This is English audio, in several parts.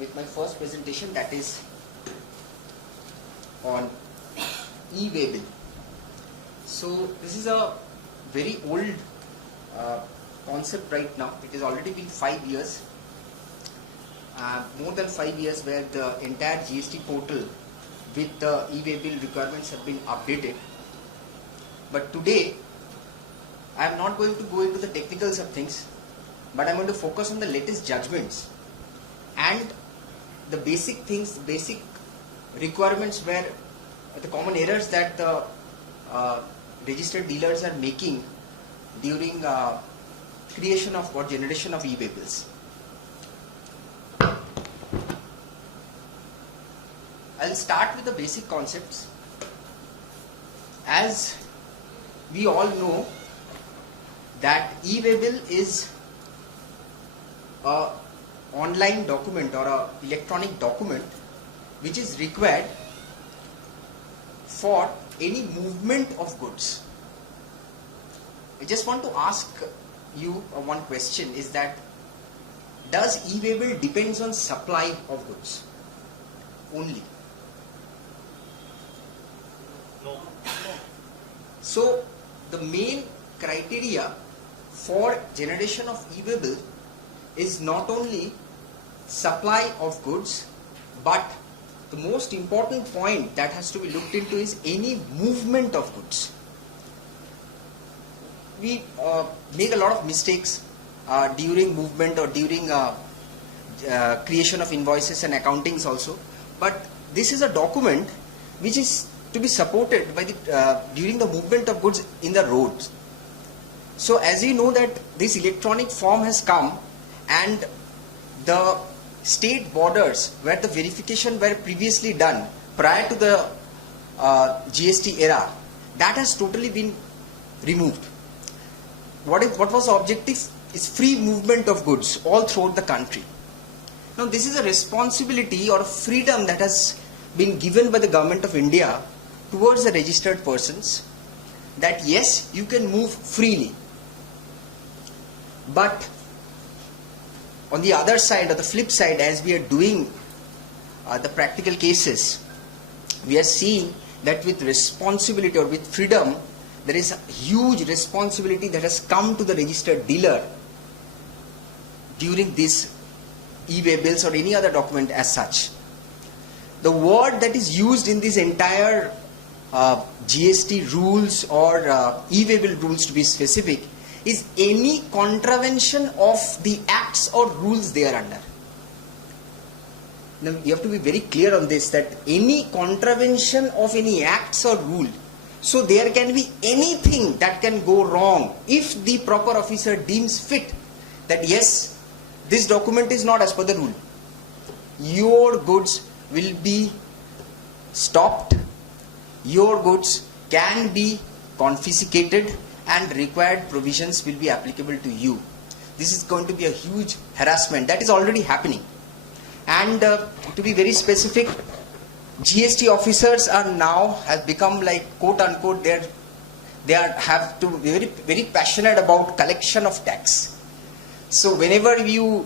with my first presentation, that is on WayBill. So this is a very old concept right now. It has already been 5 years, more than 5 years, where the entire GST portal with the WayBill requirements have been updated. But today I am not going to go into the technicals of things, but I am going to focus on the latest judgments and the basic things, basic requirements, where the common errors that the registered dealers are making during creation of or generation of e-bills. I'll start with the basic concepts. As we all know that e-bill is a online document or a electronic document which is required for any movement of goods. I just want to ask you one question, is that does e-bill depends on supply of goods only? No. So the main criteria for generation of e-bill is not only supply of goods, but the most important point that has to be looked into is any movement of goods. We make a lot of mistakes during movement or during creation of invoices and accountings also, but this is a document which is to be supported by the during the movement of goods in the roads. So as you know that this electronic form has come, and the state borders where the verification were previously done prior to the GST era, that has totally been removed. What was the objective? Is free movement of goods all throughout the country. Now this is a responsibility or a freedom that has been given by the government of India towards the registered persons, that yes, you can move freely. But on the other side, or the flip side, as we are doing the practical cases, we are seeing that with responsibility or with freedom, there is a huge responsibility that has come to the registered dealer during these e-bills or any other document as such. The word that is used in this entire GST rules or e-bill rules, to be specific, is any contravention of the acts or rules they are under. Now you have to be very clear on this, that any contravention of any acts or rule, so there can be anything that can go wrong if the proper officer deems fit that yes, this document is not as per the rule. Your goods will be stopped, your goods can be confiscated, and required provisions will be applicable to you. This is going to be a huge harassment that is already happening. And to be very specific, GST officers are now have become like quote unquote they have to be very passionate about collection of tax. So whenever you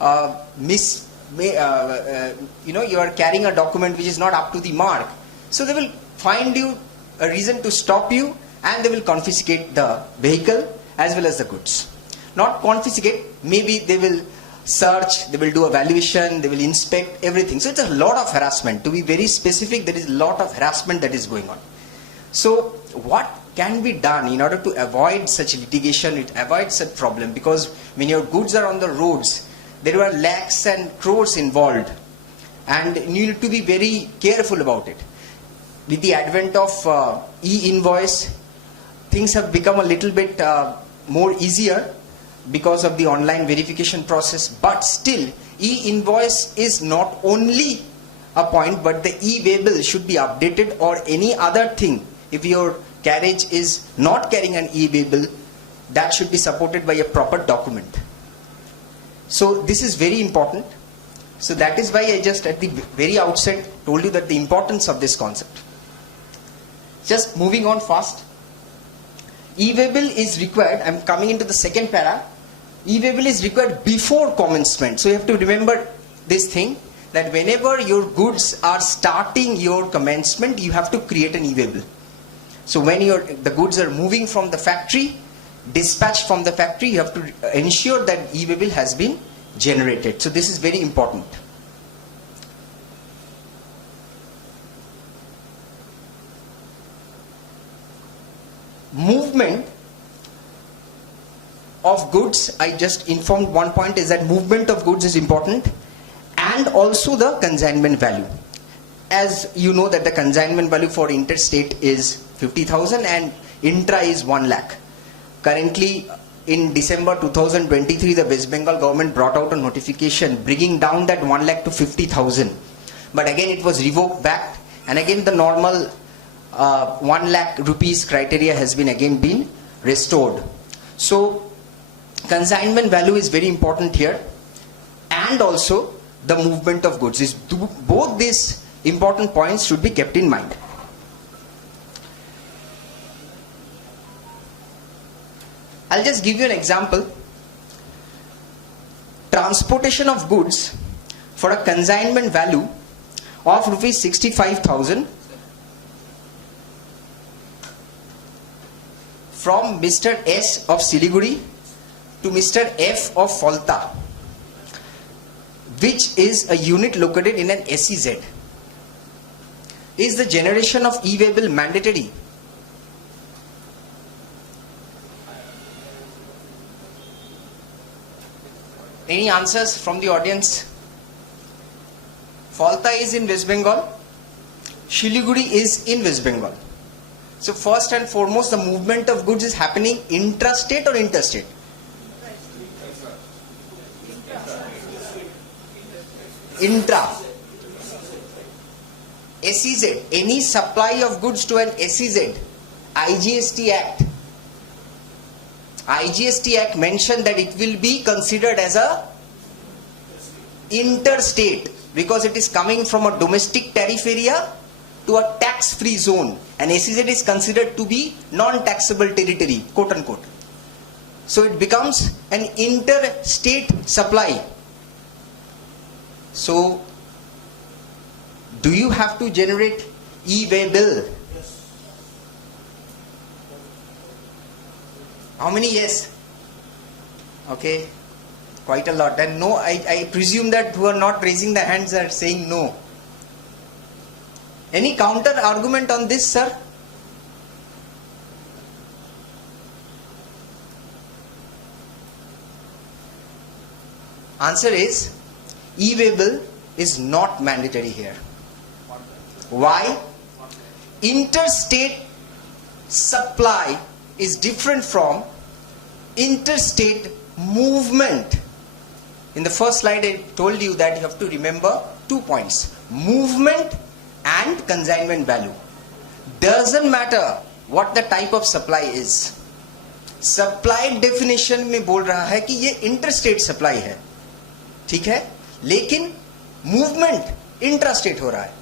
you are carrying a document which is not up to the mark, so they will find you a reason to stop you, and they will confiscate the vehicle as well as the goods. Not confiscate, maybe they will search, they will do a valuation, they will inspect everything. So it's a lot of harassment. To be very specific, there is a lot of harassment that is going on. So what can be done in order to avoid such litigation, it avoids such problem? Because when your goods are on the roads, there are lakhs and crores involved, and you need to be very careful about it. With the advent of e-invoice, things have become a little bit more easier because of the online verification process, but still e-invoice is not only a point, but the e-bill should be updated, or any other thing. If your carriage is not carrying an e-bill, that should be supported by a proper document. So this is very important. So that is why I just at the very outset told you that the importance of this concept. Just moving on fast. E-bill is required, I am coming into the second para. E-bill is required before commencement. So you have to remember this thing, that whenever your goods are starting your commencement, you have to create an e-waybill. So when the goods are moving from the factory, dispatched from the factory, you have to ensure that e-waybill has been generated. So this is very important. Movement of goods, I just informed one point is that movement of goods is important, and also the consignment value. As you know that the consignment value for interstate is 50,000 and intra is 1 lakh. Currently in December 2023, the West Bengal government brought out a notification bringing down that 1 lakh to 50,000. But again it was revoked back, and again the normal 1 lakh rupees criteria has been again restored. So consignment value is very important here, and also the movement of goods. Both these important points should be kept in mind. I'll just give you an example. Transportation of goods for a consignment value of rupees 65,000 from Mr. S of Siliguri to Mr. F of Falta, which is a unit located in an SEZ. Is the generation of e-waybill mandatory? Any answers from the audience? Falta is in West Bengal, Siliguri is in West Bengal. So first and foremost, the movement of goods is happening intrastate or interstate? Intra. SEZ, any supply of goods to an SEZ, IGST Act. IGST Act mentioned that it will be considered as a interstate because it is coming from a domestic tariff area to a tax-free zone, and SEZ is considered to be non-taxable territory, quote unquote. So it becomes an interstate supply. So do you have to generate e-waybill? Yes. How many yes? Okay, quite a lot. And no, I presume that who are not raising the hands are saying no. Any counter argument on this, sir? Answer is e-waybill is not mandatory here. Why? Interstate supply is different from interstate movement. In the first slide I told you that you have to remember 2 points: movement and consignment value. Doesn't matter what the type of supply is. Supply definition में बोल रहा है कि ये interstate supply है, ठीक है, लेकिन movement intrastate हो रहा है.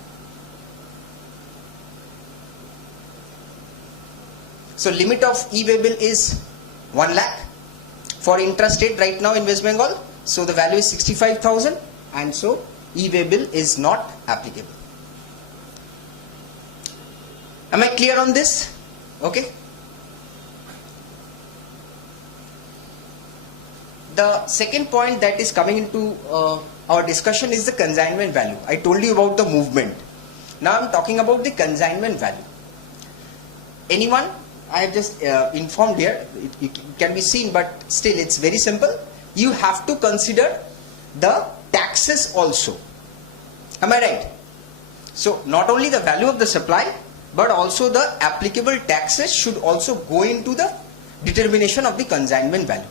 So limit of e-waybill is 1 lakh for intrastate right now in West Bengal. So the value is 65,000, and so e-waybill is not applicable. Am I clear on this? Okay. The second point that is coming into our discussion is the consignment value. I told you about the movement. Now I am talking about the consignment value. Anyone? I have just informed here. It can be seen, but still it's very simple. You have to consider the taxes also. Am I right? So not only the value of the supply, but also the applicable taxes should also go into the determination of the consignment value.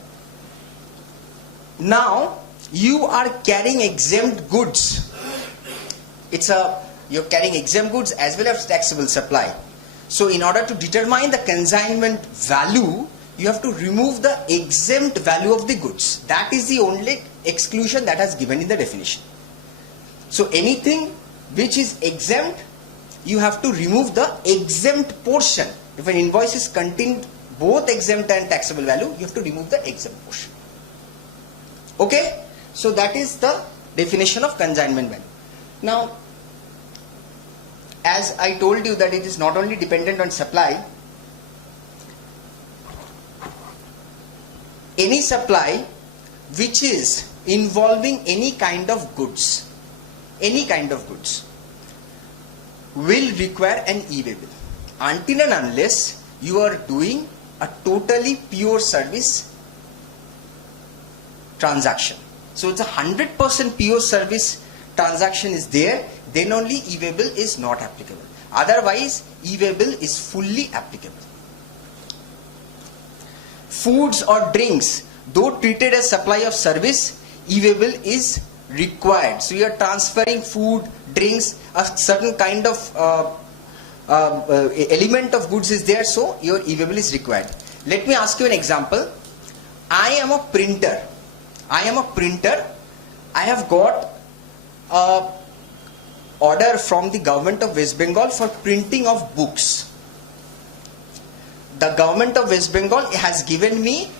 Now you are carrying exempt goods. You're carrying exempt goods as well as taxable supply. So in order to determine the consignment value, you have to remove the exempt value of the goods. That is the only exclusion that has given in the definition. So anything which is exempt, you have to remove the exempt portion. If an invoice is contained both exempt and taxable value, you have to remove the exempt portion. Okay? So that is the definition of consignment value. Now, as I told you that it is not only dependent on supply, any supply which is involving any kind of goods will require an e-way bill until and unless you are doing a totally pure service transaction. So it's a 100% pure service transaction is there, then only e-way bill is not applicable. Otherwise, e-way bill is fully applicable. Foods or drinks, though treated as supply of service, e-way bill is required. So you are transferring food, drinks, a certain kind of element of goods is there, so your e-way bill is required. Let me ask you an example. I am a printer. I have got a order from the government of West Bengal for printing of books. The government of West Bengal has given me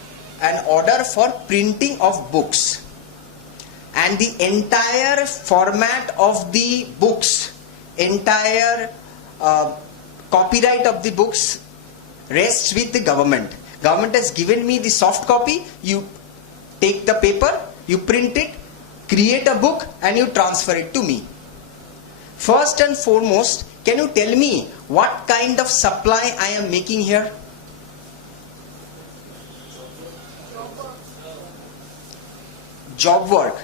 an order for printing of books, and the entire format of the books, entire copyright of the books rests with the government. Government has given me the soft copy. You take the paper, you print it, create a book, and you transfer it to me. First and foremost, can you tell me what kind of supply I am making here? Job work.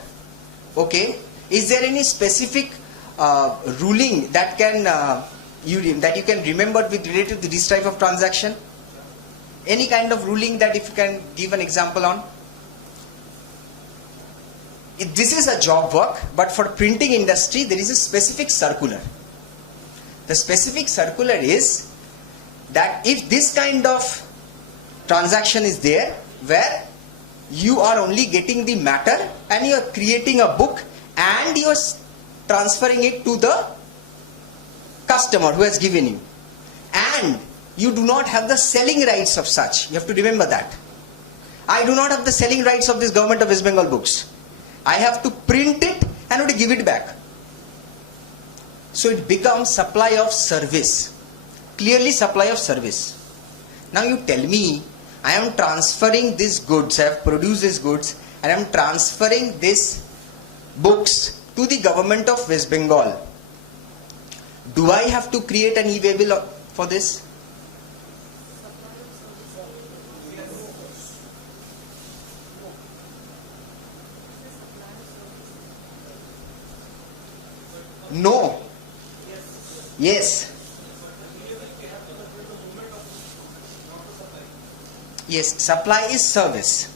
Okay. Is there any specific ruling that you can remember with related to this type of transaction? Any kind of ruling that if you can give an example on? This is a job work, but for printing industry there is a specific circular. The specific circular is that if this kind of transaction is there where you are only getting the matter and you are creating a book and you are transferring it to the customer who has given you, and you do not have the selling rights of such. You have to remember that. I do not have the selling rights of this government of West Bengal books. I have to print it and have to give it back. So it becomes supply of service. Clearly supply of service. Now you tell me, I am transferring these goods, I have produced these goods, and I am transferring these books to the government of West Bengal. Do I have to create an e-way bill for this? No. Yes. Yes, supply is service.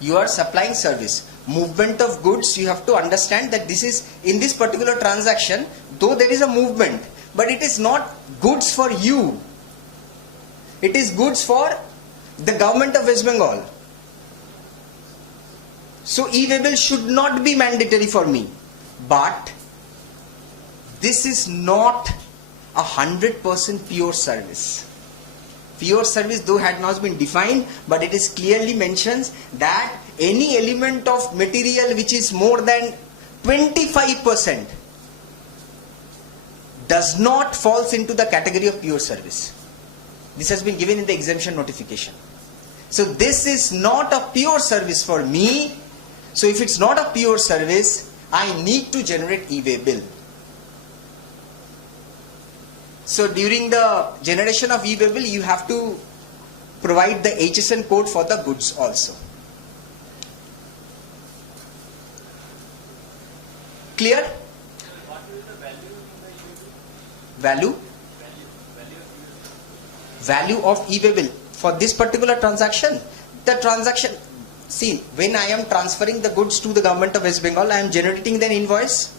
You are supplying service. Movement of goods, you have to understand that this is, in this particular transaction, though there is a movement, but it is not goods for you. It is goods for the government of West Bengal. So e-way bill should not be mandatory for me. But this is not 100% pure service. Pure service though had not been defined, but it is clearly mentions that any element of material which is more than 25% does not falls into the category of pure service. This has been given in the exemption notification. So this is not a pure service for me. So if it's not a pure service, I need to generate e-way bill. So during the generation of e-way bill, you have to provide the HSN code for the goods also. Clear? What will be the value in the e-way bill? Value of e-way bill for this particular transaction. The transaction, see, when I am transferring the goods to the government of West Bengal, I am generating an invoice.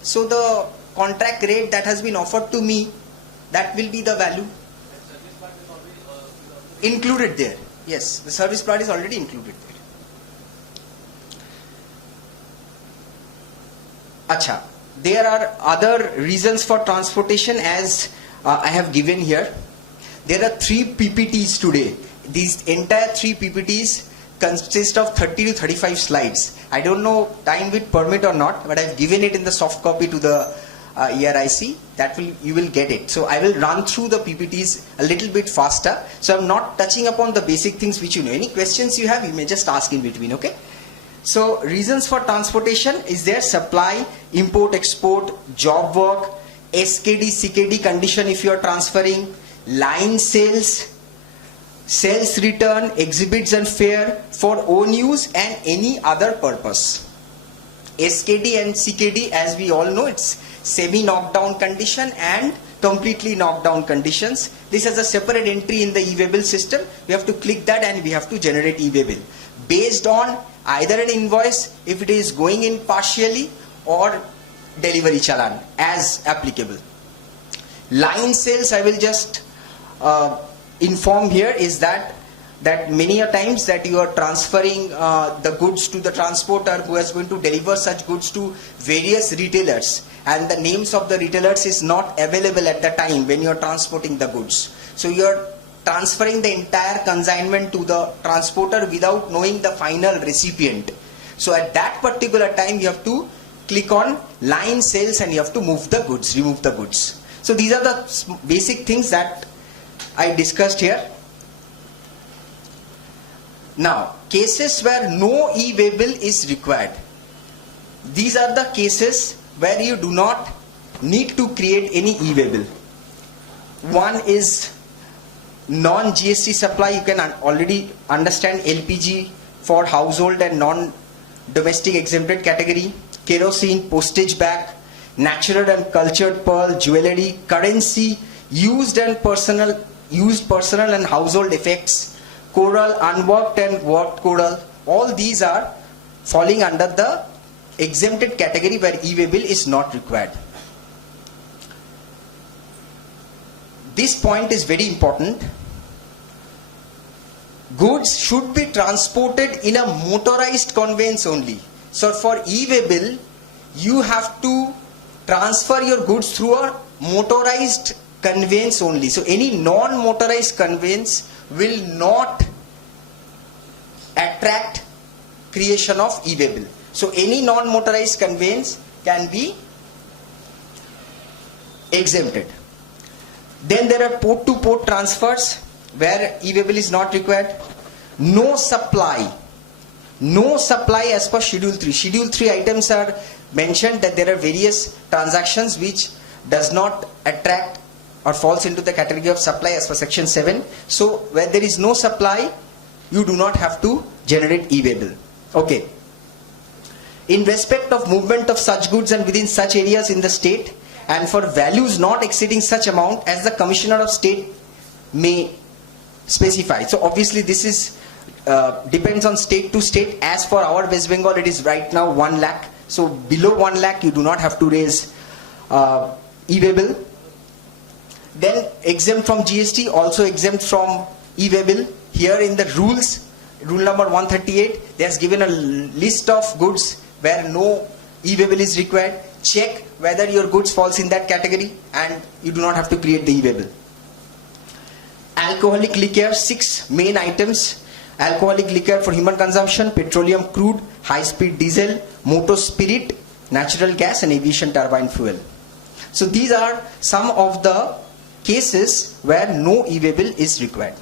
So the contract rate that has been offered to me, that will be the value. The service part is already Included there. Yes, the service part is already included there. Acha, there are other reasons for transportation as I have given here. There are 3 PPTs today. These entire 3 PPTs, consists of 30 to 35 slides. I don't know time will permit or not, but I've given it in the soft copy to the EIRIC. You will get it. So I will run through the PPTs a little bit faster. So I'm not touching upon the basic things which you know. Any questions you have, you may just ask in between, okay? So reasons for transportation is there: supply, import, export, job work, SKD, CKD condition if you are transferring, line sales, sales return, exhibits and fair for own use and any other purpose. SKD and CKD, as we all know, it's semi knockdown condition and completely knockdown conditions. This has a separate entry in the e-waybill system. We have to click that and we have to generate e-waybill based on either an invoice if it is going in partially or delivery challan as applicable. Line sales, I will just inform here, is that many a times that you are transferring the goods to the transporter who is going to deliver such goods to various retailers, and the names of the retailers is not available at the time when you are transporting the goods. So you are transferring the entire consignment to the transporter without knowing the final recipient. So at that particular time you have to click on line sales and you have to move the goods, remove the goods. So these are the basic things that I discussed here. Now, cases where no e-waybill is required. These are the cases where you do not need to create any e-waybill. One is non-GST supply. You can already understand LPG for household and non-domestic exempted category, kerosene, postage bag, natural and cultured pearl, jewelry, currency, used personal and household effects, coral, unworked and worked coral. All these are falling under the exempted category where e-waybill is not required. This point is very important. Goods should be transported in a motorized conveyance only. So for e-waybill, you have to transfer your goods through a motorized conveyance only. So any non-motorized conveyance will not attract creation of e-waybill. So any non-motorized conveyance can be exempted. Then there are port-to-port transfers where e-waybill is not required. No supply as per Schedule 3. Schedule 3 items are mentioned that there are various transactions which does not attract or falls into the category of supply as per Section 7. So where there is no supply, you do not have to generate e-waybill. Okay. In respect of movement of such goods and within such areas in the state, and for values not exceeding such amount as the Commissioner of State may specify. So obviously this is depends on state to state. As for our West Bengal, it is right now 1 lakh. So below 1 lakh, you do not have to raise e-waybill. Then exempt from GST, also exempt from e-waybill. Here in the rules, rule number 138, they has given a list of goods where no e-waybill is required. Check whether your goods falls in that category and you do not have to create the e-waybill. Alcoholic liquor, 6 main items. Alcoholic liquor for human consumption, petroleum crude, high-speed diesel, motor spirit, natural gas and aviation turbine fuel. So these are some of the cases where no e-waybill is required.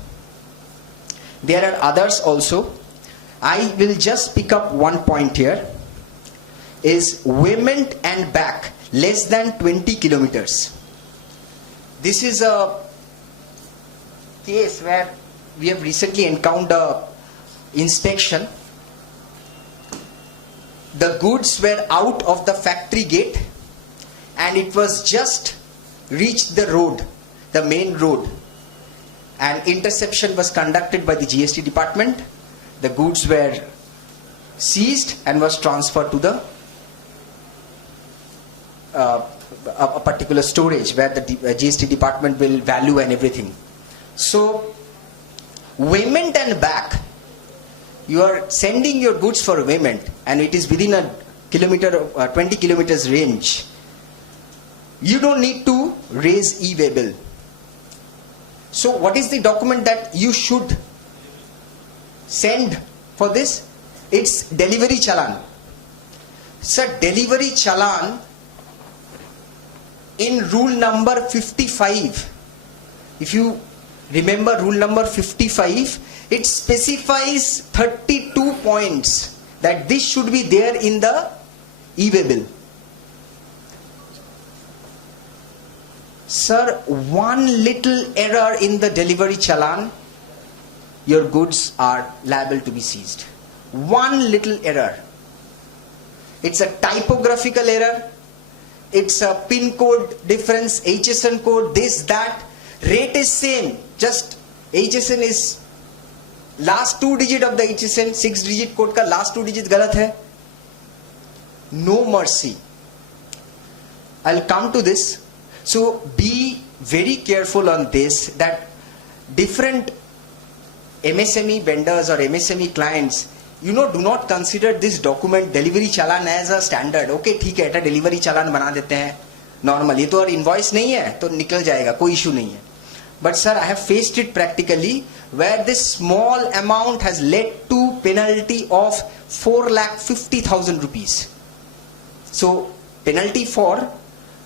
There are others also. I will just pick up one point here. Is weighment and back less than 20 kilometers. This is a case where we have recently encountered inspection. The goods were out of the factory gate and it was just reached the road, the main road, and interception was conducted by the GST department. The goods were seized and was transferred to the a particular storage where the GST department will value and everything. So weighment and back, you are sending your goods for weighment and it is within a 20 kilometers range. You don't need to raise e-waybill. So what is the document that you should send for this? It's delivery challan. Sir, delivery challan in rule number 55, if you remember rule number 55, it specifies 32 points that this should be there in the e-way bill. Sir, one little error in the delivery challan, your goods are liable to be seized. One little error. It's a typographical error. It's a pin code difference, HSN code, this, that. Rate is same. Just HSN is last 2 digit of the HSN, 6 digit code का last 2 digit गलत है. No mercy. I'll come to this. So be very careful on this, that different MSME vendors or MSME clients, do not consider this document delivery challan as a standard. Okay, ठीक है, delivery challan बना देते हैं normal. ये तो और invoice नहीं है तो निकल जाएगा, कोई issue नहीं है. But sir, I have faced it practically where this small amount has led to penalty of 4,50,000 rupees. So penalty for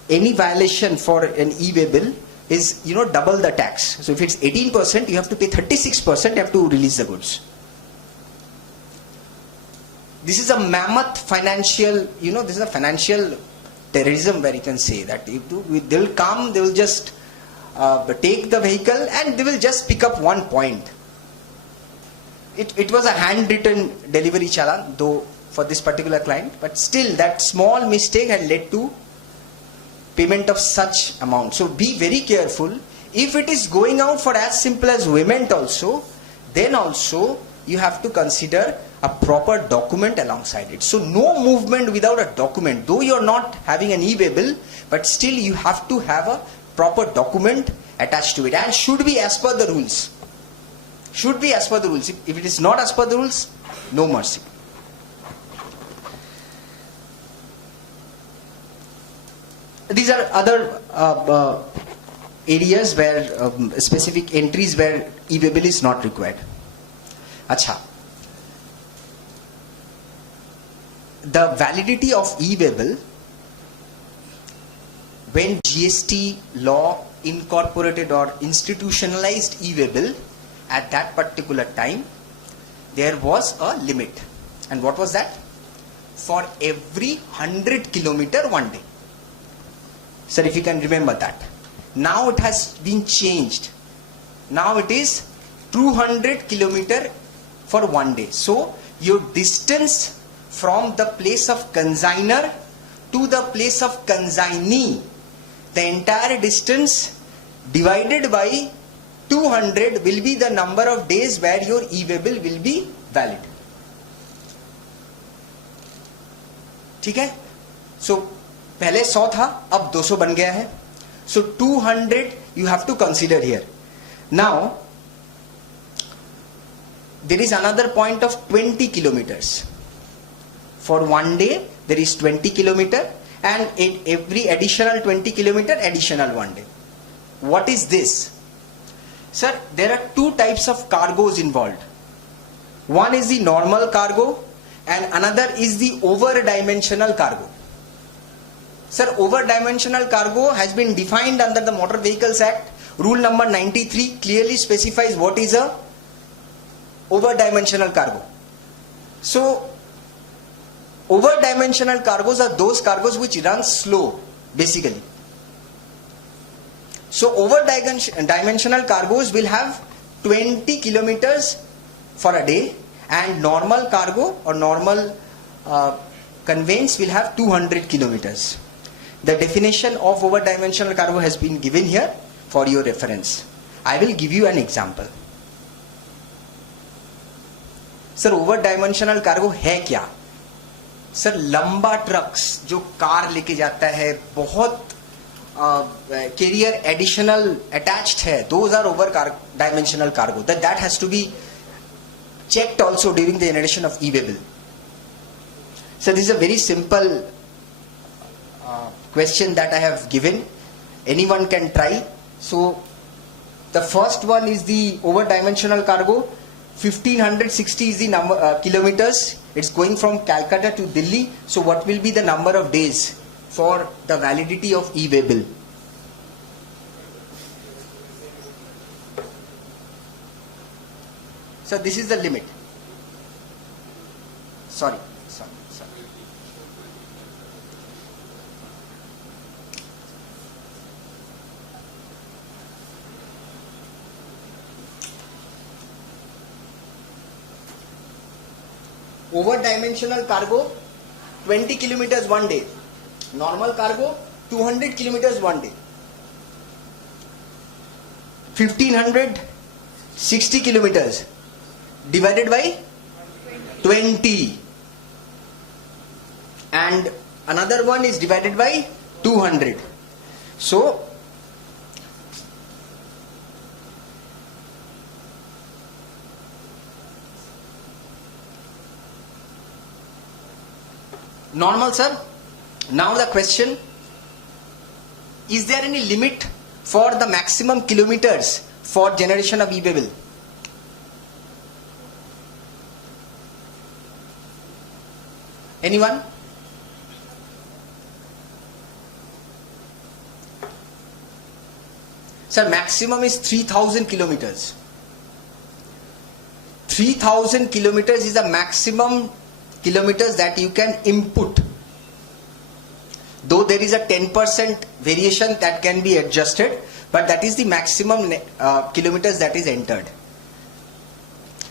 any violation for an e-way bill is, double the tax. So if it's 18%, you have to pay 36%, you have to release the goods. This is a mammoth financial, this is a financial terrorism where you can say that they will come, they will just take the vehicle and they will just pick up one point. It was a handwritten delivery challan, though for this particular client, but still that small mistake had led to payment of such amount. So be very careful. If it is going out for as simple as payment also, then also you have to consider a proper document alongside it. So no movement without a document. Though you are not having an e-way bill, but still you have to have a proper document attached to it, and should be as per the rules. Should be as per the rules. If it is not as per the rules, no mercy. These are other areas where specific entries where e-way bill is not required. Acha. The validity of e-way bill, when GST law incorporated or institutionalized e-way bill, at that particular time there was a limit. And what was that? For every 100 kilometer one day. Sir, if you can remember that. Now it has been changed. Now it is 200 kilometer for one day. So your distance from the place of consignor to the place of consignee, the entire distance divided by 200 will be the number of days where your e-way bill will be valid. ठीक है? So पहले 100 था, अब 200 बन गया है. So 200 you have to consider here. Now there is another point of 20 kilometers. For one day there is 20 kilometer, and in every additional 20 kilometer additional one day. What is this? Sir, there are two types of cargoes involved. One is the normal cargo and another is the over-dimensional cargo. Sir, over-dimensional cargo has been defined under the Motor Vehicles Act. Rule number 93 clearly specifies what is a over-dimensional cargo. So, over-dimensional cargoes are those cargoes which run slow, basically. So, over-dimensional cargoes will have 20 kilometers for a day, and normal cargo or normal conveyance will have 200 kilometers. The definition of over-dimensional cargo has been given here for your reference. I will give you an example. Sir, over-dimensional cargo है क्या? Sir, लंबा trucks जो car लेके जाता है, बहुत carrier additional attached है, those are over-dimensional cargo. That has to be checked also during the generation of e-way bill. So this is a very simple question that I have given. Anyone can try. So the first one is the over-dimensional cargo. 1560 is the number kilometers. It's going from Calcutta to Delhi. So what will be the number of days for the validity of e-way bill? So this is the limit. Sorry. Over dimensional cargo, 20 kilometers one day. Normal cargo, 200 kilometers one day. 1560 kilometers divided by 20. And another one is divided by 200. So, normal, sir. Now the question, is there any limit for the maximum kilometers for generation of e-way bill? Anyone? Sir, maximum is 3000 kilometers. 3000 kilometers is the maximum kilometers that you can input. Though there is a 10% variation that can be adjusted, but that is the maximum kilometers that is entered.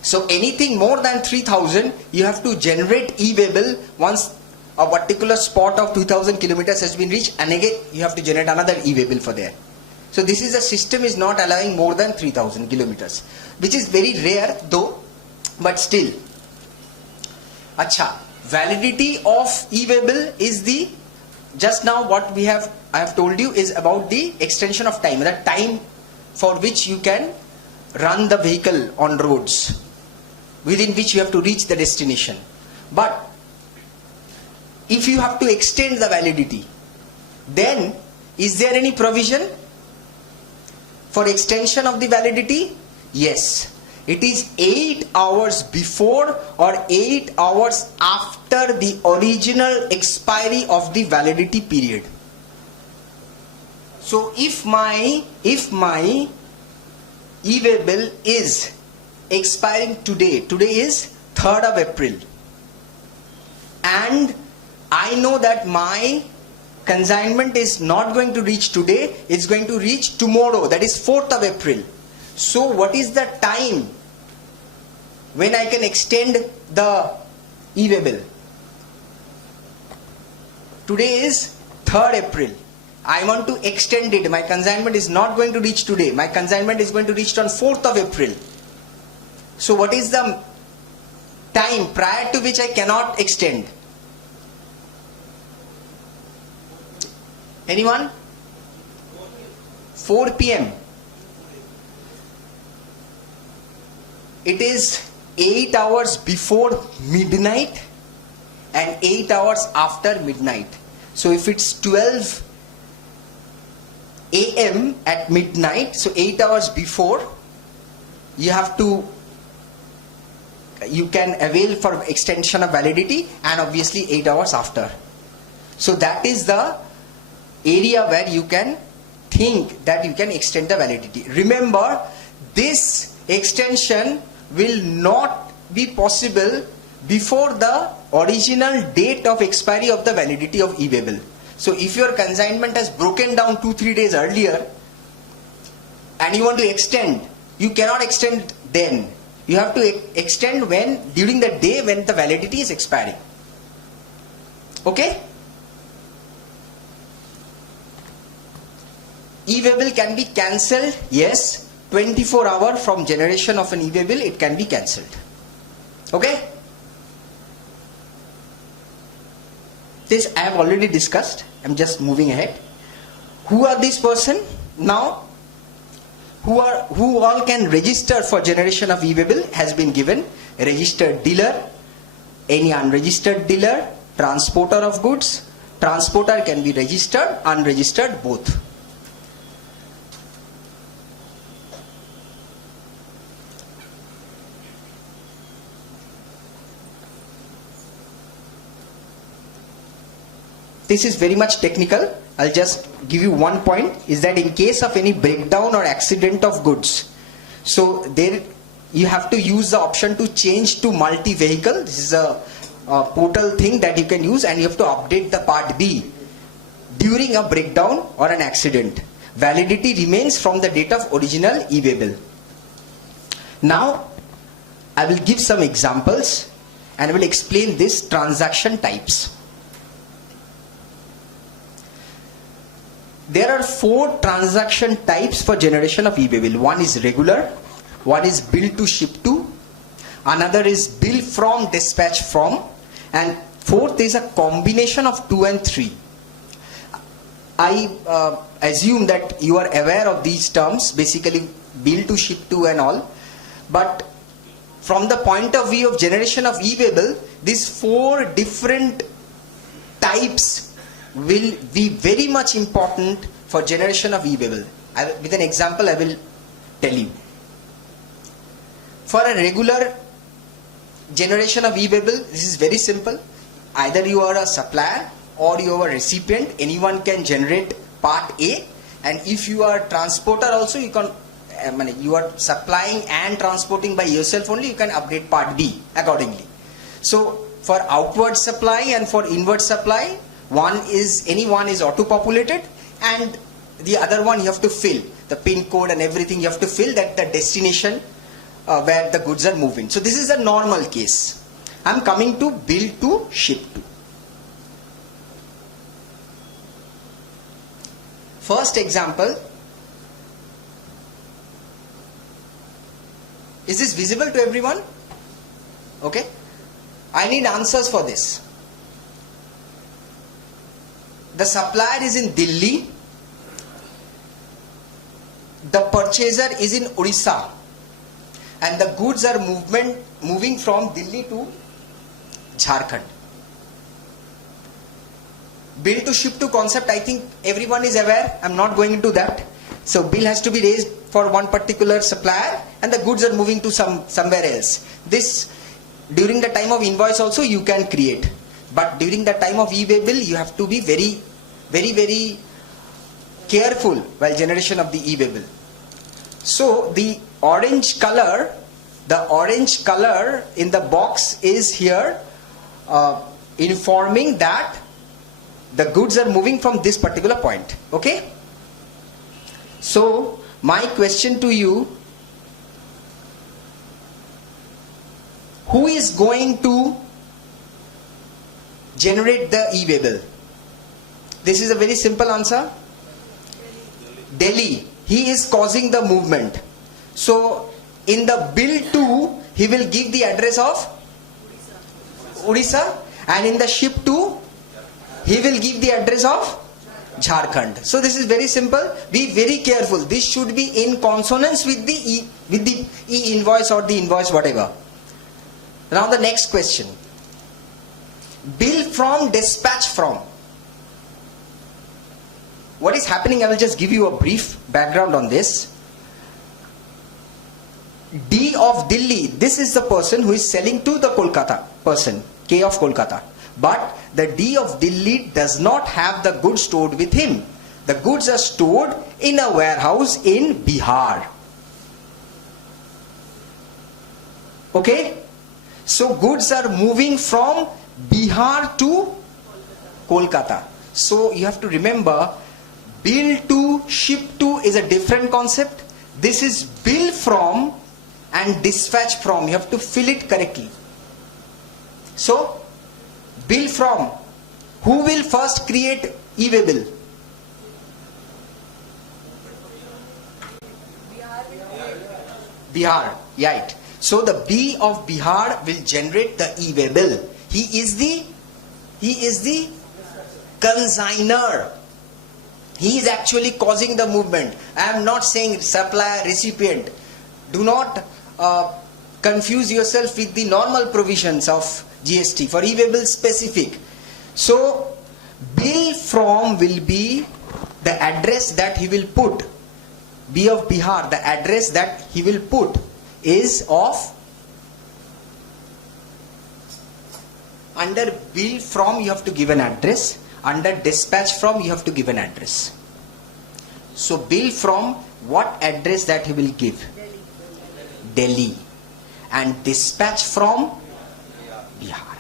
So anything more than 3000, you have to generate e-way bill once a particular spot of 2000 kilometers has been reached, and again you have to generate another e-way bill for there. So this is, the system is not allowing more than 3000 kilometers, which is very rare though, but still. Acha, validity of e-way bill is the, just now what I have told you is about the extension of time, the time for which you can run the vehicle on roads, within which you have to reach the destination. But if you have to extend the validity, then is there any provision for extension of the validity? Yes. It is 8 hours before or 8 hours after the original expiry of the validity period. So if my e-way bill is expiring today is 3rd of April, and I know that my consignment is not going to reach today, it's going to reach tomorrow, that is 4th of April. So what is the time when I can extend the e-way bill? Today is 3rd April. I want to extend it. My consignment is not going to reach today. My consignment is going to reach on 4th of April. So what is the time prior to which I cannot extend? Anyone? 4 p.m. It is 8 hours before midnight and 8 hours after midnight. So if it's 12 a.m. at midnight, so 8 hours before, you can avail for extension of validity, and obviously 8 hours after. So that is the area where you can think that you can extend the validity. Remember, this extension will not be possible before the original date of expiry of the validity of e-way bill. So if your consignment has broken down 2-3 days earlier and you want to extend, you cannot extend then. You have to extend during the day when the validity is expiring. Okay? E-way bill can be cancelled. Yes. 24 hours from generation of an e-way bill, it can be cancelled. Okay? This I have already discussed. I am just moving ahead. Who are these person? Now, who all can register for generation of e-way bill has been given. A registered dealer, any unregistered dealer, transporter of goods. Transporter can be registered, unregistered, both. this is very much technical. I'll just give you one point, is that in case of any breakdown or accident of goods, so there you have to use the option to change to multi-vehicle. This is a portal thing that you can use, and you have to update the part B during a breakdown or an accident. Validity remains from the date of original e-way bill. Now I will give some examples and I will explain this transaction types. There are 4 transaction types for generation of e-way bill. One is regular, one is bill to ship to, another is bill from dispatch from, and fourth is a combination of 2 and 3. I assume that you are aware of these terms, basically bill to ship to and all, but from the point of view of generation of e-way bill, these 4 different types will be very much important for generation of e-way bill. With an example I will tell you. For a regular generation of e-way bill, this is very simple. Either you are a supplier or you are a recipient, anyone can generate part A, and if you are transporter also, you can, you are supplying and transporting by yourself only, you can update part B accordingly. So for outward supply and for inward supply, any one is auto populated, and the other one you have to fill the pin code and everything, you have to fill that the destination where the goods are moving. So this is a normal case. I am coming to bill to ship to. First example, is this visible to everyone? Okay, I need answers for this. The supplier is in Delhi, the purchaser is in Odisha, and the goods are moving from Delhi to Jharkhand. Bill to ship to concept, I think everyone is aware. I'm not going into that. So bill has to be raised for one particular supplier, and the goods are moving to somewhere else. This during the time of invoice also you can create, but during the time of e-way bill you have to be very careful while generation of the e-way bill. So the orange color in the box is here informing that the goods are moving from this particular point. Okay, so my question to you, who is going to generate the e-way bill? This is a very simple answer. Delhi. He is causing the movement. So in the bill to, he will give the address of Odisha, and in the ship to, he will give the address of Jharkhand. So this is very simple. Be very careful. This should be in consonance with the e-invoice or the invoice, whatever. Now the next question. Bill from, dispatch from. What is happening? I will just give you a brief background on this. D of Delhi, this is the person who is selling to the Kolkata person, K of Kolkata. But the D of Delhi does not have the goods stored with him. The goods are stored in a warehouse in Bihar. Okay? So goods are moving from Bihar to Kolkata. So you have to remember, bill to ship to is a different concept. This is bill from and dispatch from. You have to fill it correctly. So bill from, who will first create e-way bill? Bihar, right. So the B of Bihar will generate the e-way bill. He is the consignor. He is actually causing the movement. I am not saying supplier, recipient. Do not confuse yourself with the normal provisions of GST for e-way bill specific. So bill from will be the address that he will put. B of Bihar, the address that he will put is of, under bill from you have to give an address. Under dispatch from, you have to give an address. So bill from, what address that he will give? Delhi. And dispatch from Bihar.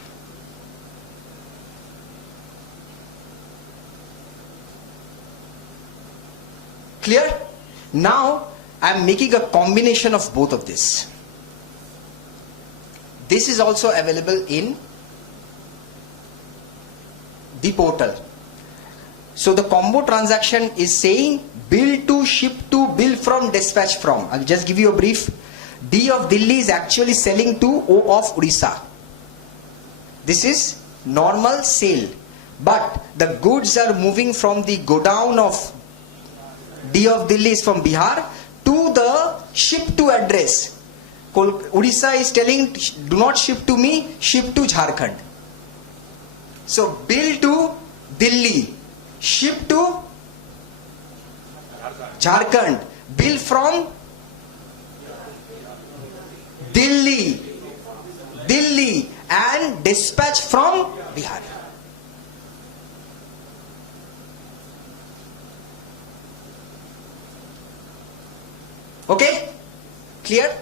Clear? Now I am making a combination of both of this. This is also available in the portal. So the combo transaction is saying bill to, ship to, bill from, dispatch from. I'll just give you a brief. D of Delhi is actually selling to O of Odisha. This is normal sale, but the goods are moving from the godown of D of Delhi is from Bihar to the ship to address. Odisha is telling, do not ship to me, ship to Jharkhand. So bill to Delhi, ship to Jharkhand, bill from Delhi, and dispatch from Bihar. Okay? Clear?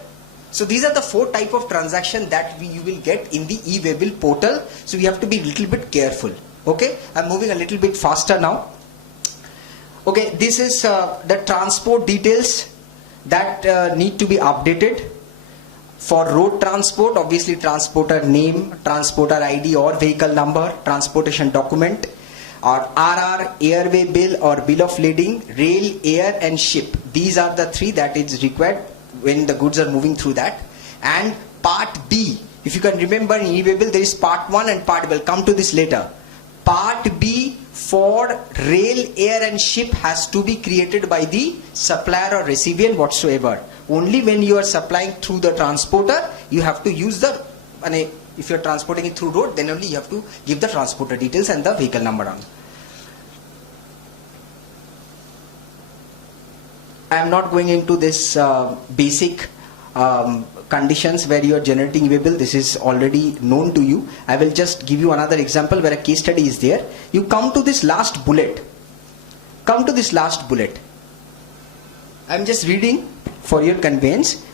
So these are the 4 type of transaction that you will get in the e-WayBill portal. So we have to be a little bit careful. Okay? I'm moving a little bit faster now. Okay, this is the transport details that need to be updated. For road transport, obviously transporter name, transporter ID or vehicle number, transportation document, or RR, airway bill or bill of lading, rail, air and ship. These are the 3 that is required when the goods are moving through that. And part B, if you can remember in e-WayBill there is part 1 and part B. We'll come to this later. Part B for rail, air and ship has to be created by the supplier or recipient whatsoever. Only when you are supplying through the transporter, you have to use the, if you are transporting it through road, then only you have to give the transporter details and the vehicle number on. I am not going into this basic conditions where you are generating e-WayBill. This is already known to you. I will just give you another example where a case study is there. You come to this last bullet. Come to this last bullet. I am just reading for your convenience.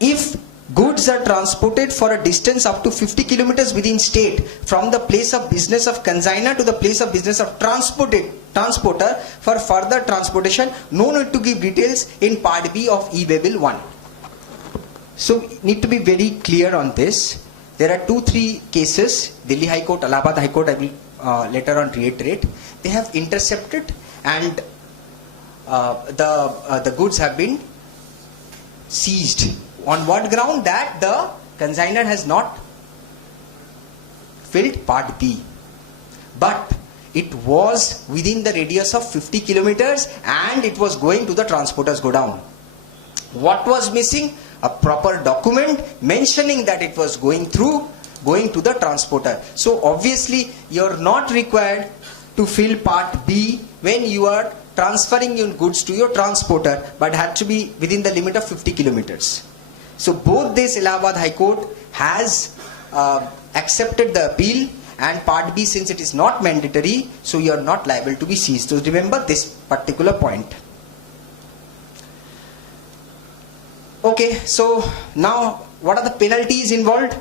If goods are transported for a distance up to 50 kilometers within state from the place of business of consignor to the place of business of transporter for further transportation, no need to give details in part B of e-WayBill 1. So need to be very clear on this. There are 2-3 cases, Delhi High Court, Allahabad High Court, I will later on reiterate. They have intercepted and the goods have been seized. On what ground? That the consignor has not filled part B. But it was within the radius of 50 kilometers and it was going to the transporter's godown. What was missing? A proper document mentioning that it was going to the transporter. So obviously you are not required to fill part B when you are transferring your goods to your transporter, but had to be within the limit of 50 kilometers. So both this Allahabad High Court has accepted the appeal, and part B, since it is not mandatory, so you are not liable to be seized. So remember this particular point. Okay, so now what are the penalties involved?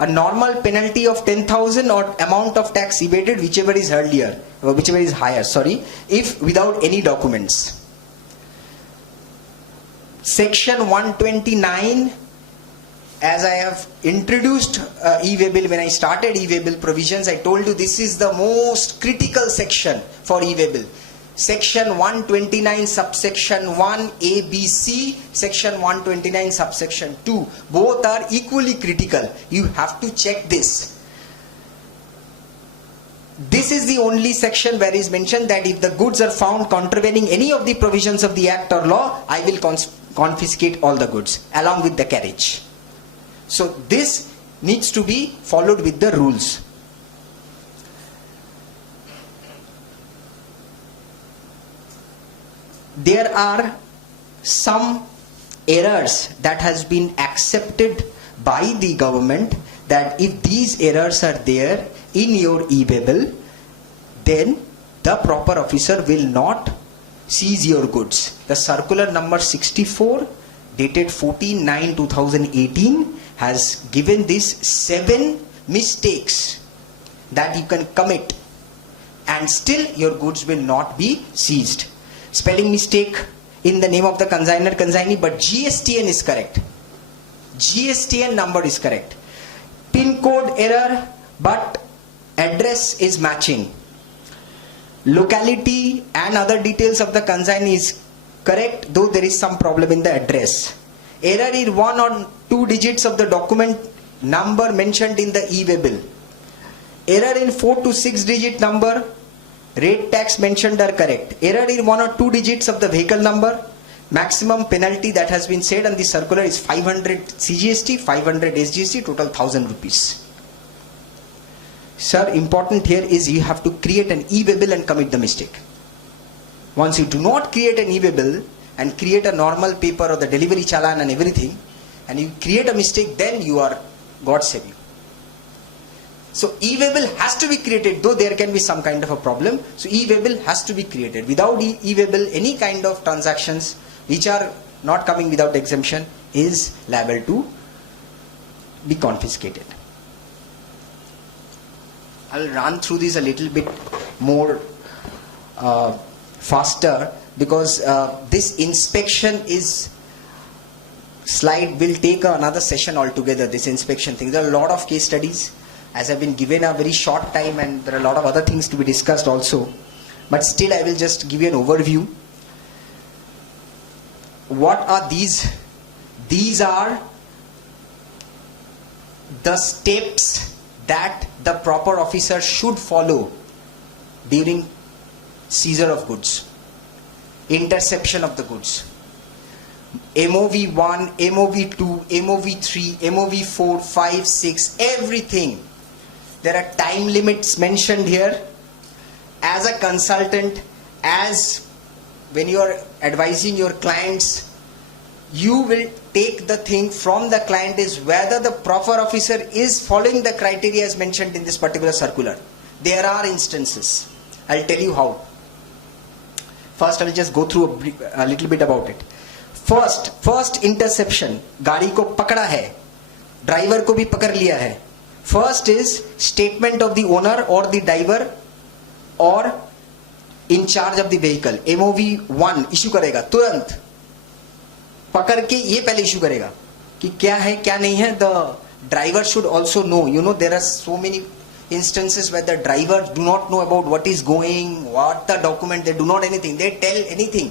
A normal penalty of 10,000 or amount of tax evaded, whichever is earlier, or whichever is higher, sorry, if without any documents. Section 129, as I have introduced e-WayBill, when I started e-WayBill provisions, I told you this is the most critical section for e-WayBill. Section 129 subsection 1 ABC, section 129 subsection 2, both are equally critical. You have to check this. This is the only section where is mentioned that if the goods are found contravening any of the provisions of the act or law, I will confiscate all the goods along with the carriage. So this needs to be followed with the rules. There are some errors that has been accepted by the government, that if these errors are there in your e-WayBill, then the proper officer will not seize your goods. The circular number 64 dated 14/9/2018 has given these 7 mistakes that you can commit and still your goods will not be seized. Spelling mistake in the name of the consignor consignee, but GSTN is correct. GSTN number is correct. Pin code error, but address is matching. Locality and other details of the consignee is correct, though there is some problem in the address. Error in 1 or 2 digits of the document number mentioned in the e-WayBill. Error in 4 to 6 digit number, rate tax mentioned are correct. Error in 1 or 2 digits of the vehicle number. Maximum penalty that has been said on the circular is 500 CGST, 500 SGST, total 1000 rupees. Sir, important here is you have to create an e-WayBill and commit the mistake. Once you do not create an e-WayBill and create a normal paper or the delivery challan and everything, and you create a mistake, then you are, God save you. So e-WayBill has to be created, though there can be some kind of a problem. So e-WayBill has to be created. Without e-WayBill, any kind of transactions which are not coming without exemption is liable to be confiscated. I will run through this a little bit more faster because this inspection is slide will take another session altogether. This inspection thing. There are a lot of case studies, as I've been given a very short time, and there are a lot of other things to be discussed also. But still, I will just give you an overview. What are these? These are the steps that the proper officer should follow during seizure of goods, interception of the goods. MOV1, MOV2, MOV3, MOV4, 5, 6, everything. There are time limits mentioned here. As a consultant, as when you are advising your clients, you will take the thing from the client is whether the proper officer is following the criteria as mentioned in this particular circular. There are instances. I'll tell you how. First, I will just go through a little bit about it. First interception. गाड़ी को पकड़ा है, driver को भी पकड़ लिया है. First is statement of the owner or the driver or in charge of the vehicle. MOV1 issue करेगा तुरंत. पकड़ के ये पहले issue करेगा कि क्या है क्या नहीं है. The driver should also know. You know, there are so many instances where the drivers do not know about what is going, what the document, they do not anything. They tell anything,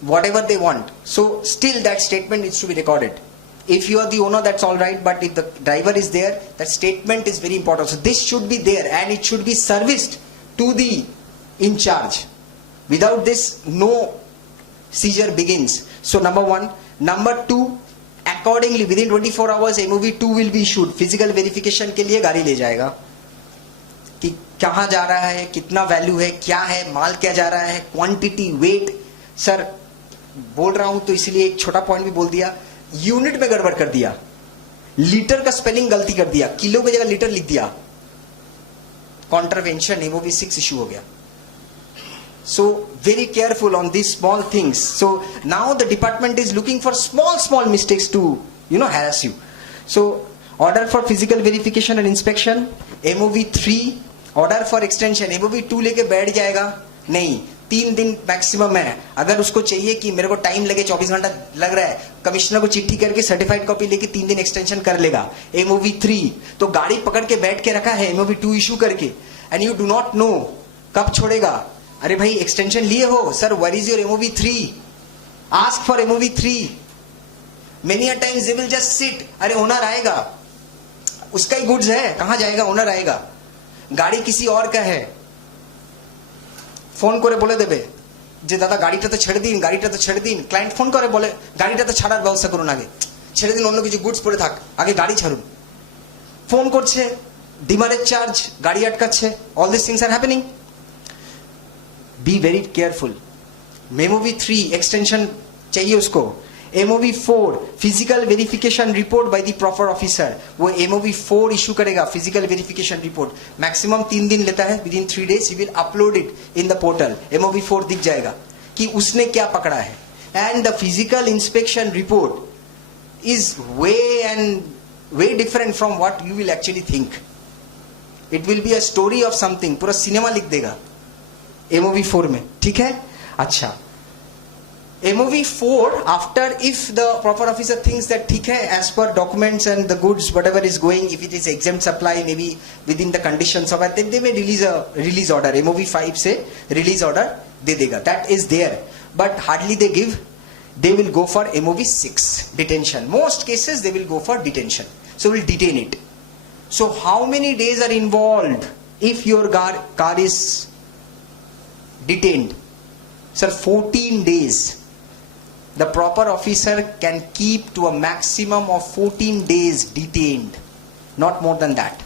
whatever they want. So still that statement needs to be recorded. If you are the owner, that's all right, but if the driver is there, that statement is very important. So this should be there and it should be serviced to the in charge. Without this, no seizure begins. So number 1. Number 2, accordingly within 24 hours MOV2 will be issued. Physical verification के लिए गाड़ी ले जाएगा कि कहाँ जा रहा है, कितना वैल्यू है, क्या है, माल क्या जा रहा है, क्वांटिटी, वेट. सर बोल रहा हूं तो इसलिए एक छोटा पॉइंट भी बोल दिया. यूनिट में गड़बड़ कर दिया, लीटर का स्पेलिंग गलती कर दिया, किलो की जगह लीटर लिख दिया, कॉन्ट्रावेंशन MOV6 इशू हो गया. So very careful on these small things. So now the department is looking for small mistakes to harass you. So order for physical verification and inspection. MOV3 order for extension. MOV2 लेके बैठ जाएगा नहीं, 3 दिन maximum है. अगर उसको चाहिए कि मेरे को टाइम लगे, 24 घंटा लग रहा है, कमिश्नर को चिट्ठी करके सर्टिफाइड कॉपी लेके 3 दिन एक्सटेंशन कर लेगा. MOV3 तो गाड़ी पकड़ के बैठ के रखा है MOV2 इशू करके, and you do not know कब छोड़ेगा. अरे भाई एक्सटेंशन लिए हो, sir where is your MOV3, ask for MOV3. Many a times they will just sit. अरे ओनर आएगा, उसका ही गुड्स है, कहां जाएगा, ओनर आएगा, गाड़ी किसी और का है. ফোন করে বলে দেবে যে দাদা গাড়িটা তো ছেড়ে দিন, গাড়িটা তো ছেড়ে দিন. ক্লায়েন্ট ফোন করে বলে গাড়িটা তো ছাড়ার ব্যবস্থা করুন, আগে ছেড়ে দিন, অন্য কিছু গুডস পড়ে থাক, আগে গাড়ি ছাড়ুন. ফোন করছে, ডিমারেজ চার্জ, গাড়ি আটকাচ্ছে. All this things are happening. Be very careful. MOV3 extension चाहिए उसको. MOV4 physical verification report by the proper officer, वो MOV4 इशू करेगा फिजिकल वेरिफिकेशन रिपोर्ट, मैक्सिमम 3 दिन लेता है, with in 3 days he will upload it in the portal, MOV4 दिख जाएगा कि उसने क्या पकड़ा है. And the physical inspection report is way different from what you will actually think. It will be a story of something, पूरा cinema लिख देगा MOV4 में. ठीक है. अच्छा, MOV4 after, if the proper officer thinks that ठीक है, as per documents and the goods whatever is going, if it is exempt supply maybe within the conditions of it, then they may release a release order. MOV5 से release order दे देगा, that is there, but hardly they give. They will go for MOV6 detention. Most cases they will go for detention, so will detain it. So how many days are involved if your car is detained? Sir, 14 days. The proper officer can keep to a maximum of 14 days detained, not more than that.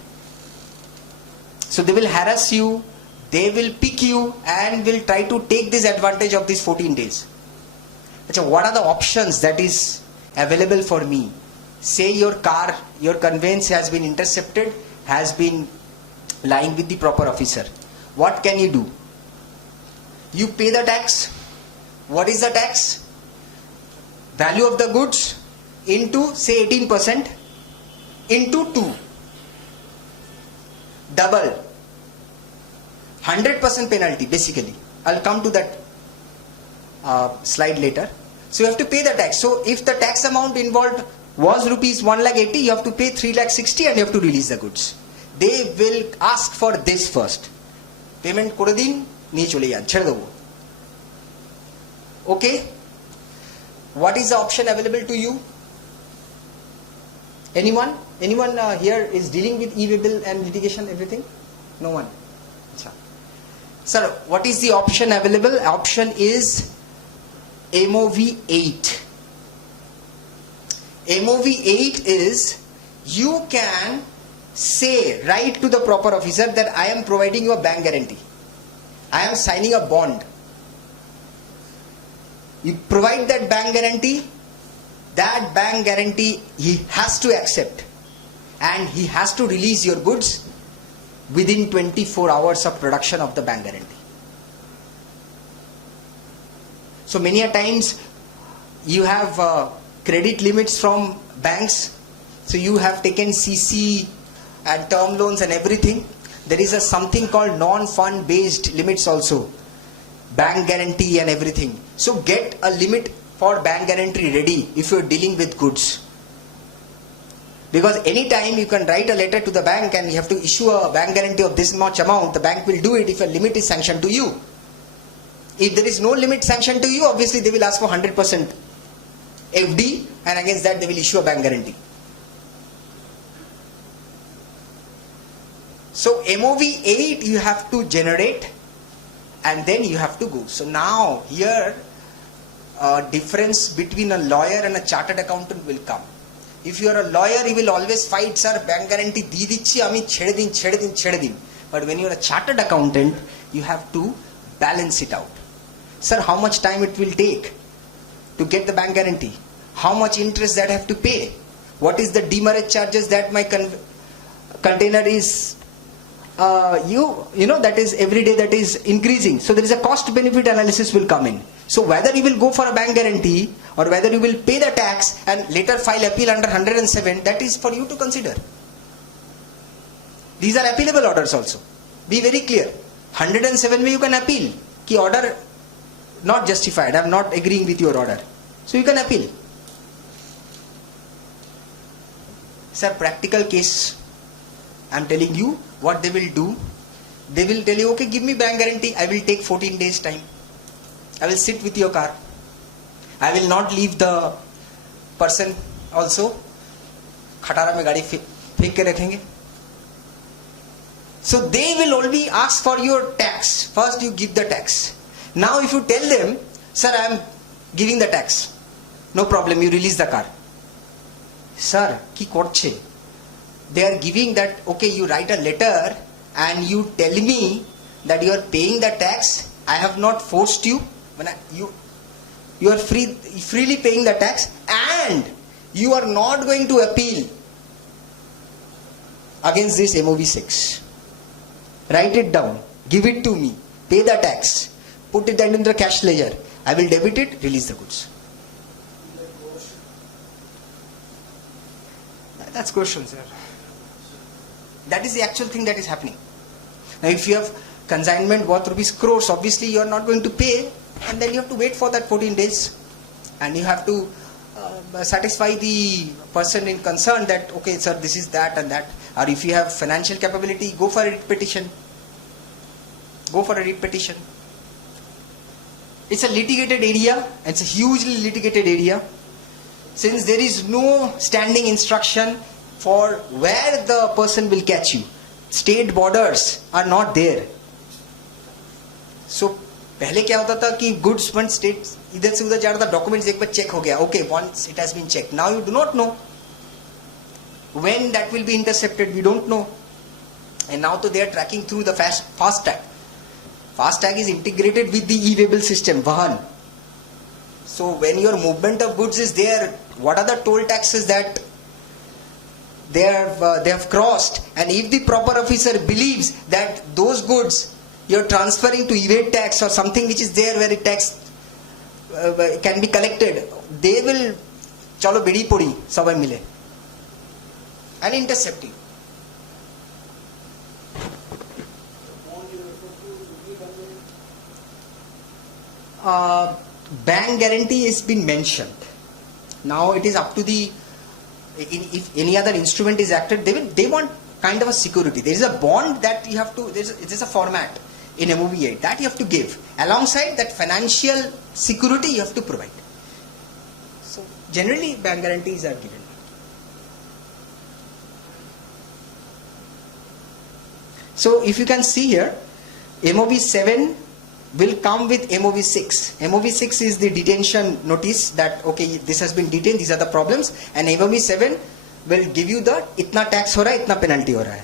So they will harass you, they will pick you and will try to take this advantage of these 14 days. So what are the options that is available for me? Say your car, your conveyance has been intercepted, has been lying with the proper officer. What can you do? You pay the tax. What is the tax? Value of the goods into, say, 18% into 2. Double. 100% penalty basically. I'll come to that slide later. So you have to pay the tax. So if the tax amount involved was rupees 1,80,000, you have to pay 3,60,000 and you have to release the goods. They will ask for this first. Payment করে দিন, নিয়ে চলে যান, ছেড়ে দেবো. Okay? What is the option available to you? Anyone? Anyone here is dealing with WayBill and litigation, everything? No one. Achha. Sir, what is the option available? Option is MOV8. MOV8 is, you can say, write to the proper officer that I am providing you a bank guarantee. I am signing a bond. You provide that bank guarantee. That bank guarantee he has to accept, and he has to release your goods within 24 hours of production of the bank guarantee. So many a times you have credit limits from banks, so you have taken CC and term loans and everything. There is a something called non-fund based limits also, bank guarantee and everything. So get a limit for bank guarantee ready if you are dealing with goods, because anytime you can write a letter to the bank and you have to issue a bank guarantee of this much amount. The bank will do it if a limit is sanctioned to you. If there is no limit sanctioned to you, obviously they will ask for 100% FD, and against that they will issue a bank guarantee. So MOV8 you have to generate and then you have to go. So now here difference between a lawyer and a chartered accountant will come. If you are a lawyer, you will always fight, sir, bank guarantee di dicchi ami chhede din. But when you are a chartered accountant, you have to balance it out. Sir, how much time it will take to get the bank guarantee? How much interest that I have to pay? What is the demurrage charges that my container is you know that is every day that is increasing. So there is a cost benefit analysis will come in. So whether you will go for a bank guarantee or whether you will pay the tax and later file appeal under 107, that is for you to consider. These are appealable orders also. Be very clear. 107 may you can appeal ki order not justified, I am not agreeing with your order, so you can appeal. Sir, practical case, I am telling you what they will do. They will tell you, okay, give me bank guarantee, I will take 14 days time, I will sit with your car, I will not leave the person also, खटारा में गाड़ी फेंक के रखेंगे. So they will only ask for your tax. First you give the tax. Now if you tell them, sir, I am giving the tax, no problem, you release the car. Sir, ki korche? They are giving that, okay, you write a letter and you tell me that you are paying the tax. I have not forced you. You are freely paying the tax, and you are not going to appeal against this MOV 6. Write it down, give it to me, pay the tax, put it in the cash ledger. I will debit it, release the goods. That's question, sir. That is the actual thing that is happening. Now, if you have consignment worth rupees crores, obviously you are not going to pay, and then you have to wait for that 14 days, and you have to satisfy the person in concern that, okay, sir, this is that and that. Or if you have financial capability, go for a writ petition. Go for a writ petition. It's a litigated area. It's a hugely litigated area. Since there is no standing instruction for where the person will catch you, state borders are not there. So पहले क्या होता था कि goods fund states इधर से उधर जा रहा था, documents एक बार check हो गया, okay, once it has been checked. Now you do not know when that will be intercepted. We don't know. And now they are tracking through the fast tag. Fast tag is integrated with the e-WayBill system, Vahan. So when your movement of goods is there, what are the toll taxes that they have crossed? And if the proper officer believes that those goods you're transferring to evade tax or something which is there where a tax can be collected, they will chalo bidi podi sabai mile and intercept you. Bank guarantee has been mentioned. Now it is up to the, if any other instrument is acted, they want kind of a security. There is a bond that you have to, it is a format in MOV 8 that you have to give. Alongside that, financial security you have to provide. So generally bank guarantees are given. So if you can see here, MOV 7 will come with MOV 6. MOV 6 is the detention notice that, okay, this has been detained, these are the problems, and MOV 7 will give you the itna tax ho raha hai, itna penalty ho raha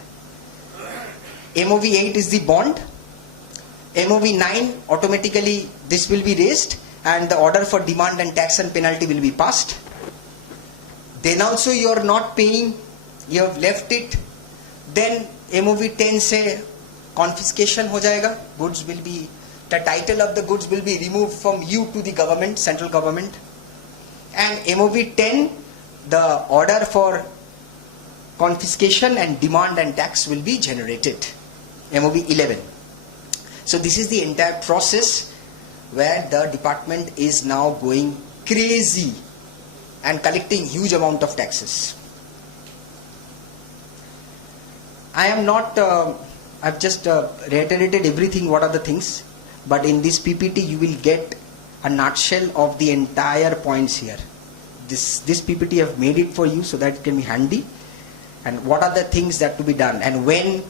hai. MOV 8 is the bond. MOV 9, automatically this will be raised and the order for demand and tax and penalty will be passed. Then also you are not paying, you have left it, then MOV 10 say confiscation ho jayega, goods will be, the title of the goods will be removed from you to the government, central government. And MOV 10, the order for confiscation and demand and tax will be generated. MOV 11. So this is the entire process where the department is now going crazy and collecting huge amount of taxes. I am not, I've just reiterated everything, what are the things, but in this PPT you will get a nutshell of the entire points here. This PPT I have made it for you so that it can be handy, and what are the things that to be done, and when,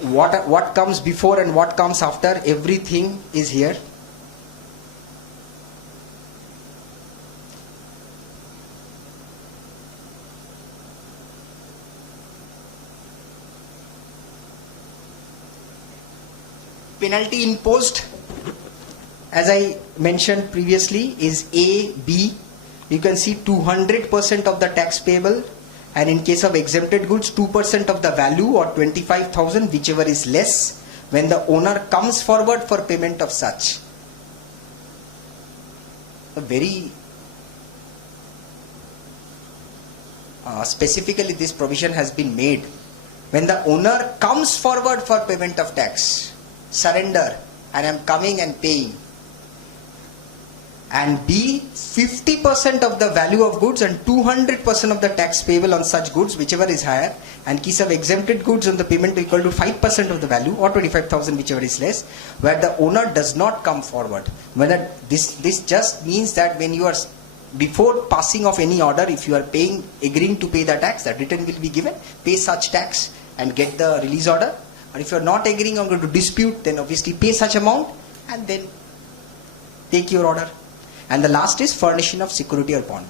what comes before and what comes after, everything is here. Penalty imposed, as I mentioned previously, is A, B. You can see 200% of the tax payable, and in case of exempted goods 2% of the value or 25,000, whichever is less, when the owner comes forward for payment of such. A very specifically this provision has been made. When the owner comes forward for payment of tax, surrender, and I am coming and paying. And B, 50% of the value of goods and 200% of the tax payable on such goods, whichever is higher, and case of exempted goods on the payment equal to 5% of the value or 25,000, whichever is less, where the owner does not come forward. Whether this just means that when you are, before passing of any order, if you are paying, agreeing to pay the tax, that return will be given, pay such tax and get the release order. Or if you are not agreeing or going to dispute, then obviously pay such amount and then take your order. And the last is furnishing of security or bond.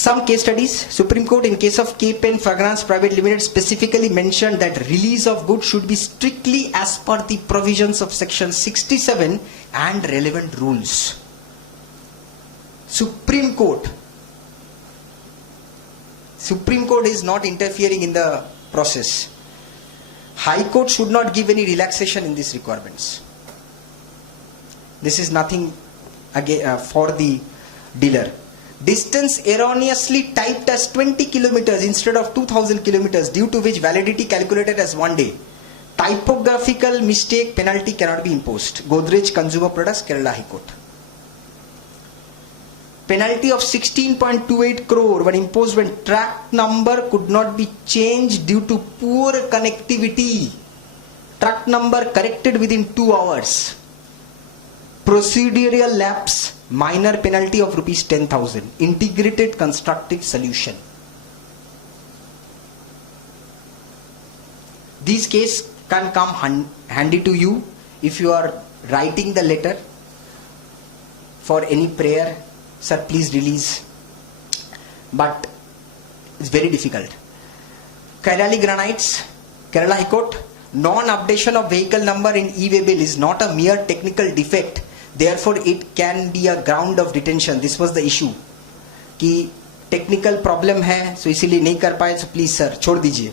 Some case studies. Supreme Court in case of K-Pen Fragrance Private Limited specifically mentioned that release of goods should be strictly as per the provisions of section 67 and relevant rules. Supreme Court is not interfering in the process. High Court should not give any relaxation in these requirements. This is nothing again for the dealer. Distance erroneously typed as 20 kilometers instead of 2000 kilometers, due to which validity calculated as 1 day. Typographical mistake penalty cannot be imposed. Godrej Consumer Products, Kerala High Court. Penalty of 16.28 crore were imposed when track number could not be changed due to poor connectivity. Track number corrected within 2 hours. Procedural lapse, minor penalty of rupees 10,000. Integrated constructive solution. These cases can come handy to you if you are writing the letter for any prayer. Sir, please release. But it's very difficult. Kairali Granites, Kerala High Court. Non-updation of vehicle number in e-WayBill is not a mere technical defect. Therefore, it can be a ground of detention. This was the issue. कि technical problem है, so इसीलिए नहीं कर पाए, so please sir, छोड़ दीजिए.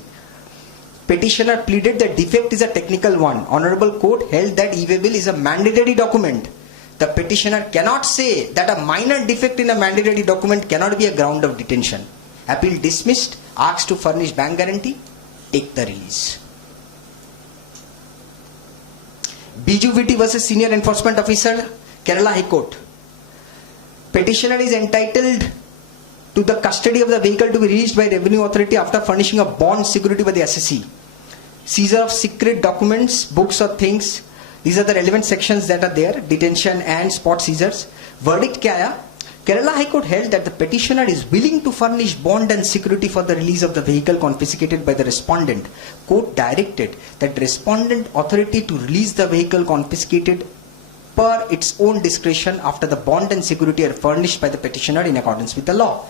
Petitioner pleaded that defect is a technical one. Honorable Court held that e-WayBill is a mandatory document. The petitioner cannot say that a minor defect in a mandatory document cannot be a ground of detention. Appeal dismissed. Asked to furnish bank guarantee. Take the release. Biju Viti versus Senior Enforcement Officer, Kerala High Court. Petitioner is entitled to the custody of the vehicle to be released by Revenue Authority after furnishing a bond security by the SSC. Seizure of secret documents, books or things. These are the relevant sections that are there. Detention and spot seizures. Verdict क्या आया? Kerala High Court held that the petitioner is willing to furnish bond and security for the release of the vehicle confiscated by the respondent. Court directed that respondent authority to release the vehicle confiscated per its own discretion after the bond and security are furnished by the petitioner in accordance with the law.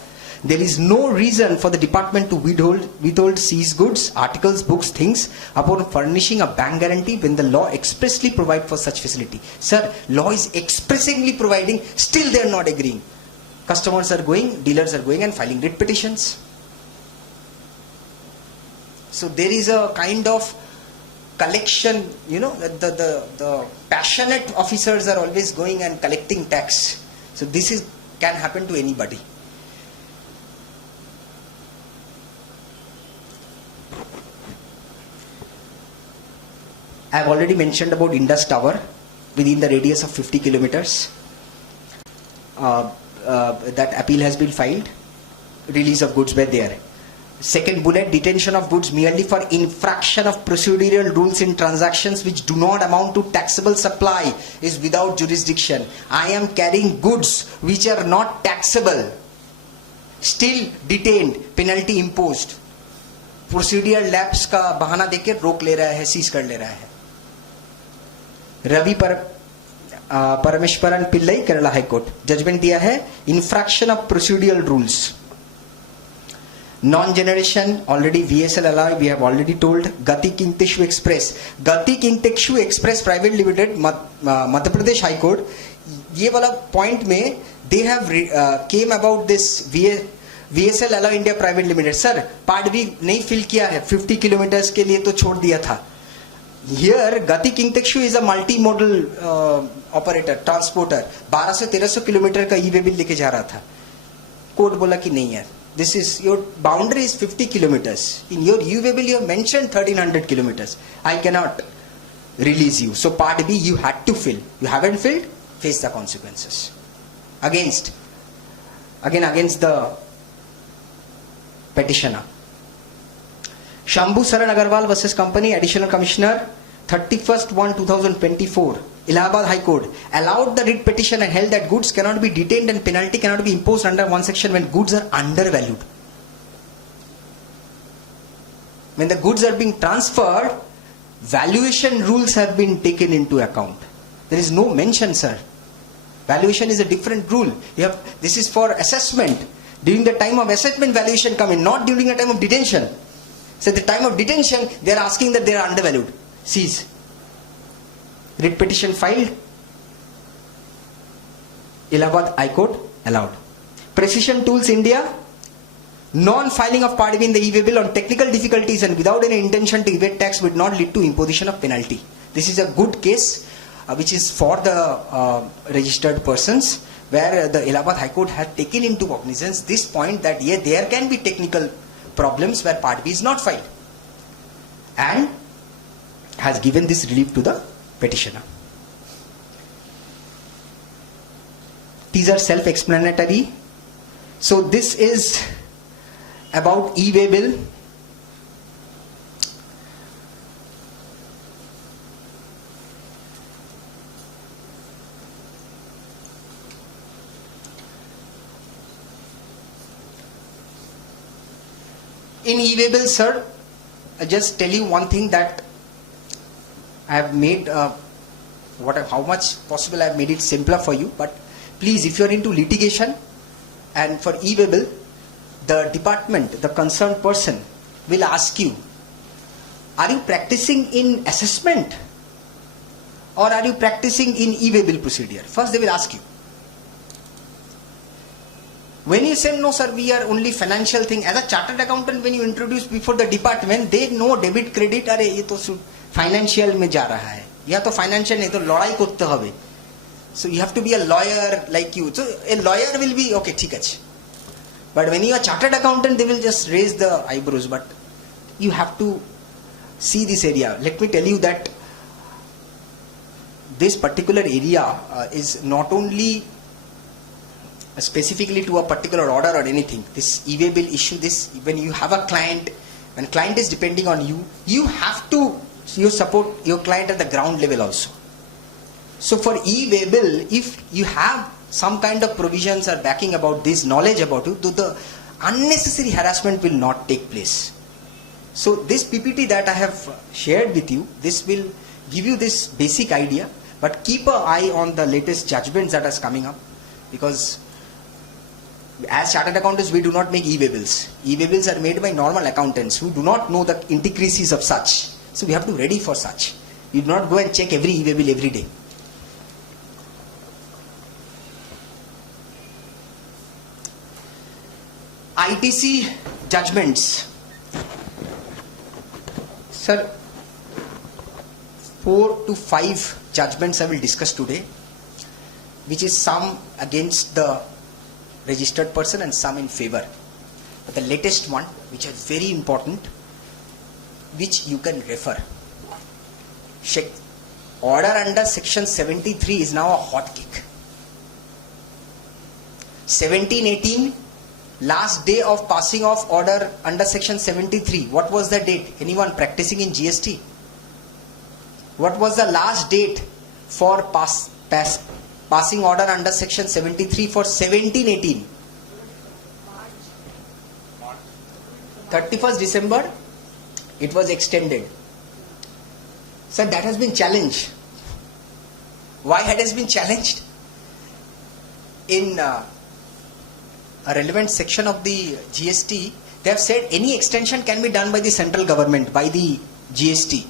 There is no reason for the department to withhold seized goods, articles, books, things upon furnishing a bank guarantee when the law expressly provides for such facility. Sir, law is expressly providing, still they are not agreeing. Customers are going, dealers are going and filing writ petitions. So there is a kind of collection, you know, the passionate officers are always going and collecting tax. So this can happen to anybody. I have already mentioned about Indus Tower within the radius of 50 kilometers. That appeal has been filed. Release of goods were there. Second bullet, detention of goods merely for infraction of procedural rules in transactions which do not amount to taxable supply is without jurisdiction. I am carrying goods which are not taxable. Still detained, penalty imposed. Procedural lapse का बहाना देके रोक ले रहा है, seize कर ले रहा है. Ravi Parameswaran Pillai, Kerala high court. Judgement दिया है infraction of procedural rules. Non-generation, already VSL alloy, we have already told. Gati Kintekshu Express. Gati Kintekshu Express Private Limited, Madhya Pradesh High Court. ये वाला point में they have came about this VSL Alloy India Private Limited. Sir, part B नहीं fill किया है, 50 kilometers के लिए तो छोड़ दिया था. Here, Gati Kintekshu is a multimodal operator, transporter. 1200-1300 kilometre का e-WayBill लेके जा रहा था. कोर्ट बोला कि नहीं यार, this is your boundary is 50 kilometers. In your e-WayBill you have mentioned 1300 kilometers. I cannot release you. So part B you had to fill. You haven't filled, face the consequences. Against the petitioner. Shambhu Saran Agarwal versus Company, Additional Commissioner, 31/1/2024, Allahabad High Court, allowed the writ petition and held that goods cannot be detained and penalty cannot be imposed under one section when goods are undervalued. When the goods are being transferred, valuation rules have been taken into account. There is no mention, sir. Valuation is a different rule. This is for assessment. During the time of assessment valuation come in, not during the time of detention. So at the time of detention, they are asking that they are undervalued. Seize. Writ petition filed. Allahabad High Court allowed. Precision Tools India, non-filing of part B in the e-WayBill on technical difficulties and without any intention to evade tax would not lead to imposition of penalty. This is a good case which is for the registered persons, where the Allahabad High Court had taken into cognizance this point that yeah, there can be technical problems where part B is not filed, and has given this relief to the petitioner. These are self-explanatory. So this is about e-WayBill. In e-WayBill, sir, I just tell you one thing, that I have made how much possible I have made it simpler for you. But please, if you are into litigation and for e-WayBill, the department, the concerned person will ask you, are you practicing in assessment or are you practicing in e-WayBill procedure? First they will ask you. When you say no sir, we are only financial thing, as a chartered accountant, when you introduce before the department, they know debit credit, अरे ये तो financial में जा रहा है, या तो financial नहीं तो लड़ाई करते होगे. So you have to be a lawyer like you. So a lawyer will be okay, ठीक है. But when you are chartered accountant, they will just raise the eyebrows. But you have to see this area. Let me tell you that this particular area is not only specifically to a particular order or anything. This e-WayBill issue, this when you have a client, when client is depending on you, you have to support your client at the ground level also. So for e-WayBill, if you have some kind of provisions or backing about this, knowledge about it, the unnecessary harassment will not take place. So this PPT that I have shared with you, this will give you this basic idea, but keep an eye on the latest judgments that is coming up, because as chartered accountants, we do not make e-WayBills. E-WayBills are made by normal accountants who do not know the intricacies of such. So we have to be ready for such. You do not go and check every e-WayBill every day. ITC judgments. Sir, 4 to 5 judgments I will discuss today, which is some against the registered person and some in favor. But the latest one, which is very important, which you can refer. Order under section 73 is now a hot cake. 1718, last day of passing of order under section 73. What was the date? Anyone practicing in GST? What was the last date for passing order under section 73 for 1718? 31st December, it was extended. Sir, that has been challenged. Why it has been challenged? In a relevant section of the GST, they have said any extension can be done by the central government, by the GST,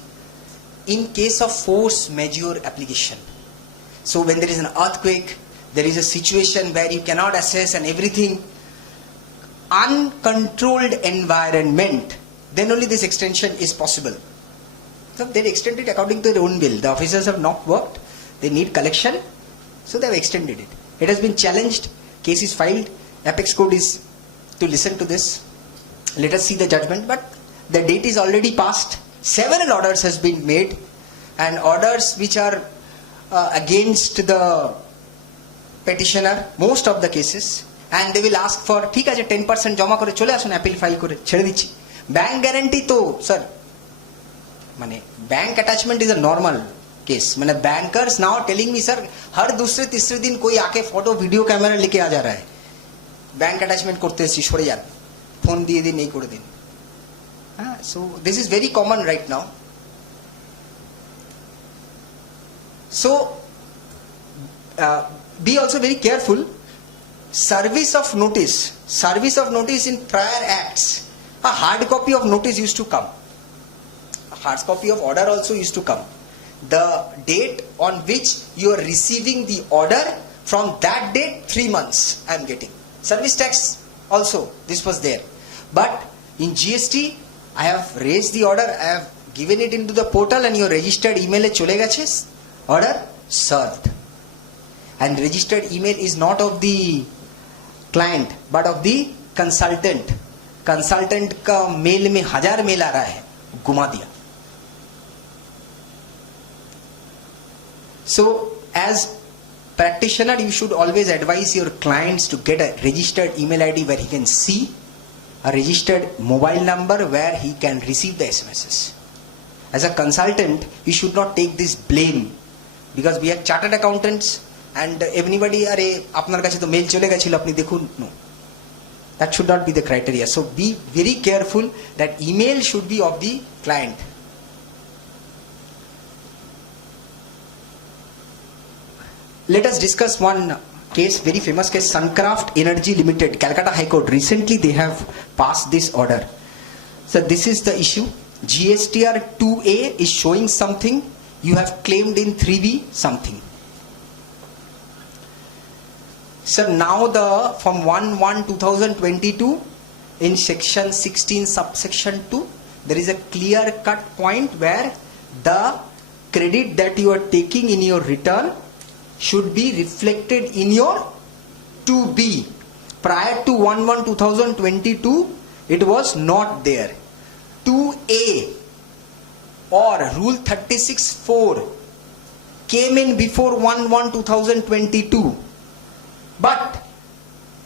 in case of force majeure application. So when there is an earthquake, there is a situation where you cannot assess and everything, uncontrolled environment, then only this extension is possible. So they extended it according to their own will. The officers have not worked, they need collection, so they have extended it. It has been challenged, case is filed, Apex Code is to listen to this. Let us see the judgment, but the date is already passed. Several orders has been made, and orders which are against the petitioner, most of the cases, and they will ask for ठीक है 10% जमा करे चले आसुन appeal file करे छेड़ दीची. Bank guarantee तो sir माने bank attachment is a normal case. माने bankers now telling me sir हर दूसरे तीसरे दिन कोई आके फोटो वीडियो कैमरा लेके आ जा रहा है. Bank attachment करते हैं छोड़ यार फोन दिए दिन नहीं कर दिन. So this is very common right now. So be also very careful. service of notice in prior acts, a hard copy of notice used to come. A hard copy of order also used to come. The date on which you are receiving the order, from that date 3 months I am getting. Service tax also, this was there. But in GST, I have raised the order, I have given it into the portal, and your registered email e chole geche, order served. And registered email is not of the client but of the consultant. Consultant का mail में 1000 mail आ रहा है, घुमा दिया. So as practitioner, you should always advise your clients to get a registered email ID where he can see, a registered mobile number where he can receive the SMSs. As a consultant, you should not take this blame, because we are chartered accountants and everybody, अरे आपनार काछे तो mail चले गेछिलो आपनी देखुन. No, that should not be the criteria. So be very careful that email should be of the client. Let us discuss one case, very famous case, Suncraft Energy Limited, Calcutta High Court. Recently they have passed this order. So this is the issue. GSTR 2A is showing something, you have claimed in 3B something. So now from 1/1/2022 in section 16 subsection 2, there is a clear cut point where the credit that you are taking in your return should be reflected in your 2B. Prior to 1/1/2022, it was not there. 2A or Rule 36(4) came in before 1/1/2022. But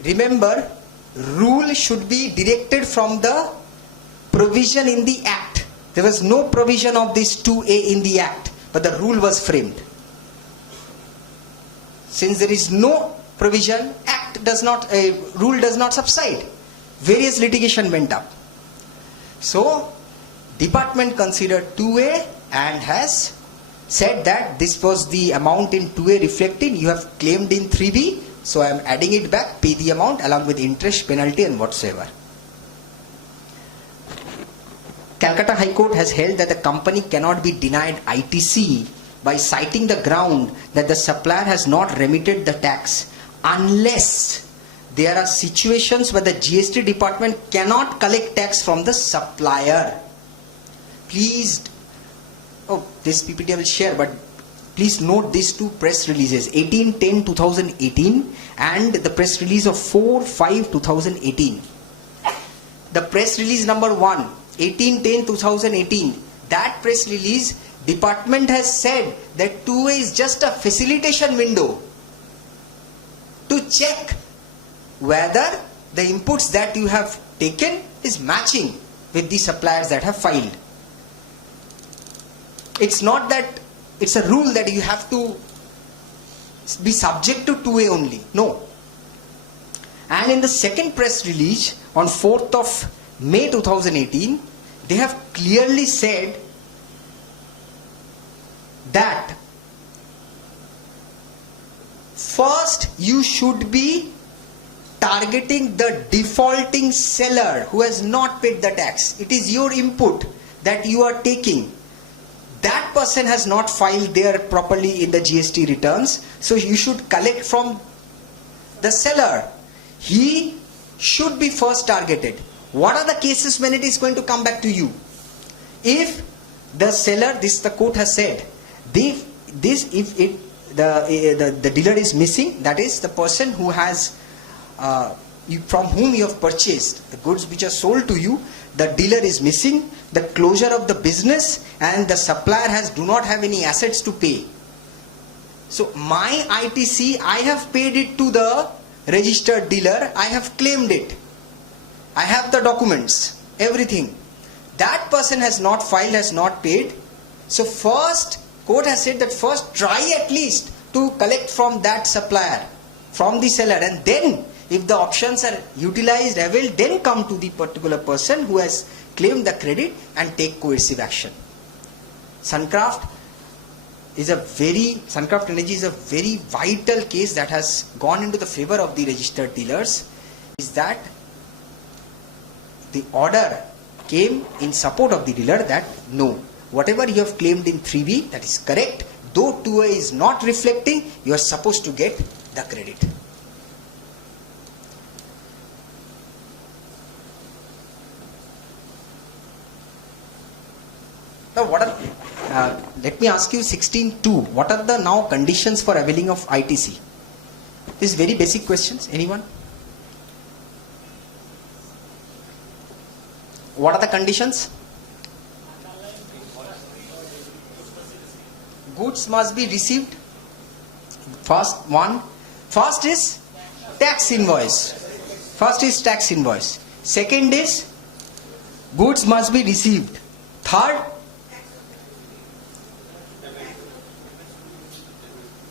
remember, rule should be directed from the provision in the Act. There was no provision of this 2A in the Act, but the rule was framed. Since there is no provision, rule does not subside. Various litigation went up. So, department considered 2A and has said that this was the amount in 2A reflecting, you have claimed in 3B, so I am adding it back, pay the amount along with interest, penalty and whatsoever. Calcutta High Court has held that the company cannot be denied ITC by citing the ground that the supplier has not remitted the tax unless there are situations where the GST department cannot collect tax from the supplier. Please, this PPT I will share, but please note these two press releases, 18/10/2018 and the press release of 4/5/2018. The press release number 1, 18/10/2018, that press release, department has said that 2A is just a facilitation window to check whether the inputs that you have taken is matching with the suppliers that have filed. It's not that it's a rule that you have to be subject to 2A only. No. And in the second press release on 4th of May 2018, they have clearly said that first you should be targeting the defaulting seller who has not paid the tax. It is your input that you are taking. That person has not filed there properly in the GST returns, so you should collect from the seller. He should be first targeted. What are the cases when it is going to come back to you? If the seller, the court has said, if the dealer is missing, that is the person who has from whom you have purchased the goods which are sold to you, the dealer is missing, the closure of the business, and the supplier do not have any assets to pay. So my ITC, I have paid it to the registered dealer, I have claimed it, I have the documents, everything. That person has not filed, has not paid. So first, court has said that first try at least to collect from that supplier, from the seller, and then if the options are utilized, availed, then come to the particular person who has claimed the credit and take coercive action. Suncraft is a very, Suncraft Energy is a very vital case that has gone into the favor of the registered dealers, is that the order came in support of the dealer that no, whatever you have claimed in 3B, that is correct. Though 2A is not reflecting, you are supposed to get the credit. Now, let me ask you 16.2. What are the now conditions for availing of ITC? These very basic questions. Anyone? What are the conditions? Goods must be received. First is tax invoice. Second is goods must be received. Third,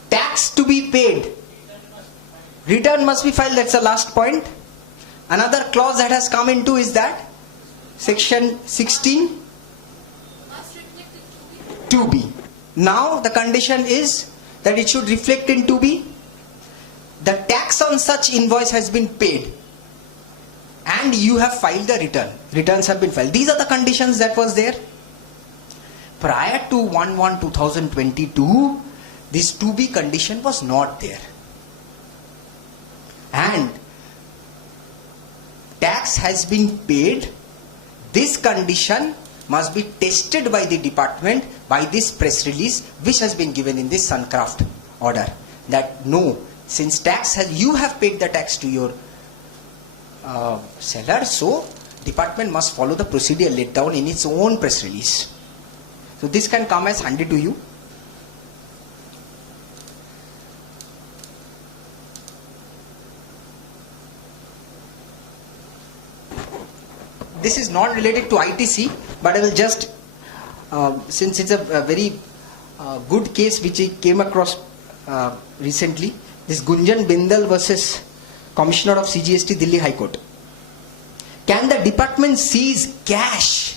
tax to be paid. Return must be filed. That's the last point. Another clause that has come into is that section 16 2B. Now the condition is that it should reflect in 2B. The tax on such invoice has been paid and you have filed the return. Returns have been filed. These are the conditions that was there. Prior to 1/1/2022, this 2B condition was not there. And tax has been paid. This condition must be tested by the department by this press release which has been given in this Suncraft order, that no, since you have paid the tax to your seller, so department must follow the procedure laid down in its own press release. So this can come as handy to you. This is not related to ITC, but I will just, since it's a very good case which I came across recently, this Gunjan Bindal versus Commissioner of CGST, Delhi High Court. Can the department seize cash?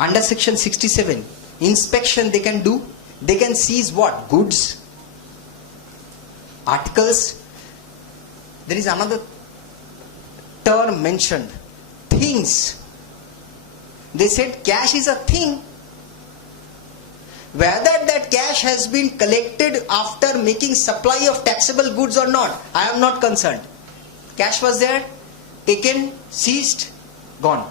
Under section 67, inspection they can do. They can seize what? Goods, articles. There is another term mentioned, things. They said cash is a thing. Whether that cash has been collected after making supply of taxable goods or not, I am not concerned. Cash was there, taken, seized, gone.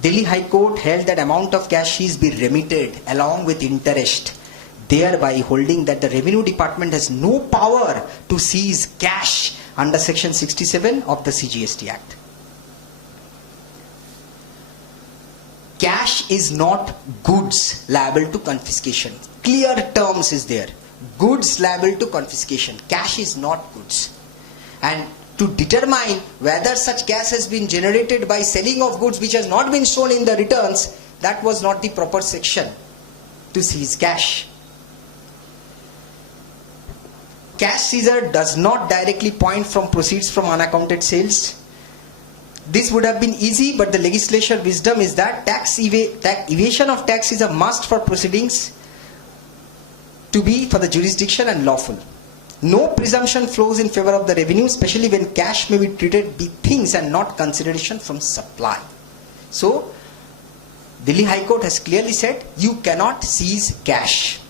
Delhi High Court held that amount of cash seized be remitted along with interest, thereby holding that the Revenue Department has no power to seize cash under section 67 of the CGST Act. Cash is not goods liable to confiscation. Clear terms is there. Goods liable to confiscation. Cash is not goods. And to determine whether such cash has been generated by selling of goods which has not been shown in the returns, that was not the proper section to seize cash. Cash seizure does not directly point from proceeds from unaccounted sales. This would have been easy, but the legislation wisdom is that evasion of tax is a must for proceedings to be for the jurisdiction and lawful. No presumption flows in favor of the revenue, especially when cash may be treated be things and not consideration from supply. So, Delhi High Court has clearly said you cannot seize cash.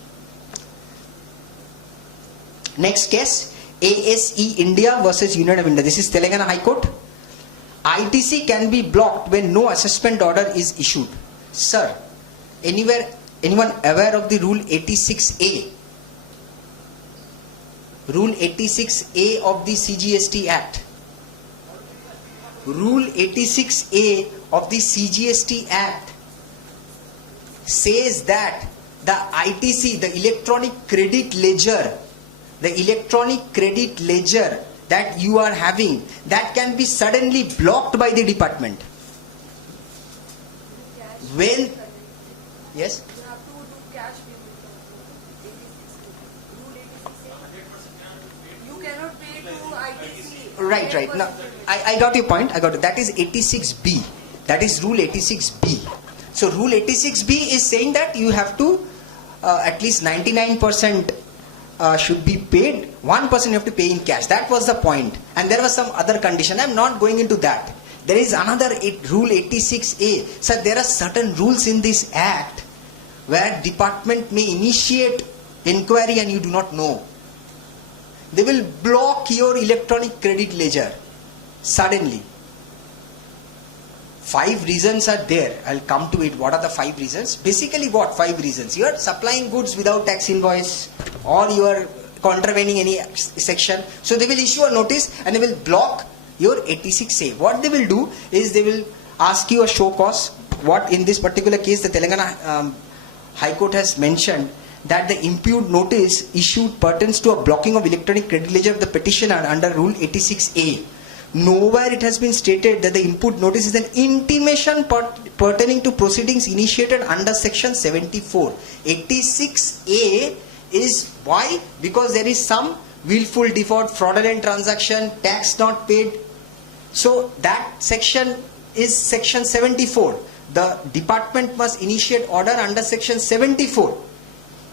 Next case, ASE India versus Union of India. This is Telangana High Court. ITC can be blocked when no assessment order is issued. Sir, anyone aware of the Rule 86A? Rule 86A of the CGST Act. Rule 86A of the CGST Act says that the ITC, the electronic credit ledger, that you are having, that can be suddenly blocked by the department. When, yes? You have to do cash payment. You cannot pay to ITC. Right. Now, I got your point. That is 86B. That is Rule 86B. So Rule 86B is saying that you have to at least 99% should be paid, 1% you have to pay in cash. That was the point. And there was some other condition. I am not going into that. There is another Rule 86A. So there are certain rules in this Act where department may initiate inquiry and you do not know. They will block your electronic credit ledger suddenly. 5 reasons are there. I'll come to it. What are the 5 reasons? Basically what 5 reasons? You are supplying goods without tax invoice, or you are contravening any section. So they will issue a notice and they will block your 86A. What they will do is they will ask you a show cause. What in this particular case the Telangana High Court has mentioned that the impute notice issued pertains to a blocking of electronic credit ledger of the petitioner under Rule 86A. Nowhere it has been stated that the input notice is an intimation pertaining to proceedings initiated under section 74. 86A is why? Because there is some willful default, fraudulent transaction, tax not paid. So that section is section 74. The department must initiate order under section 74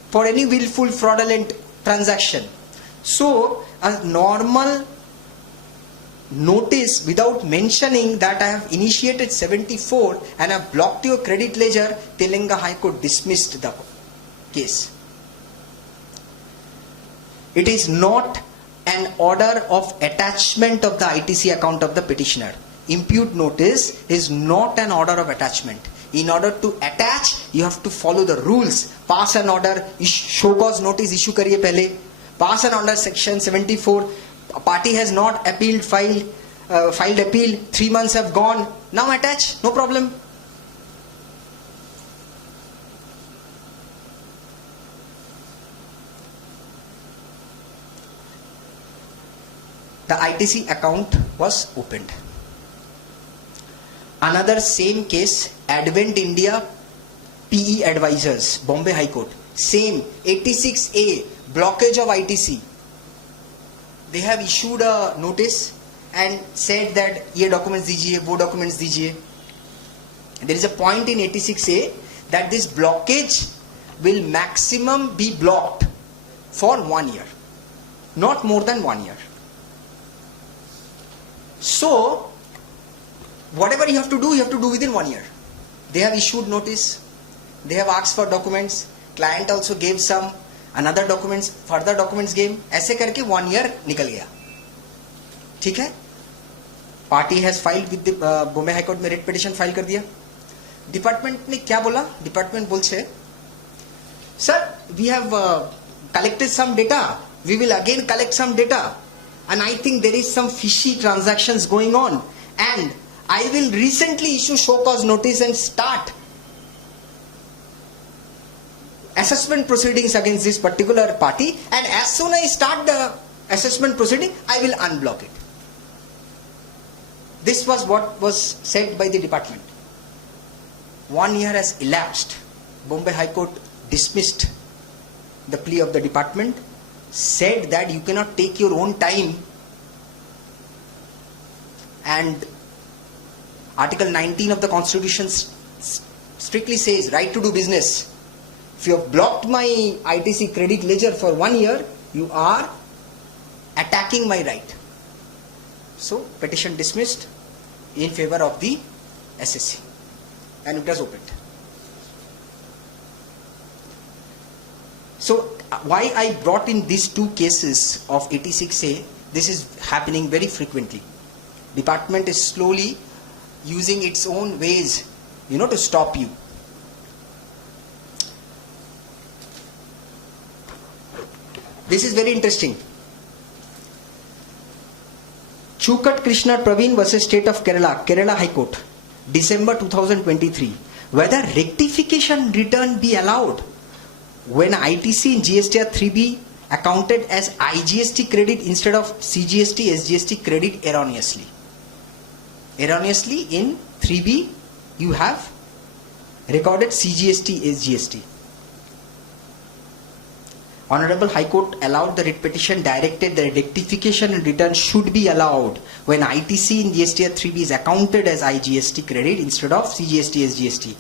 for any willful fraudulent transaction. So a normal notice without mentioning that I have initiated 74 and I have blocked your credit ledger, Telangana High Court dismissed the case. It is not an order of attachment of the ITC account of the petitioner. Impute notice is not an order of attachment. In order to attach, you have to follow the rules. Pass an order, show cause notice issue kariye pehle. Pass an order section 74. A party has not filed appeal. 3 months have gone. Now attach, no problem. The ITC account was opened. Another same case, Advent India PE Advisors, Bombay High Court. Same, 86A, blockage of ITC. They have issued a notice and said that ye documents dijiye, wo documents dijiye. There is a point in 86A that this blockage will maximum be blocked for 1 year, not more than 1 year. So whatever you have to do within 1 year. They have issued notice, they have asked for documents, client also gave some, another documents, further documents gave, ऐसे करके 1 year निकल गया. ठीक है? Party has filed with the Bombay High Court में writ petition file कर दिया. Department ने क्या बोला? Department बोलছে, sir, we have collected some data, we will again collect some data, and I think there is some fishy transactions going on, and I will recently issue show cause notice and start assessment proceedings against this particular party, and as soon as I start the assessment proceeding, I will unblock it. This was what was said by the department. 1 year has elapsed. Bombay High Court dismissed the plea of the department, said that you cannot take your own time, and Article 19 of the Constitution strictly says right to do business. If you have blocked my ITC credit ledger for 1 year, you are attacking my right. So petition dismissed in favor of the SSC, and it was opened. So why I brought in these 2 cases of 86A, this is happening very frequently. Department is slowly using its own ways, to stop you. This is very interesting. Chukat Krishna Praveen versus State of Kerala, Kerala High Court, December 2023. Whether rectification return be allowed when ITC and GST are 3B accounted as IGST credit instead of CGST, SGST credit erroneously. Erroneously in 3B you have recorded CGST, SGST. Honorable High Court allowed the writ petition, directed that rectification and return should be allowed when ITC in GSTR 3B is accounted as IGST credit instead of CGST SGST.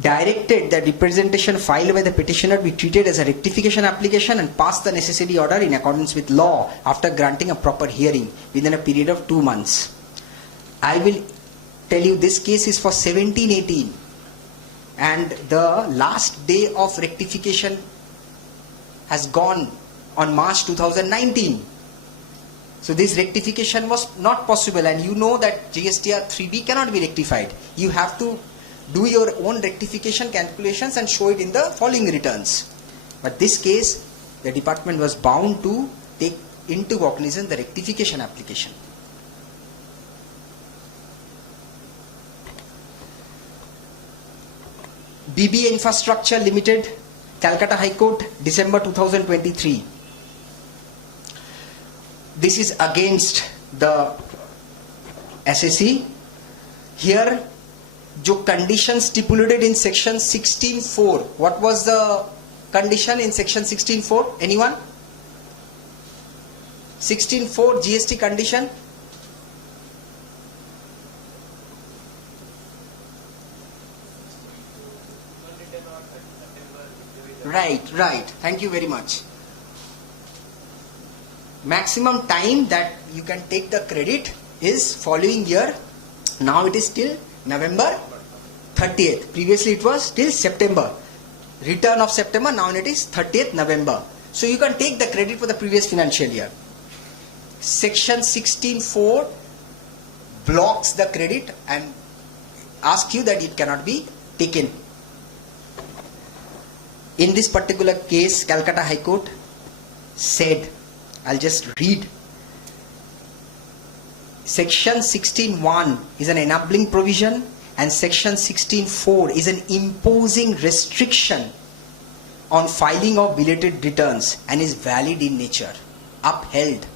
Directed that representation filed by the petitioner be treated as a rectification application and pass the necessary order in accordance with law after granting a proper hearing within a period of 2 months. I will tell you this case is for 1718 and the last day of rectification has gone on March 2019. So this rectification was not possible, and you know that GSTR 3B cannot be rectified. You have to do your own rectification calculations and show it in the following returns. But this case, the department was bound to take into cognizance the rectification application. BBA Infrastructure Limited, Calcutta High Court, December 2023. This is against the SSE. Here, जो condition stipulated in section 16.4. What was the condition in section 16.4? Anyone? 16.4 GST condition. Right. Thank you very much. Maximum time that you can take the credit is following year. Now it is till November 30th. Previously it was till September. Return of September, now it is 30th November. So you can take the credit for the previous financial year. Section 16.4 blocks the credit and asks you that it cannot be taken. In this particular case, Calcutta High Court said, I'll just read. Section 16.1 is an enabling provision and section 16.4 is an imposing restriction on filing of belated returns and is valid in nature. Upheld.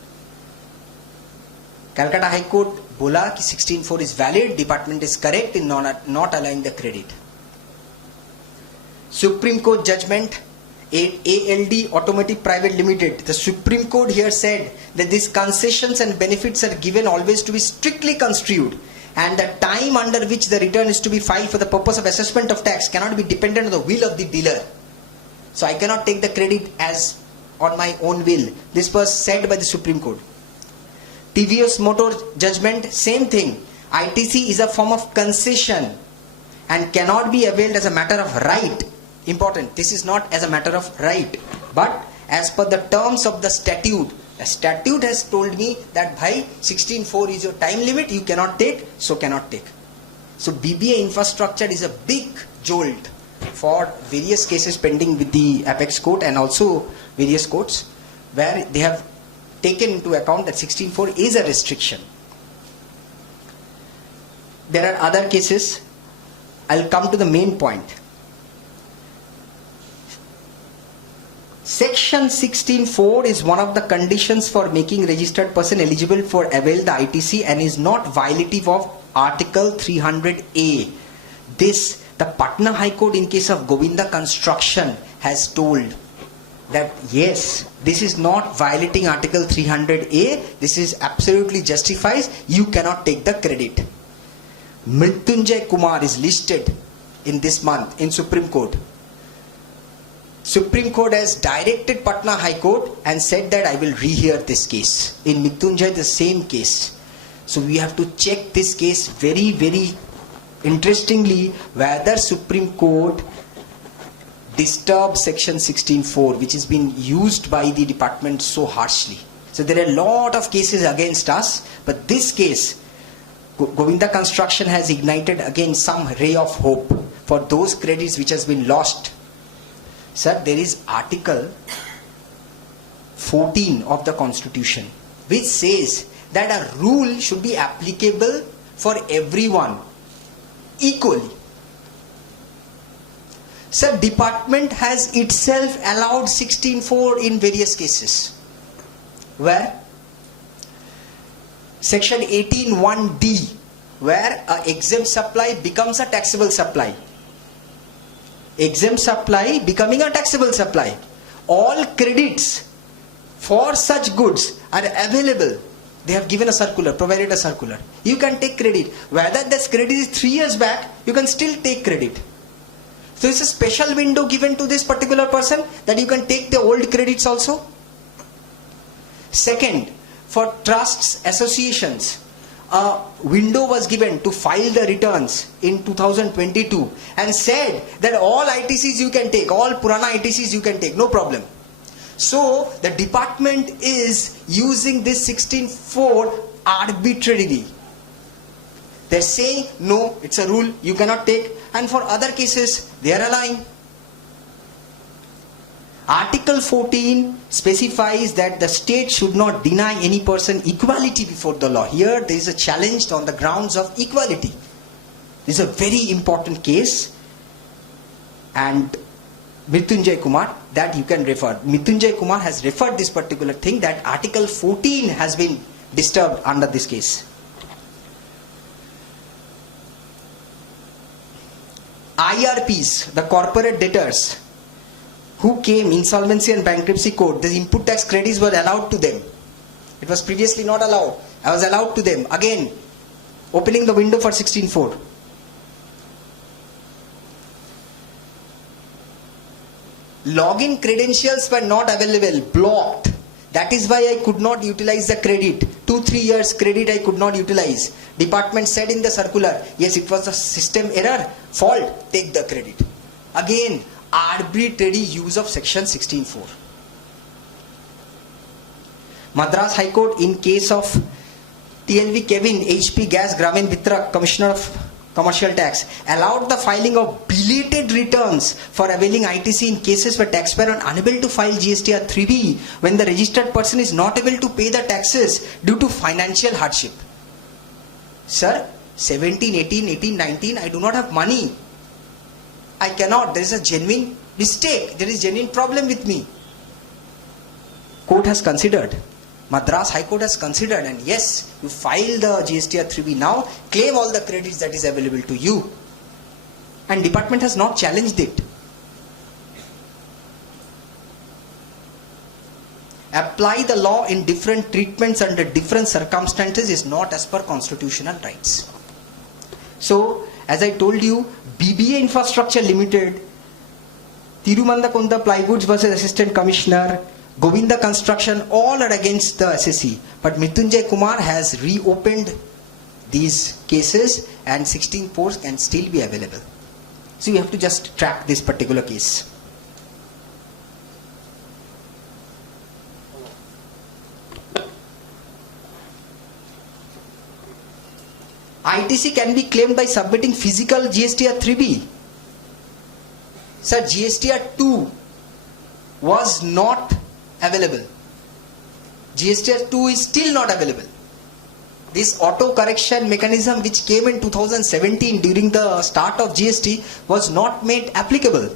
Calcutta High Court बोला कि 16.4 is valid, department is correct in not allowing the credit. Supreme Court judgment, ALD Automotive Private Limited. The Supreme Court here said that these concessions and benefits are given always to be strictly construed, and the time under which the return is to be filed for the purpose of assessment of tax cannot be dependent on the will of the dealer. So I cannot take the credit as on my own will. This was said by the Supreme Court. TVS Motor judgment, same thing. ITC is a form of concession and cannot be availed as a matter of right. Important, this is not as a matter of right, but as per the terms of the statute. The statute has told me that bhai 16.4 is your time limit, you cannot take, so cannot take. So BBA infrastructure is a big jolt for various cases pending with the apex court and also various courts where they have taken into account that 16.4 is a restriction. There are other cases. I'll come to the main point. Section 16.4 is one of the conditions for making registered person eligible for avail the ITC and is not violative of Article 300A. This, the Patna High Court in case of Govinda Construction has told that yes, this is not violating Article 300A. This is absolutely justifies. You cannot take the credit. Mrityunjay Kumar is listed in this month in Supreme Court. Supreme Court has directed Patna High Court and said that I will rehear this case. In Mrityunjay, the same case. So we have to check this case very, very interestingly whether Supreme Court disturbs section 16.4 which has been used by the department so harshly. So there are a lot of cases against us, but this case, Govinda Construction has ignited again some ray of hope for those credits which has been lost. Sir, there is Article 14 of the Constitution which says that a rule should be applicable for everyone equally. Sir, department has itself allowed 16.4 in various cases. Where? Section 18.1D, where a exempt supply becomes a taxable supply. Exempt supply becoming a taxable supply. all credits for such goods are available. They have given a circular, provided a circular. You can take credit. Whether this credit is 3 years back, you can still take credit. So it's a special window given to this particular person that you can take the old credits also. Second, for trusts, associations, a window was given to file the returns in 2022 and said that all ITCs you can take, all Purana ITCs you can take, no problem. So the department is using this 16.4 arbitrarily. They're saying no, it's a rule, you cannot take, and for other cases they are allowing. Article 14 specifies that the state should not deny any person equality before the law. Here there is a challenge on the grounds of equality. This is a very important case, and Mrityunjay Kumar, that you can refer. Mrityunjay Kumar has referred this particular thing, that Article 14 has been disturbed under this case. IRPs, the corporate debtors who came insolvency and bankruptcy court, the input tax credits were allowed to them. It was previously not allowed. I was allowed to them. Again, opening the window for 16.4. Login credentials were not available, blocked. That is why I could not utilize the credit. 2-3 years credit I could not utilize. Department said in the circular, yes, it was a system error, fault, take the credit. Again, arbitrary use of section 16.4. Madras High Court in case of TLV Kevin, HP Gas Gramin Vitrak, Commissioner of Commercial Tax, allowed the filing of belated returns for availing ITC in cases where taxpayer are unable to file GST or 3B when the registered person is not able to pay the taxes due to financial hardship. Sir, 17, 18, 18, 19, I do not have money. I cannot. There is a genuine mistake. There is genuine problem with me. Court has considered. Madras High Court has considered, and yes, you file the GST or 3B now, claim all the credits that is available to you. And department has not challenged it. Apply the law in different treatments under different circumstances is not as per constitutional rights. So, as I told you, BBA Infrastructure Limited, Tirumandakonda Plygoods versus Assistant Commissioner, Govinda Construction, all are against the SSC. But Mrityunjay Kumar has reopened these cases and 16.4 can still be available. So you have to just track this particular case. ITC can be claimed by submitting physical GSTR 3B. Sir, GSTR 2 was not available. GSTR 2 is still not available. This auto correction mechanism which came in 2017 during the start of GST was not made applicable.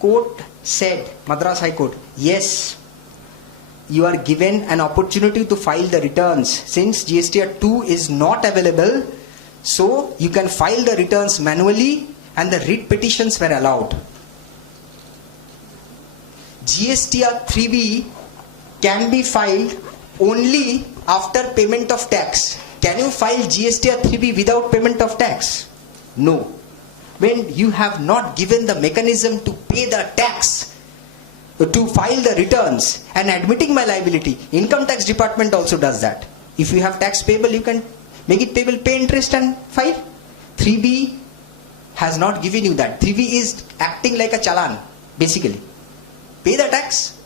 Court said, Madras High Court, yes, you are given an opportunity to file the returns. Since GSTR 2 is not available, so you can file the returns manually and the writ petitions were allowed. GSTR 3B can be filed only after payment of tax. Can you file GSTR 3B without payment of tax? No. When you have not given the mechanism to pay the tax, to file the returns and admitting my liability, income tax department also does that. If you have tax payable, you can make it payable, pay interest and file. 3B has not given you that. 3B is acting like a challan, basically. Pay the tax.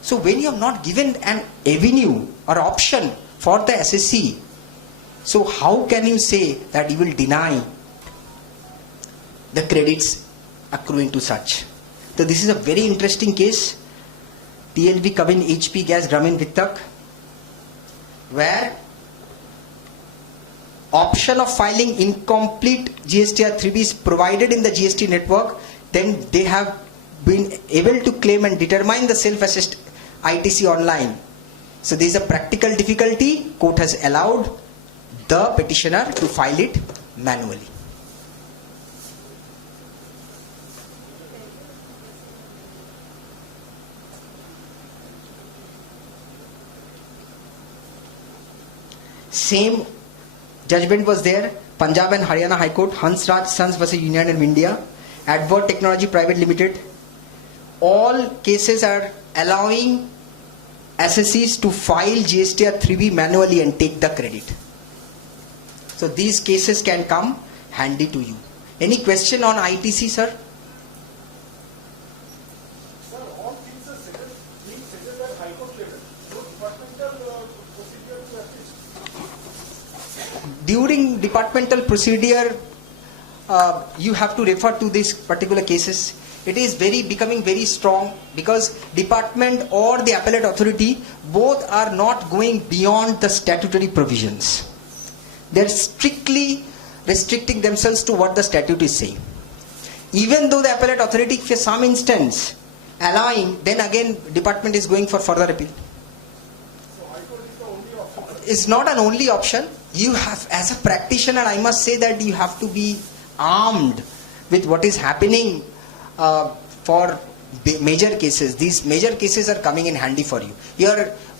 So when you have not given an avenue or option for the SSC, so how can you say that you will deny the credits accruing to such? So this is a very interesting case, TLV Kavin HP Gas Gramin Vittak, where option of filing incomplete GSTR 3B is provided in the GST network, then they have been able to claim and determine the self-assessed ITC online. So there is a practical difficulty. Court has allowed the petitioner to file it manually. Same judgment was there. Punjab and Haryana High Court, Hans Raj Sons versus United of India, Advert Technology Private Limited. All cases are allowing SSEs to file GSTR 3B manually and take the credit. So these cases can come handy to you. Any question on ITC, sir? Sir, all things are being settled at High Court level. No departmental procedure to assist. During departmental procedure, you have to refer to these particular cases. It is becoming very strong because department or the appellate authority both are not going beyond the statutory provisions. They are strictly restricting themselves to what the statute is saying. Even though the appellate authority, for some instance, allowing, then again department is going for further appeal. So High Court is the only option. It's not an only option. You have, as a practitioner, I must say that you have to be armed with what is happening for major cases. These major cases are coming in handy for you.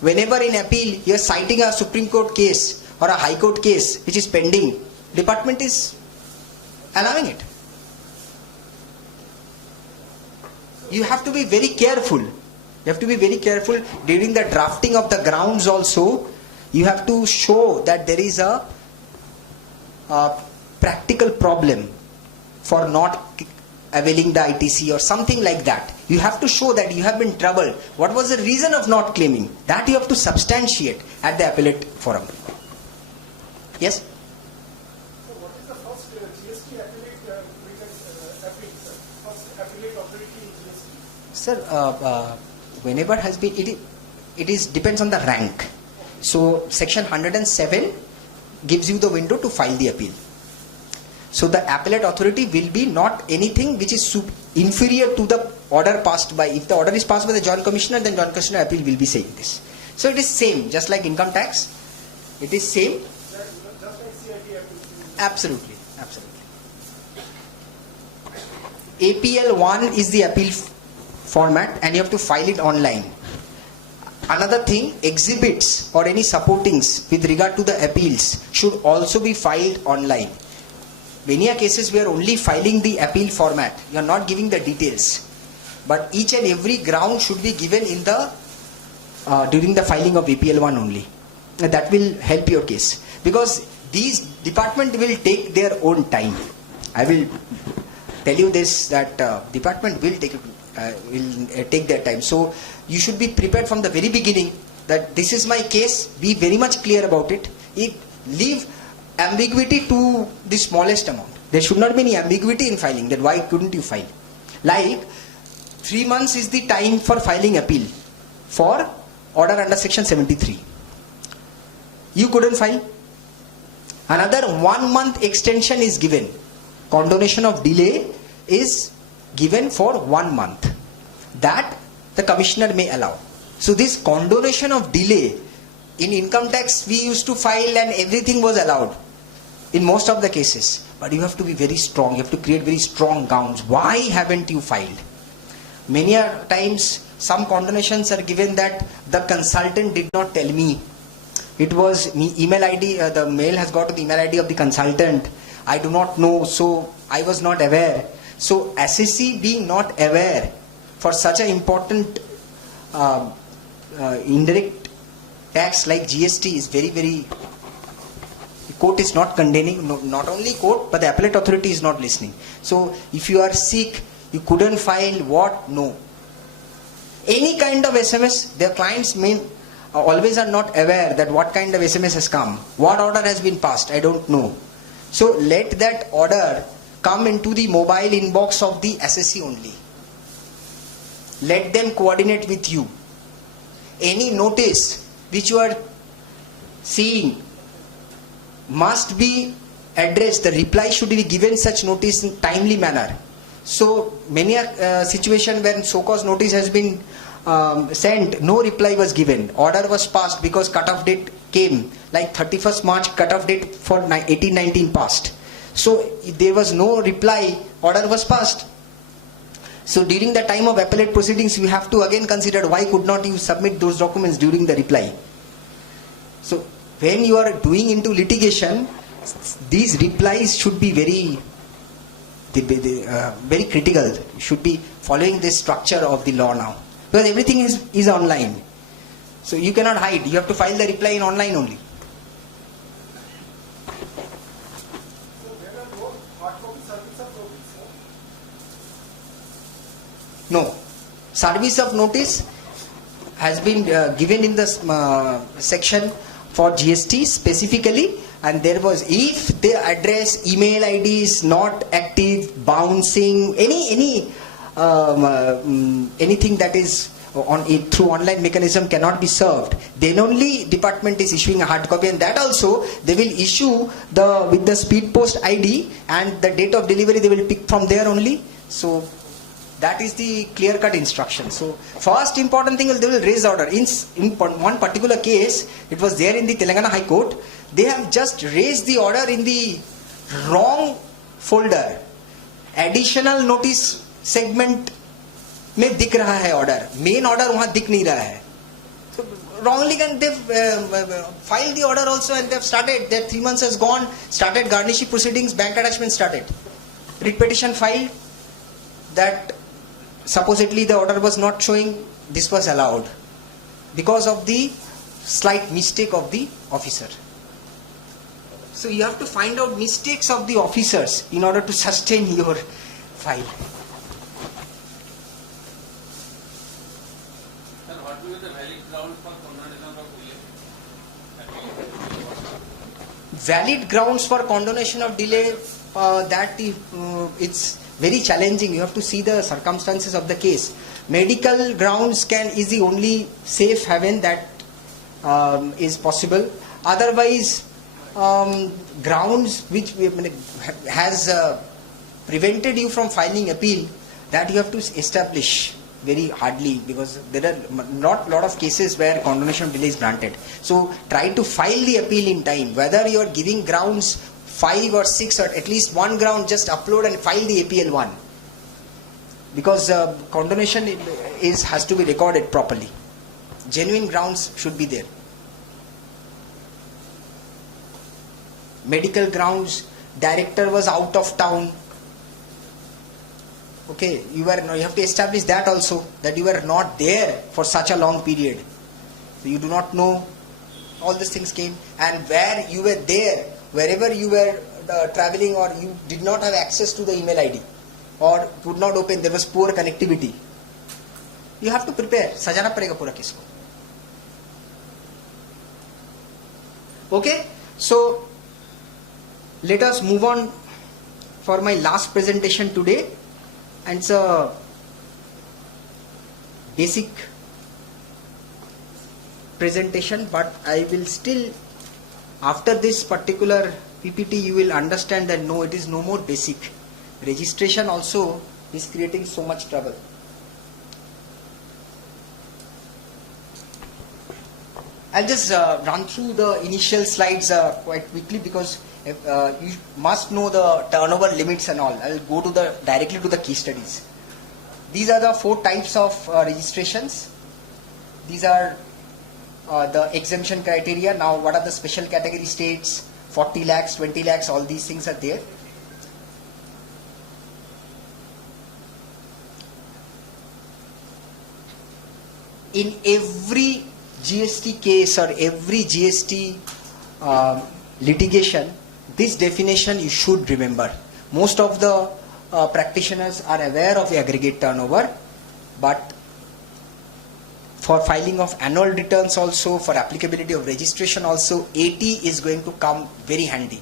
Whenever in appeal, you are citing a Supreme Court case or a High Court case which is pending, department is allowing it. You have to be very careful. You have to be very careful during the drafting of the grounds also. You have to show that there is a practical problem for not availing the ITC or something like that. You have to show that you have been troubled. What was the reason of not claiming? That you have to substantiate at the appellate forum. Yes? So what is the first GST appellate we can appeal, sir? First appellate authority in GST? Sir, whenever has been, it is depends on the rank. So section 107 gives you the window to file the appeal. So the appellate authority will be not anything which is inferior to the order passed by. If the order is passed by the Joint Commissioner, then Joint Commissioner appeal will be saying this. So it is same, just like income tax. It is same. Just like CIT appeal. Absolutely, absolutely. APL 1 is the appeal format and you have to file it online. Another thing, exhibits or any supportings with regard to the appeals should also be filed online. Many a cases we are only filing the appeal format. You are not giving the details. But each and every ground should be given in the during the filing of APL 1 only. That will help your case. Because these department will take their own time. I will tell you this, that department will take their time. So you should be prepared from the very beginning that this is my case. Be very much clear about it. Leave ambiguity to the smallest amount. There should not be any ambiguity in filing. Then why couldn't you file? Like 3 months is the time for filing appeal for order under section 73. You couldn't file. Another 1 month extension is given. Condonation of delay is given for 1 month. That the commissioner may allow. So this condonation of delay, in income tax we used to file and everything was allowed in most of the cases. But you have to be very strong. You have to create very strong grounds. Why haven't you filed? Many a times some condemnations are given that the consultant did not tell me. It was email ID, the mail has got to the email ID of the consultant. I do not know, so I was not aware. So SSC being not aware for such an important indirect tax like GST is very, very, the court is not condemning, not only court, but the appellate authority is not listening. So if you are sick, you couldn't file what? No. Any kind of SMS, their clients always are not aware that what kind of SMS has come. What order has been passed, I don't know. So let that order come into the mobile inbox of the SSC only. Let them coordinate with you. Any notice which you are seeing must be addressed. The reply should be given such notice in timely manner. So many a situation when so-called notice has been sent, no reply was given. Order was passed because cut-off date came, like 31st March cut-off date for 1819 passed. So there was no reply, order was passed. So during the time of appellate proceedings, you have to again consider why could not you submit those documents during the reply. So when you are doing into litigation, these replies should be very very critical. You should be following this structure of the law now, because everything is online. So you cannot hide. You have to file the reply in online only. So there are no hard copy service of notice, sir. No. Service of notice has been given in the section for GST specifically, and there was, if the address, email ID is not active, bouncing, anything that is on it through online mechanism cannot be served, then only department is issuing a hard copy, and that also they will issue with the speed post ID, and the date of delivery they will pick from there only. So that is the clear-cut instruction. So first important thing is they will raise order. In one particular case, it was there in the Telangana High Court. They have just raised the order in the wrong folder. Additional notice segment में दिख रहा है order. Main order वहाँ दिख नहीं रहा है. So wrongly, and they've filed the order also, and they've started. Their 3 months has gone. Started garnishing proceedings. Bank attachment started. Writ petition filed. That supposedly the order was not showing. This was allowed because of the slight mistake of the officer. So you have to find out mistakes of the officers in order to sustain your file. Sir, what will be the valid grounds for condonation of delay? Valid grounds for condonation of delay, it's very challenging. You have to see the circumstances of the case. Medical grounds is the only safe haven that is possible. Otherwise, grounds which has prevented you from filing appeal, that you have to establish very hardly, because there are not lot of cases where condonation of delay is granted. So try to file the appeal in time. Whether you are giving grounds 5 or 6 or at least one ground, just upload and file the APL 1, because condonation has to be recorded properly. Genuine grounds should be there. Medical grounds, director was out of town. Okay, you have to establish that also, that you were not there for such a long period. So you do not know. All these things came, and where you were there, wherever you were traveling, or you did not have access to the email ID, or could not open, there was poor connectivity. You have to prepare. Sajana padega pura case ko. Okay, so let us move on for my last presentation today, and it's a basic presentation, but I will still, after this particular PPT, you will understand that no, it is no more basic. Registration also is creating so much trouble. I'll just run through the initial slides quite quickly, because you must know the turnover limits and all. I'll go directly to the case studies. These are the 4 types of registrations. These are the exemption criteria. Now, what are the special category states? 40 lakhs, 20 lakhs, all these things are there. In every GST case or every GST litigation, this definition you should remember. Most of the practitioners are aware of the aggregate turnover, but for filing of annual returns also, for applicability of registration also, AT is going to come very handy.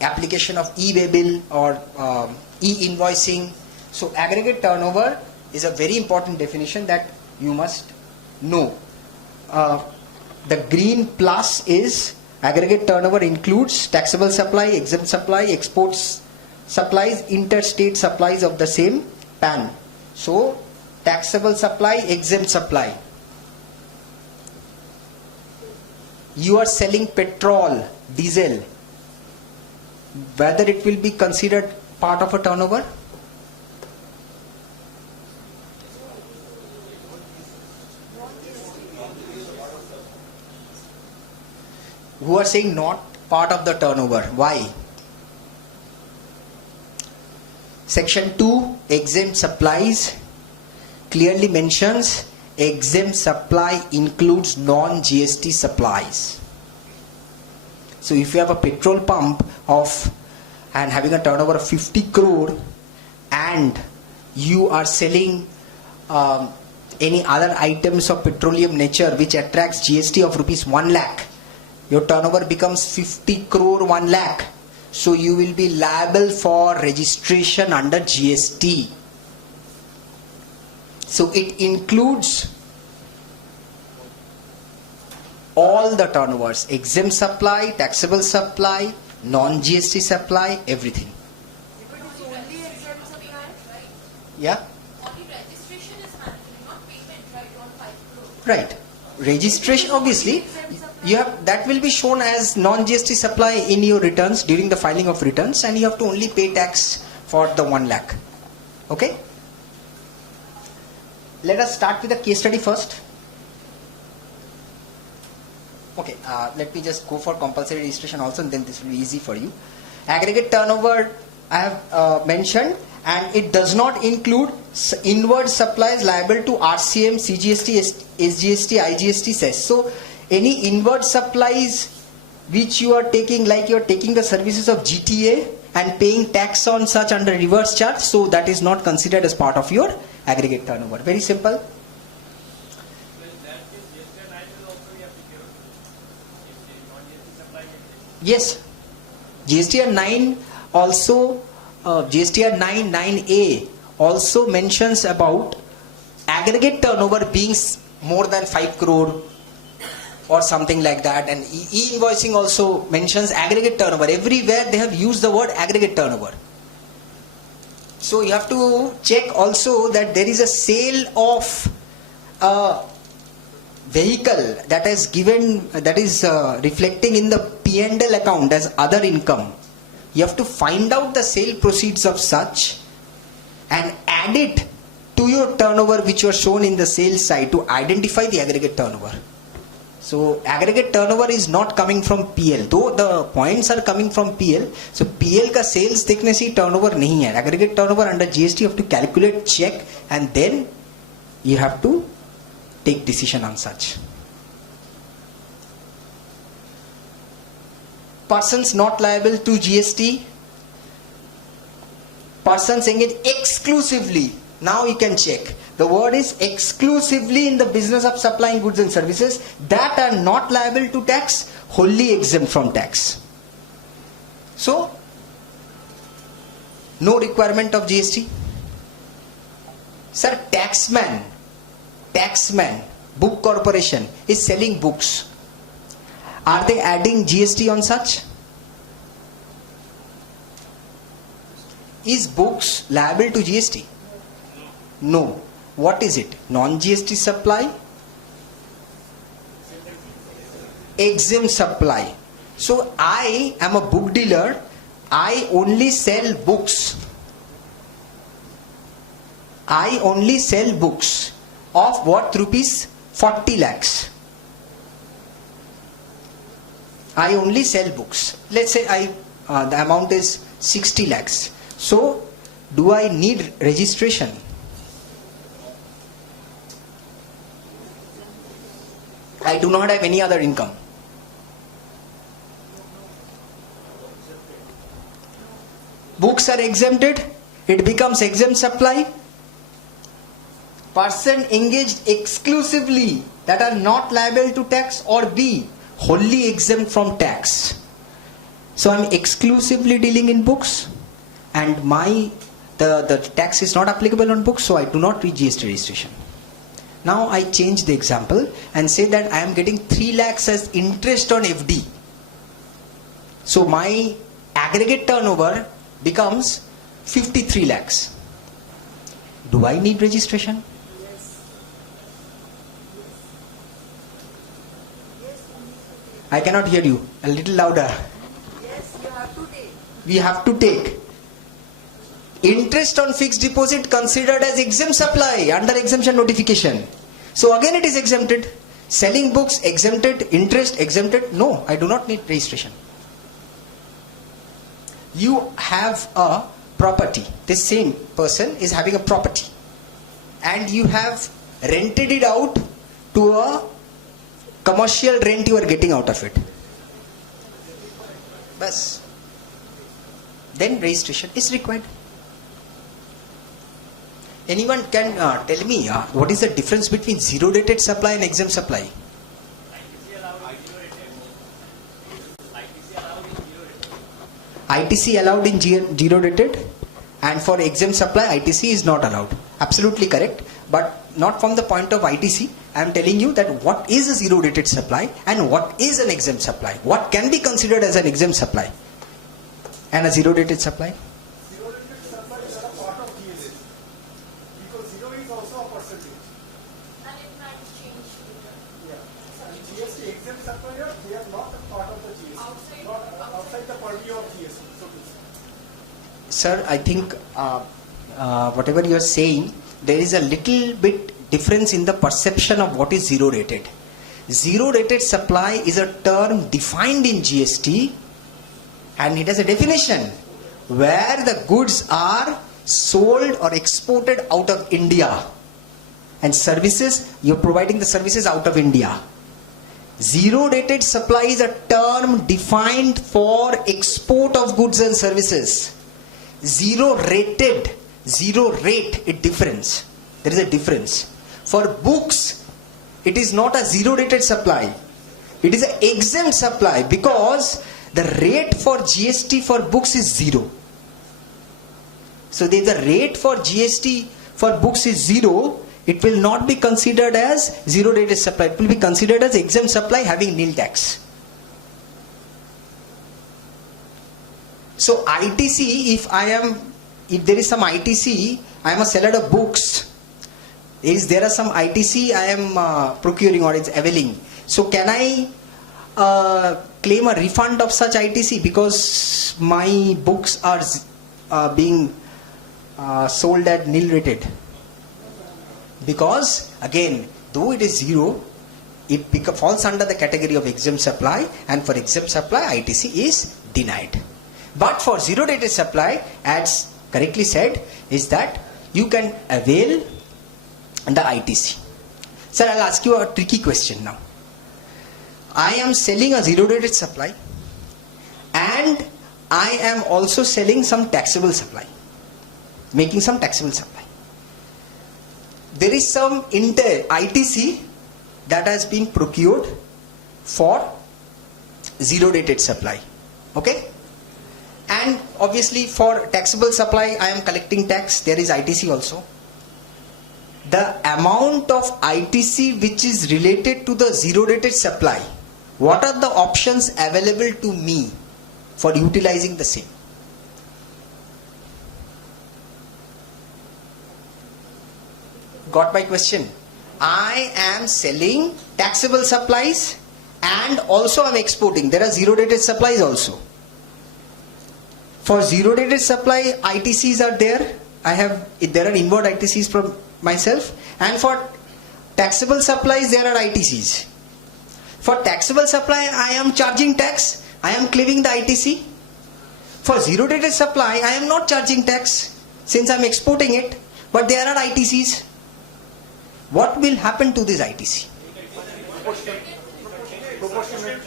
Application of e-WayBill or e-invoicing. So aggregate turnover is a very important definition that you must know. The green plus is aggregate turnover includes taxable supply, exempt supply, exports supplies, interstate supplies of the same PAN. So taxable supply, exempt supply. You are selling petrol, diesel, whether it will be considered part of a turnover? who are saying not part of the turnover. Why? Section 2, exempt supplies, clearly mentions exempt supply includes non-GST supplies. So if you have a petrol pump and having a turnover of 50 crore and you are selling any other items of petroleum nature which attracts GST of rupees 1 lakh, your turnover becomes 50 crore 1 lakh. So you will be liable for registration under GST. So it includes all the turnovers, exempt supply, taxable supply, non-GST supply, everything. But it's only exempt supply, right? Yeah? Only registration is mandatory, not payment, right, on 5 crore. Right. Registration, obviously, you have that will be shown as non-GST supply in your returns during the filing of returns, and you have to only pay tax for the 1 lakh. Okay? Let us start with the case study first. Okay, let me just go for compulsory registration also, and then this will be easy for you. Aggregate turnover I have mentioned, and it does not include inward supplies liable to RCM, CGST, SGST, IGST cess. So any inward supplies which you are taking, like you are taking the services of GTA and paying tax on such under reverse charge, so that is not considered as part of your aggregate turnover. Very simple. Yes, GSTR 9 also, GSTR 9, 9A also mentions about aggregate turnover being more than 5 crore or something like that, and e-invoicing also mentions aggregate turnover. Everywhere they have used the word aggregate turnover. So you have to check also that there is a sale of a vehicle that is given, that is reflecting in the P&L account as other income. You have to find out the sale proceeds of such and add it to your turnover which was shown in the sales side to identify the aggregate turnover. So aggregate turnover is not coming from PL, though the points are coming from PL. So PL का sales देखने से turnover नहीं है. Aggregate turnover under GST you have to calculate, check, and then you have to take decision on such. Persons not liable to GST. Persons engaged exclusively. Now you can check. The word is exclusively in the business of supplying goods and services that are not liable to tax, wholly exempt from tax. So, no requirement of GST. Sir, taxman, book corporation is selling books. Are they adding GST on such? Is books liable to GST? No. What is it? Non-GST supply? Exempt supply. So I am a book dealer. I only sell books. I only sell books of what? Rupees 40 lakhs. I only sell books. Let's say the amount is 60 lakhs. So do I need registration? I do not have any other income. Books are exempted. It becomes exempt supply. Person engaged exclusively that are not liable to tax, or B, wholly exempt from tax. So I'm exclusively dealing in books, and the tax is not applicable on books, so I do not read GST registration. Now I change the example and say that I am getting 3 lakhs as interest on FD. So my aggregate turnover becomes 53 lakhs. Do I need registration? I cannot hear you. A little louder. Yes, you have to take. We have to take. Interest on fixed deposit considered as exempt supply under exemption notification. So again it is exempted. Selling books exempted, interest exempted. No, I do not need registration. You have a property. This same person is having a property. And you have rented it out to a commercial rent you are getting out of it. Bas. Then registration is required. Anyone can tell me what is the difference between zero dated supply and exempt supply? ITC allowed in zero dated, and for exempt supply ITC is not allowed. Absolutely correct, but not from the point of ITC. I am telling you that what is a zero dated supply and what is an exempt supply. What can be considered as an exempt supply and a zero dated supply? Zero rated supplies are a part of GST. Because zero is also a percentage. And it might change later. Yeah. And GST exempt supplier, they are not a part of the GST. Outside the purview of GST, so to say. Sir, I think whatever you are saying, there is a little bit difference in the perception of what is zero rated. Zero rated supply is a term defined in GST, and it has a definition where the goods are sold or exported out of India, and services, you're providing the services out of India. Zero rated supply is a term defined for export of goods and services. Zero rate, it difference. There is a difference. For books, it is not a zero rated supply. It is an exempt supply because the rate for GST for books is zero. So if the rate for GST for books is zero, it will not be considered as zero rated supply. It will be considered as exempt supply having nil tax. So ITC, if there is some ITC, I am a seller of books. There are some ITC I am procuring or it's availing. So can I claim a refund of such ITC because my books are being sold at nil rated? Because again, though it is zero, it falls under the category of exempt supply, and for exempt supply ITC is denied. But for zero rated supply, as correctly said, is that you can avail the ITC. Sir, I'll ask you a tricky question now. I am selling a zero rated supply and I am also selling some taxable supply, making some taxable supply. There is some ITC that has been procured for zero rated supply. Okay? And obviously for taxable supply I am collecting tax, there is ITC also. The amount of ITC which is related to the zero rated supply, what are the options available to me for utilizing the same? Got my question? I am selling taxable supplies and also I am exporting. There are zero rated supplies also. For zero rated supply, ITCs are there. There are inward ITCs from myself, and for taxable supplies there are ITCs. For taxable supply I am charging tax, I am claiming the ITC. For zero rated supply I am not charging tax since I am exporting it, but there are ITCs. What will happen to this ITC? Proportionate.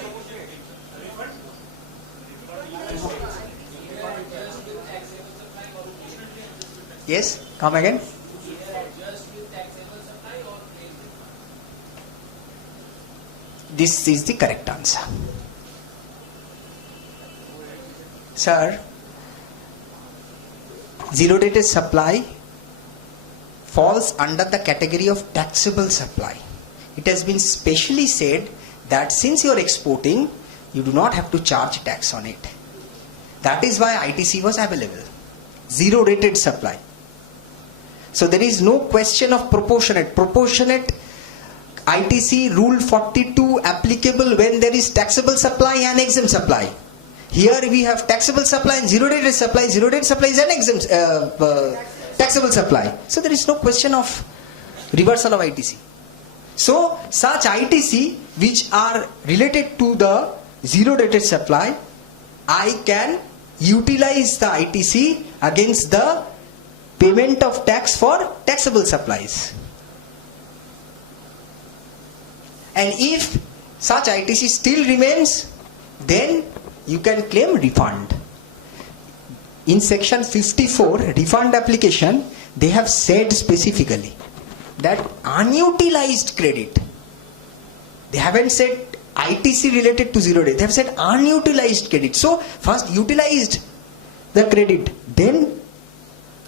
Yes, come again. This is the correct answer. Sir, zero rated supply falls under the category of taxable supply. It has been specially said that since you are exporting, you do not have to charge tax on it. That is why ITC was available. Zero rated supply. So there is no question of proportionate. Proportionate ITC rule 42 applicable when there is taxable supply and exempt supply. Here we have taxable supply and zero rated supply. Zero rated supply is an exempt taxable supply. So there is no question of reversal of ITC. So such ITC which are related to the zero dated supply, I can utilize the ITC against the payment of tax for taxable supplies. And if such ITC still remains, then you can claim refund. In section 54 refund application, they have said specifically that unutilized credit, they haven't said ITC related to zero day, they have said unutilized credit. So first utilized the credit, then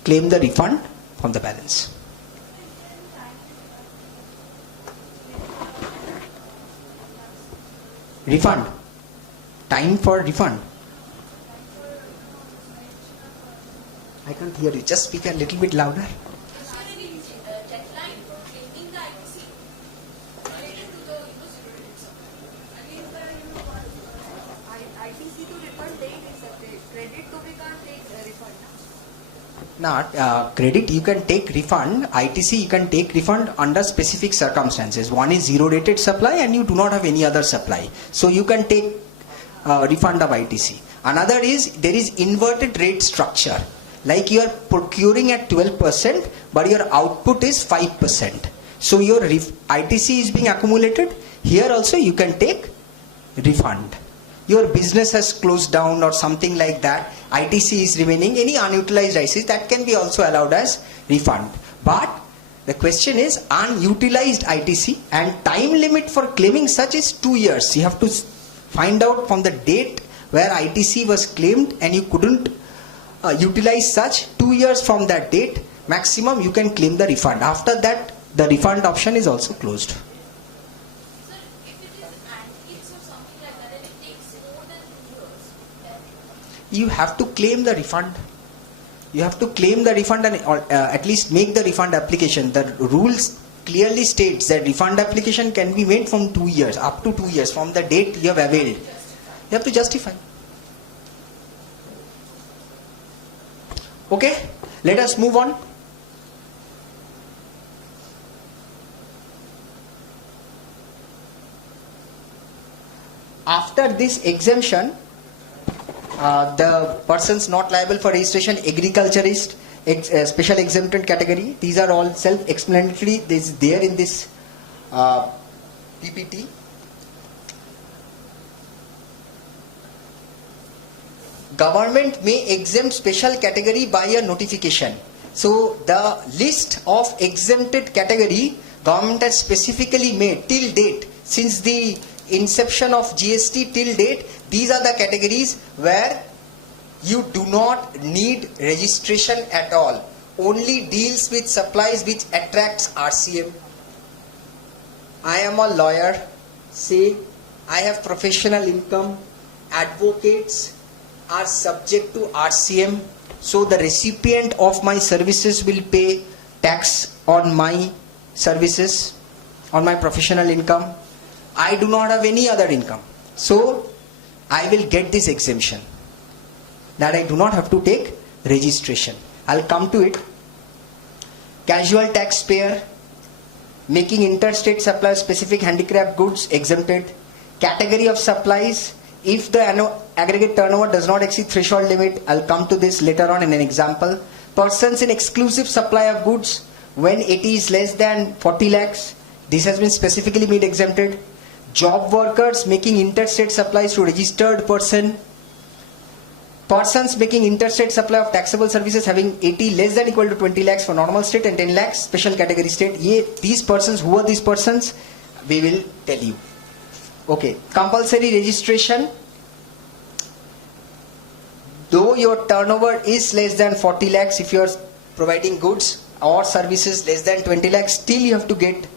claim the refund from the balance. Refund, time for refund. I can't hear you, just speak a little bit louder. Is there any deadline for claiming the ITC related to the zero dated supply? Again, ITC to refund date is separate. Credit to we can't take refund. Not credit, you can take refund. ITC, you can take refund under specific circumstances. One is zero dated supply and you do not have any other supply. So you can take refund of ITC. Another is there is inverted rate structure. Like you are procuring at 12%, but your output is 5%. So your ITC is being accumulated. Here also you can take refund. Your business has closed down or something like that. ITC is remaining. Any unutilized ITC, that can be also allowed as refund. But the question is unutilized ITC, and time limit for claiming such is 2 years. You have to find out from the date where ITC was claimed and you couldn't utilize such. 2 years from that date maximum you can claim the refund. After that the refund option is also closed. Sir, if it is antiques or something like that and it takes more than 2 years, then You have to claim the refund. You have to claim the refund and at least make the refund application. The rules clearly states that refund application can be made from 2 years, up to 2 years from the date you have availed. You have to justify. Okay, let us move on. After this exemption, the persons not liable for registration, agriculturist, special exempted category, these are all self-explanatory. This is there in this PPT. Government may exempt special category by a notification. So the list of exempted category government has specifically made till date, since the inception of GST till date, these are the categories where you do not need registration at all. Only deals with supplies which attracts RCM. I am a lawyer, say I have professional income, advocates are subject to RCM, so the recipient of my services will pay tax on my services, on my professional income. I do not have any other income, so I will get this exemption, that I do not have to take registration. I'll come to it. Casual taxpayer, making interstate supply of specific handicraft goods, exempted. Category of supplies, if the aggregate turnover does not exceed threshold limit, I'll come to this later on in an example. Persons in exclusive supply of goods, when it is less than 40 lakhs, this has been specifically made exempted. Job workers making interstate supplies to registered person. Persons making interstate supply of taxable services having 80 less than equal to 20 lakhs for normal state and 10 lakhs special category state. These persons, who are these persons? We will tell you. Okay, compulsory registration. Though your turnover is less than 40 lakhs, if you are providing goods or services less than 20 lakhs, still you have to get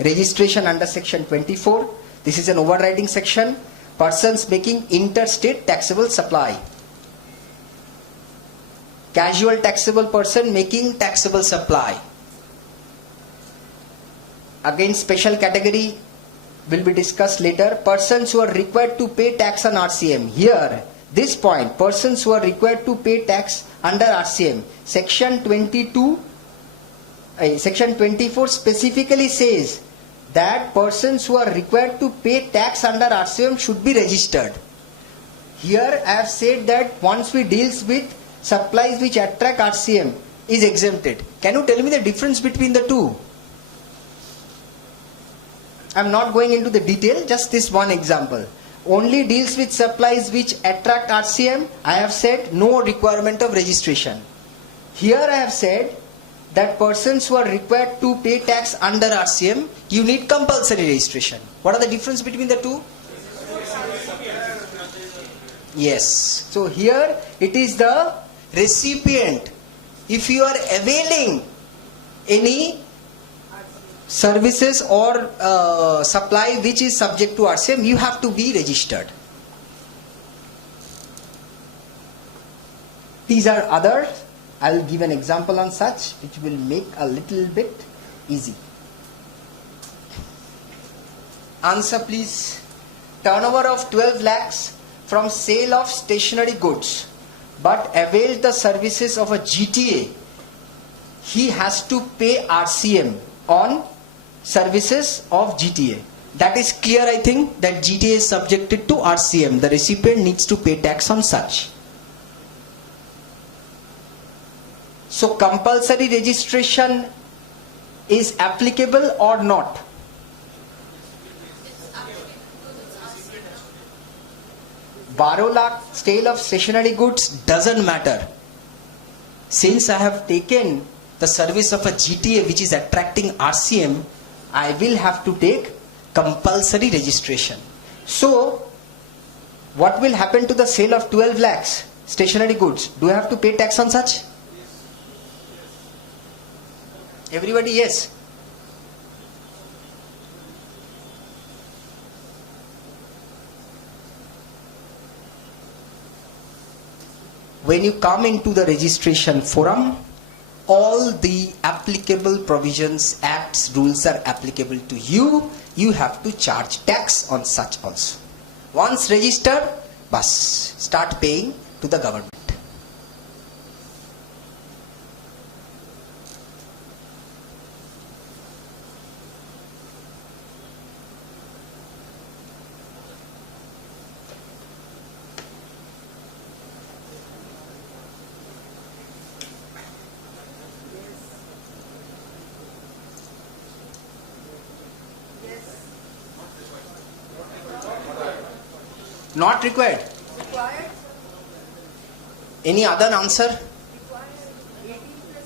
registration under section 24. This is an overriding section. Persons making interstate taxable supply. Casual taxable person making taxable supply. Again, special category will be discussed later. Persons who are required to pay tax on RCM. Here, this point, persons who are required to pay tax under RCM. Section 22, Section 24 specifically says that persons who are required to pay tax under RCM should be registered. Here I have said that once we deals with supplies which attract RCM is exempted. Can you tell me the difference between the two? I am not going into the detail, just this one example. Only deals with supplies which attract RCM, I have said no requirement of registration. Here I have said that persons who are required to pay tax under RCM, you need compulsory registration. What are the difference between the two? Yes. So here it is the recipient. If you are availing any services or supply which is subject to RCM, you have to be registered. These are others. I will give an example on such which will make a little bit easy. Answer please. Turnover of 12 lakhs from sale of stationery goods but availed the services of a GTA. He has to pay RCM on services of GTA. That is clear, I think, that GTA is subjected to RCM. The recipient needs to pay tax on such. So compulsory registration is applicable or not? It's applicable because it's RCM. 12 lakh sale of stationery goods doesn't matter. Since I have taken the service of a GTA which is attracting RCM, I will have to take compulsory registration. So, what will happen to the sale of 12 lakhs stationery goods? Do I have to pay tax on such? Everybody, yes. When you come into the registration forum, all the applicable provisions, acts, rules are applicable to you. You have to charge tax on such also. Once registered, bas, start paying to the government. Not required. Required, Any other answer? required, 18 plus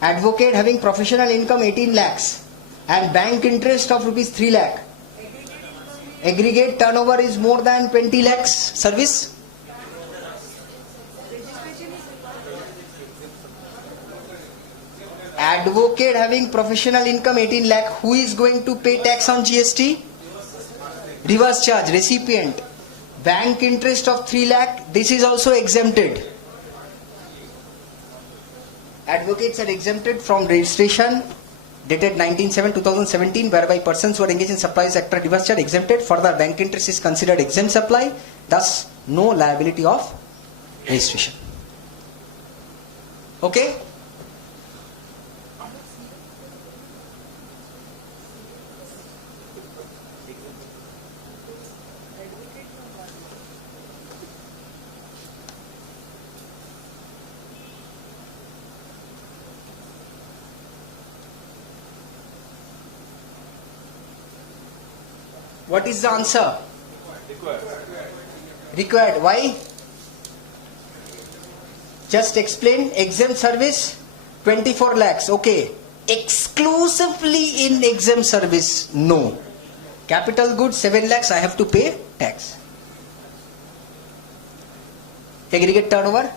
3. Advocate having professional income 18 lakhs and bank interest of rupees 3 lakh. Aggregate income Aggregate turnover is more than 20 lakhs. Service? registration is required. Advocate having professional income 18 lakh. Who is going to pay tax on GST? Reverse charge, recipient. Bank interest of 3 lakh. This is also exempted. Advocates are exempted from registration dated 19/7/2017, whereby persons who are engaged in supplies sector reverse charge exempted. Further, bank interest is considered exempt supply. Thus, no liability of registration. Okay? What is the answer? Required. Why? Just explain. Exempt service 24 lakhs. Okay. Exclusively in exempt service? No. Capital goods 7 lakhs. I have to pay tax. Aggregate turnover.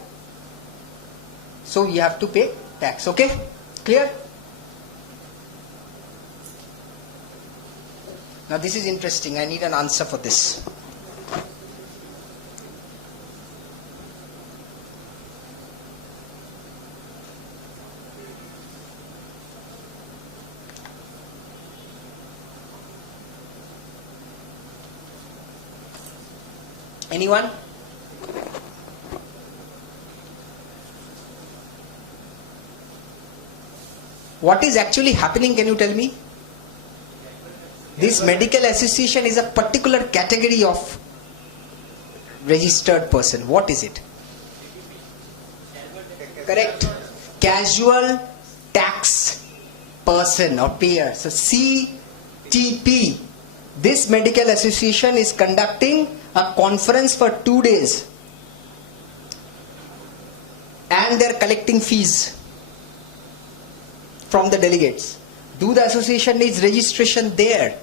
So you have to pay tax. Okay? Clear? Now this is interesting. I need an answer for this. Anyone? What is actually happening? Can you tell me? This medical association is a particular category of registered person. What is it? Correct. Casual tax person or payer. So CTP. This medical association is conducting a conference for 2 days. And they are collecting fees from the delegates. Do the association needs registration there?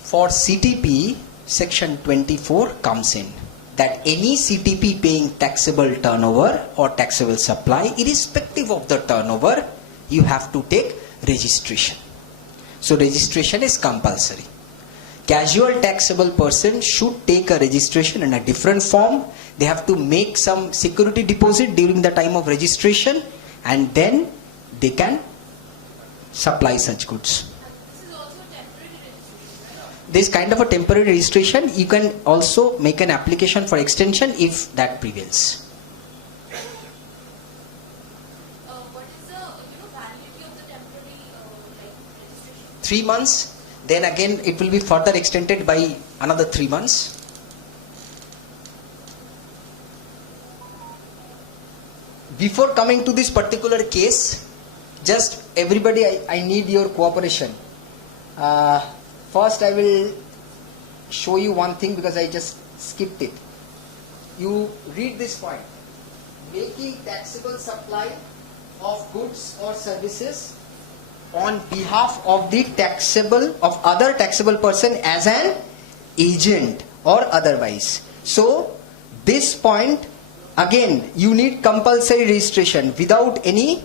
For CTP, section 24 comes in that any CTP paying taxable turnover or taxable supply, irrespective of the turnover, you have to take registration. So registration is compulsory. Casual taxable person should take a registration in a different form. They have to make some security deposit during the time of registration, and then they can supply such goods. This is also a temporary registration, right? This kind of a temporary registration, you can also make an application for extension if that prevails. What is the validity of the temporary registration? 3 months. Then again it will be further extended by another 3 months. Before coming to this particular case, just everybody, I need your cooperation. First I will show you one thing because I just skipped it. You read this point. Making taxable supply of goods or services on behalf of the other taxable person as an agent or otherwise. So this point, again, you need compulsory registration without any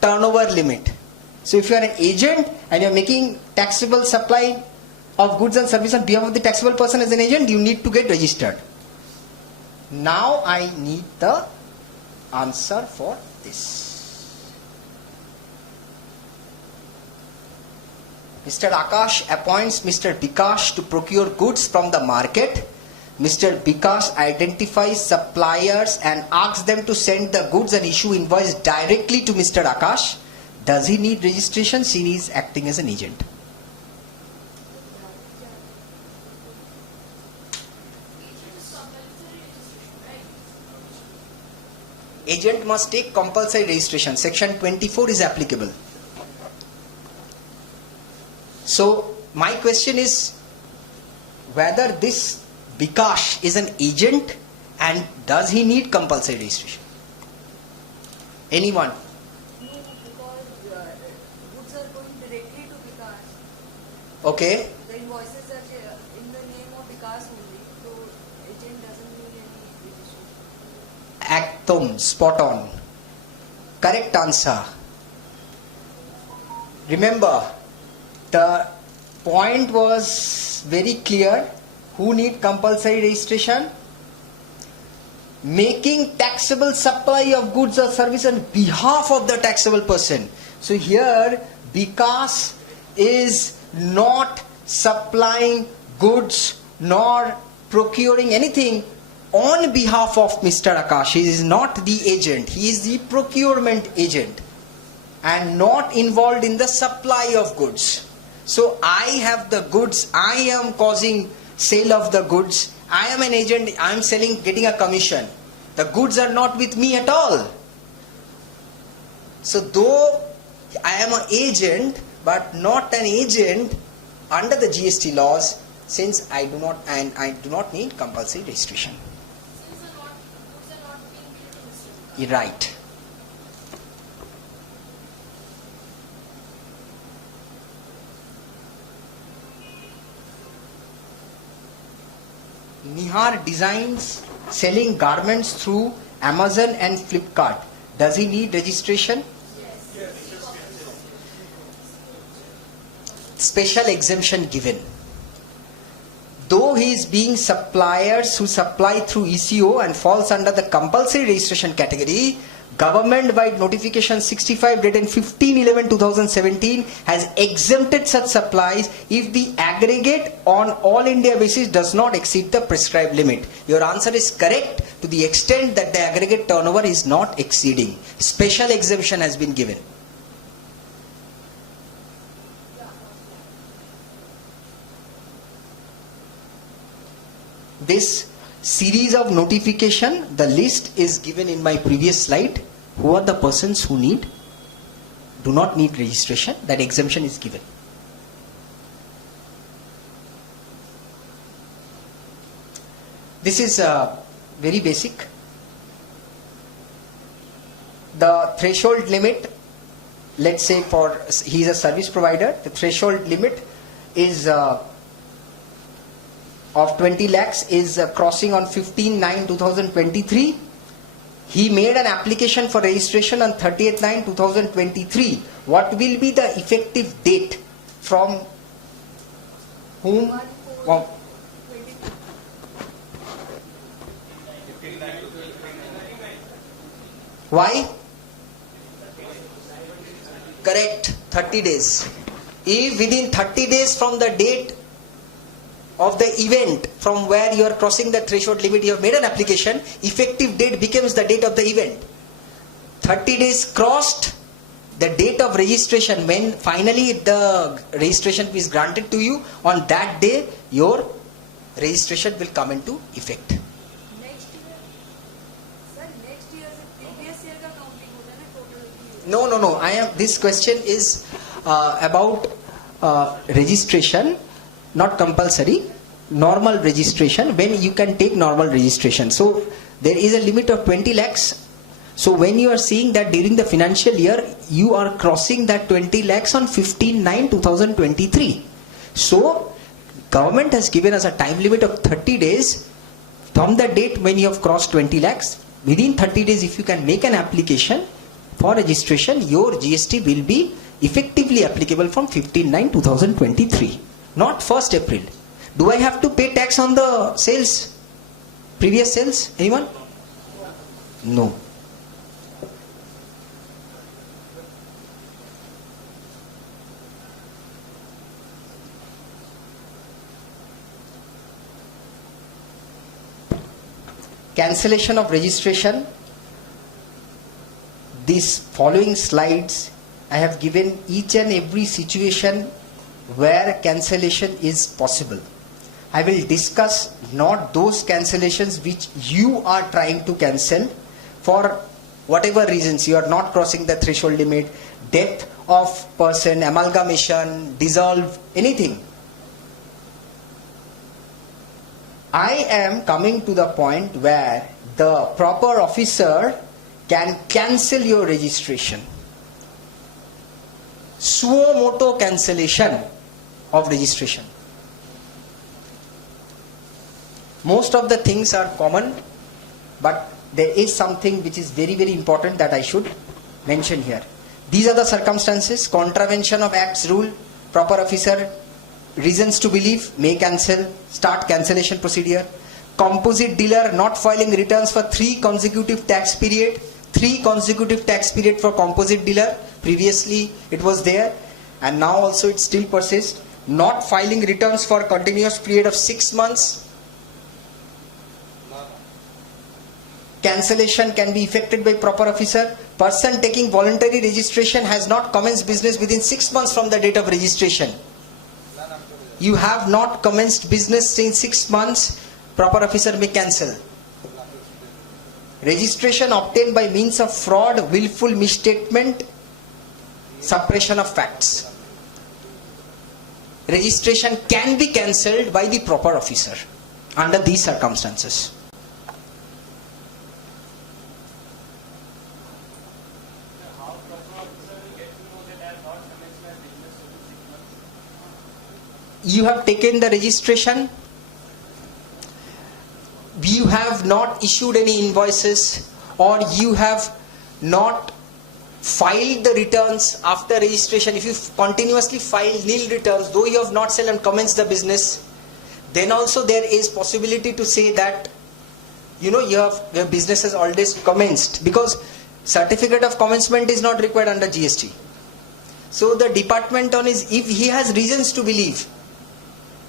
turnover limit. So if you are an agent and you are making taxable supply of goods and services on behalf of the taxable person as an agent, you need to get registered. Now I need the answer for this. Mr. Akash appoints Mr. Bikash to procure goods from the market. Mr. Bikash identifies suppliers and asks them to send the goods and issue invoice directly to Mr. Akash. Does he need registration? He is acting as an agent. Agent must take compulsory registration. Section 24 is applicable. So my question is whether this Bikash is an agent and does he need compulsory registration? Anyone? No, because goods are going directly to Vikas. Okay. The invoices are in the name of Vikas only, so agent doesn't need any registration. Actum, spot on. Correct answer. Remember, the point was very clear. Who need compulsory registration? Making taxable supply of goods or service on behalf of the taxable person. So here, Vikas is not supplying goods nor procuring anything on behalf of Mr. Akash. He is not the agent. He is the procurement agent and not involved in the supply of goods. So I have the goods, I am causing sale of the goods, I am an agent, I am selling, getting a commission. The goods are not with me at all. So though I am an agent, but not an agent under the GST laws, since I do not need compulsory registration. Since the goods are not being billed to Mr. Right. Nihar designs selling garments through Amazon and Flipkart. Does he need registration? Special exemption given. Though he is being suppliers who supply through ECO and falls under the compulsory registration category, government-wide notification 65 dated 15/11/2017 has exempted such supplies if the aggregate on all India basis does not exceed the prescribed limit. Your answer is correct to the extent that the aggregate turnover is not exceeding. Special exemption has been given. this series of notification, the list is given in my previous slide. Who are the persons who do not need registration? That exemption is given. This is very basic. The threshold limit, let's say he is a service provider, the threshold limit is of 20 lakhs is crossing on 15/9/2023. He made an application for registration on 30th/9/2023. What will be the effective date from whom? Well, why? Correct, 30 days. If within 30 days from the date of the event from where you are crossing the threshold limit, you have made an application, effective date becomes the date of the event. 30 days crossed, the date of registration, when finally the registration is granted to you, on that day your registration will come into effect. Next year sir, next year से previous year का counting होता है ना total? No. This question is about registration, not compulsory. Normal registration, when you can take normal registration. So there is a limit of 20 lakhs. So when you are seeing that during the financial year, you are crossing that 20 lakhs on 15/9/2023. So government has given us a time limit of 30 days from the date when you have crossed 20 lakhs. Within 30 days, if you can make an application for registration, your GST will be effectively applicable from 15/9/2023, not 1st April. Do I have to pay tax on the sales? Previous sales? Anyone? No. Cancellation of registration. These following slides, I have given each and every situation where cancellation is possible. I will discuss not those cancellations which you are trying to cancel for whatever reasons. You are not crossing the threshold limit, death of person, amalgamation, dissolve, anything. I am coming to the point where the proper officer can cancel your registration. Suo motu cancellation of registration. Most of the things are common, but there is something which is very, very important that I should mention here. These are the circumstances: contravention of Act's rule, proper officer, reasons to believe, may cancel, start cancellation procedure. Composite dealer not filing returns for 3 consecutive tax period. 3 consecutive tax period for composite dealer. Previously it was there and now also it still persists. Not filing returns for continuous period of 6 months. Cancellation can be effected by proper officer. Person taking voluntary registration has not commenced business within 6 months from the date of registration. You have not commenced business in 6 months, proper officer may cancel. Registration obtained by means of fraud, willful misstatement, suppression of facts. Registration can be cancelled by the proper officer under these circumstances. You have taken the registration, you have not issued any invoices, or you have not filed the returns after registration. If you continuously file nil returns, though you have not sold and commenced the business, then also there is possibility to say that your business has already commenced, because certificate of commencement is not required under GST. So the department on is, if he has reasons to believe,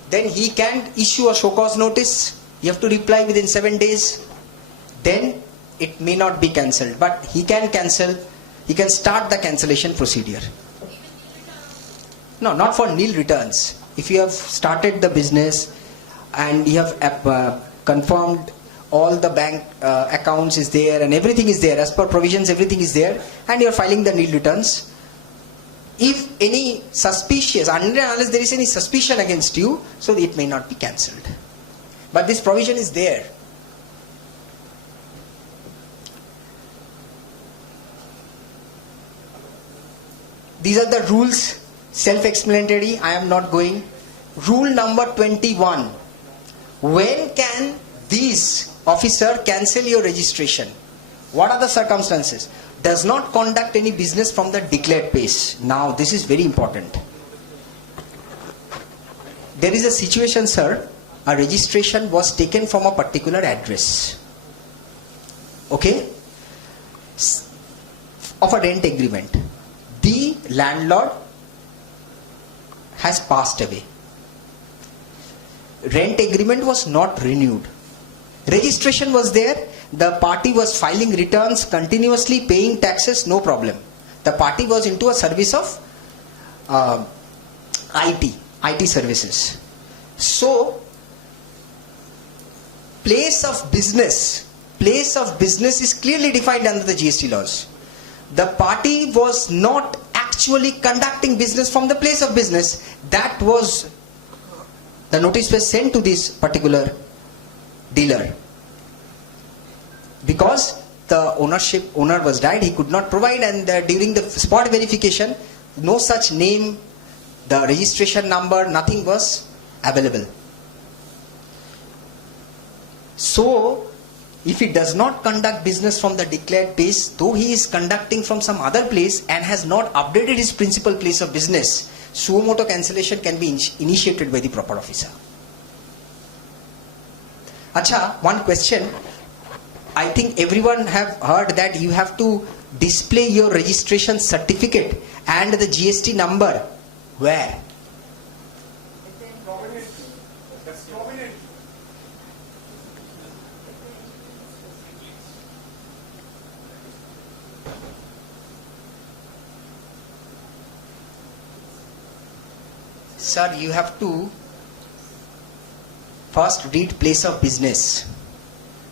then he can issue a show cause notice. You have to reply within 7 days. Then it may not be cancelled, but he can cancel. He can start the cancellation procedure. No, not for nil returns. If you have started the business and you have confirmed all the bank accounts is there and everything is there as per provisions, everything is there, and you're filing the nil returns. If any suspicious, unless there is any suspicion against you, so it may not be cancelled. But this provision is there. These are the rules, self-explanatory, I am not going. Rule number 21. When can this officer cancel your registration? What are the circumstances? Does not conduct any business from the declared place. Now this is very important. There is a situation, sir, a registration was taken from a particular address. Okay? Of a rent agreement. The landlord has passed away. Rent agreement was not renewed. Registration was there. The party was filing returns, continuously paying taxes, no problem. The party was into a service of IT services. So, place of business is clearly defined under the GST laws. The party was not actually conducting business from the place of business. That was, the notice was sent to this particular dealer. Because the owner was died, he could not provide, and during the spot verification, no such name, the registration number, nothing was available. So, if he does not conduct business from the declared place, though he is conducting from some other place and has not updated his principal place of business, suo motu cancellation can be initiated by the proper officer. Acha, one question. I think everyone have heard that you have to display your registration certificate and the GST number. Where? Prominent. That's prominent. Sir, you have to first read place of business.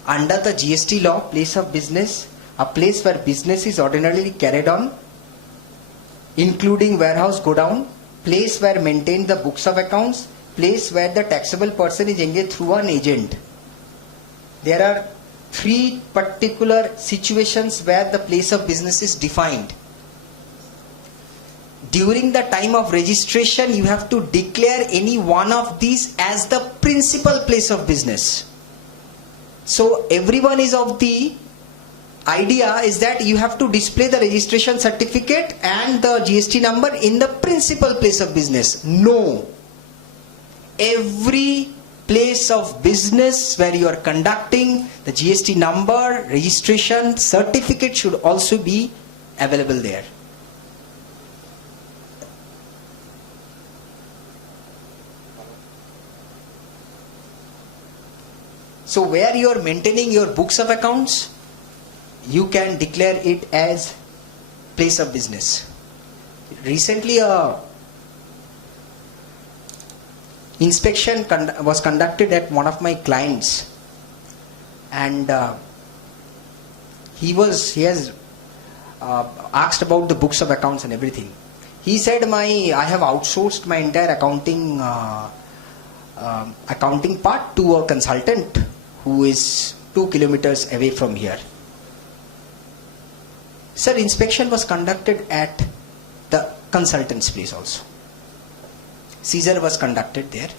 Under the GST law, place of business, a place where business is ordinarily carried on, including warehouse, godown, place where maintained the books of accounts, place where the taxable person is engaged through an agent. There are 3 particular situations where the place of business is defined. During the time of registration, you have to declare any one of these as the principal place of business. So everyone is of the idea is that you have to display the registration certificate and the GST number in the principal place of business. No. Every place of business where you are conducting, the GST number, registration, certificate should also be available there. So where you are maintaining your books of accounts, you can declare it as place of business. Recently a inspection was conducted at one of my clients, and he has asked about the books of accounts and everything. He said, I have outsourced my entire accounting part to a consultant who is 2 kilometers away from here. Sir, inspection was conducted at the consultant's place also. Seizure was conducted there.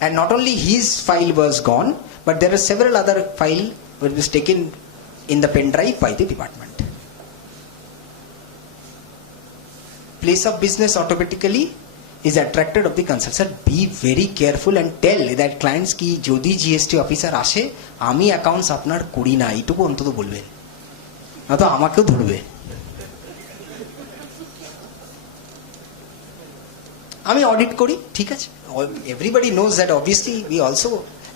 And not only his file was gone, but there are several other files which was taken in the pen drive by the department. Place of business automatically is attracted of the consultant. Sir, be very careful and tell that clients ki jodi GST officer ashe, ami accounts apnar kori na, etuku ontoto bolben. Na to amakeও ধরবে। আমি audit করি, ঠিক আছে, everybody knows that obviously we also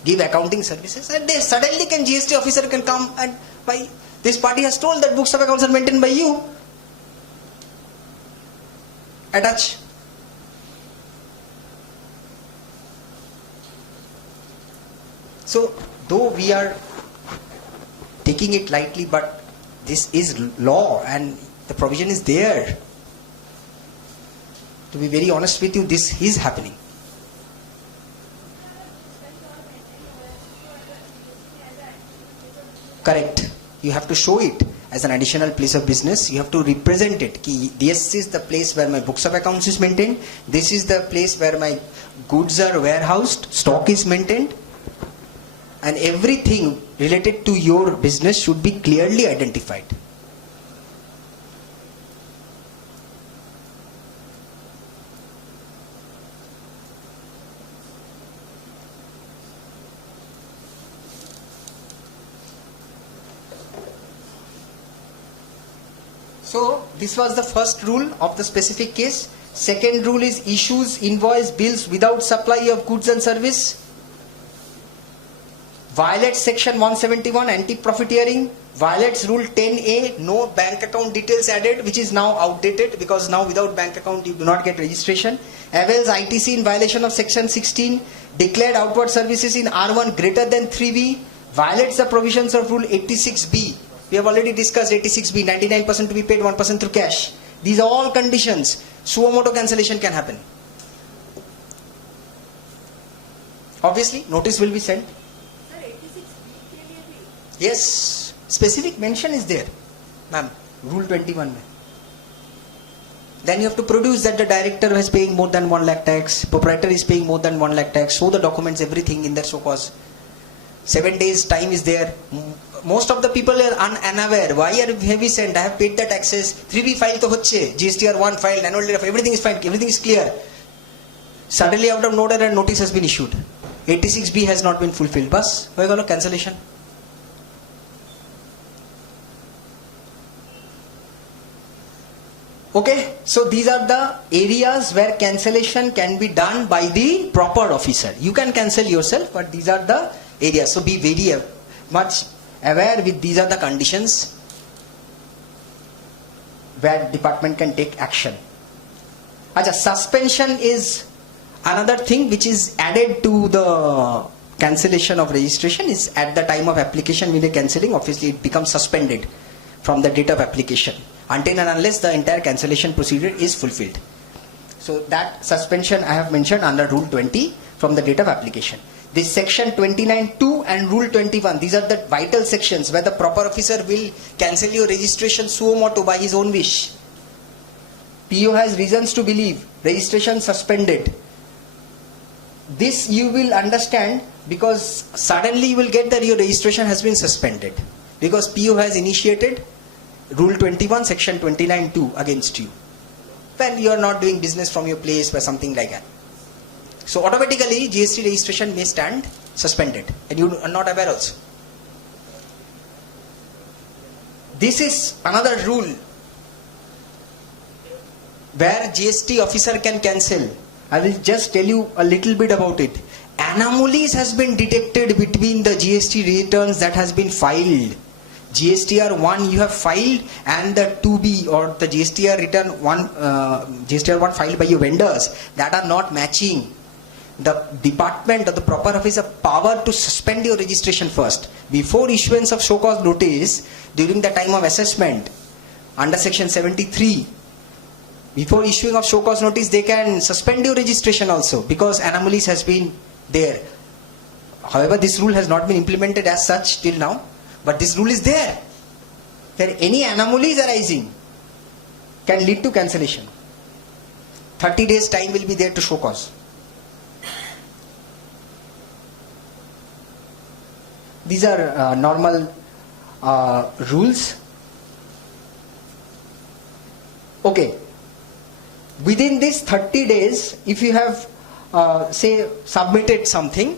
give accounting services, and they suddenly GST officer can come and by this party has told that books of accounts are maintained by you, attach. So though we are taking it lightly, but this is law and the provision is there. To be very honest with you, this is happening. Correct. You have to show it as an additional place of business. You have to represent it. Ki this is the place where my books of accounts is maintained. This is the place where my goods are warehoused, stock is maintained. And everything related to your business should be clearly identified. So this was the first rule of the specific case. Second rule is issues invoice bills without supply of goods and service. Violates section 171 anti-profiteering. Violates rule 10A, no bank account details added, which is now outdated because now without bank account you do not get registration. Avails ITC in violation of section 16. Declared outward services in R1 greater than 3B. Violates the provisions of rule 86B. We have already discussed 86B, 99% to be paid, 1% through cash. These are all conditions. Suo motu cancellation can happen. Obviously, notice will be sent. Sir, 86B के लिए भी Yes, specific mention is there, ma'am. Rule 21 में. Then you have to produce that the director is paying more than 1 lakh tax, proprietor is paying more than 1 lakh tax, show the documents, everything in their so cause. 7 days time is there. Most of the people are unaware. Why have we sent? I have paid the taxes. 3B file to hoche. GSTR 1 filed. Annual letter. Everything is fine. Everything is clear. Suddenly out of nowhere a notice has been issued. 86B has not been fulfilled. Bas, hoega cancellation. Okay, so these are the areas where cancellation can be done by the proper officer. You can cancel yourself, but these are the areas. So be very much aware with these are the conditions where department can take action. Acha, suspension is another thing which is added to the cancellation of registration. Is at the time of application when they cancelling, obviously it becomes suspended from the date of application until and unless the entire cancellation procedure is fulfilled. So that suspension I have mentioned under rule 20 from the date of application. This section 29(2) and rule 21, these are the vital sections where the proper officer will cancel your registration suo motu by his own wish. PO has reasons to believe registration suspended. This you will understand because suddenly you will get that your registration has been suspended because PO has initiated rule 21 section 29(2) against you when you are not doing business from your place or something like that. So automatically GST registration may stand suspended and you are not aware also. This is another rule where GST officer can cancel. I will just tell you a little bit about it. Anomalies has been detected between the GST returns that has been filed. GSTR 1 you have filed and the 2B or the GSTR return 1 GSTR 1 filed by your vendors that are not matching. The department or the proper officer power to suspend your registration first before issuance of show cause notice during the time of assessment under section 73. Before issuing of show cause notice they can suspend your registration also because anomalies has been there. However, this rule has not been implemented as such till now, but this rule is there. There any anomalies arising can lead to cancellation. 30 days time will be there to show cause. These are normal rules. Okay. Within this 30 days, if you have say submitted something,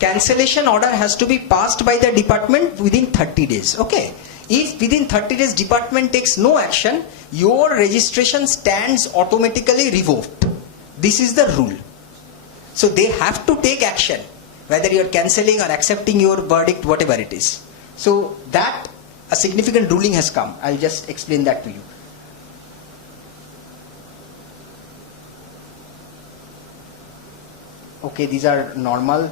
cancellation order has to be passed by the department within 30 days. Okay. If within 30 days department takes no action, your registration stands automatically revoked. This is the rule. So they have to take action, whether you are cancelling or accepting your verdict, whatever it is. So that a significant ruling has come. I'll just explain that to you. Okay, these are normal.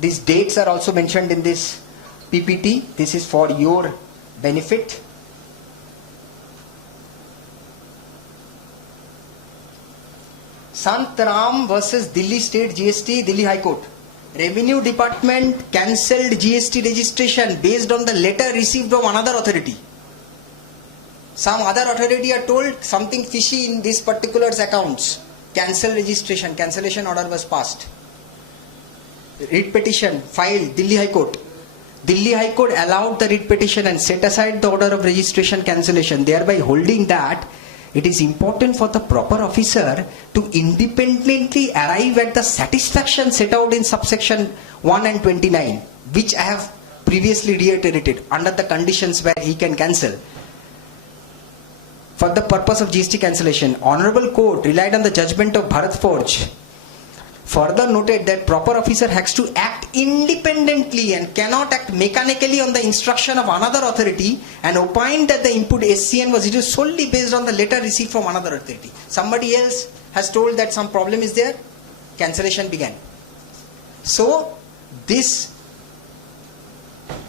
These dates are also mentioned in this PPT. This is for your benefit. Santram versus Delhi State GST, Delhi High Court. Revenue Department cancelled GST registration based on the letter received from another authority. Some other authority are told something fishy in this particular accounts. Cancel registration, cancellation order was passed. Writ petition filed, Delhi High Court. Delhi High Court allowed the writ petition and set aside the order of registration cancellation, thereby holding that it is important for the proper officer to independently arrive at the satisfaction set out in subsection 1 and 29, which I have previously reiterated, under the conditions where he can cancel. For the purpose of GST cancellation, Honorable Court relied on the judgment of Bharat Forge. Further noted that proper officer has to act independently and cannot act mechanically on the instruction of another authority, and opined that the input SCN was issued solely based on the letter received from another authority. Somebody else has told that some problem is there, cancellation began. So this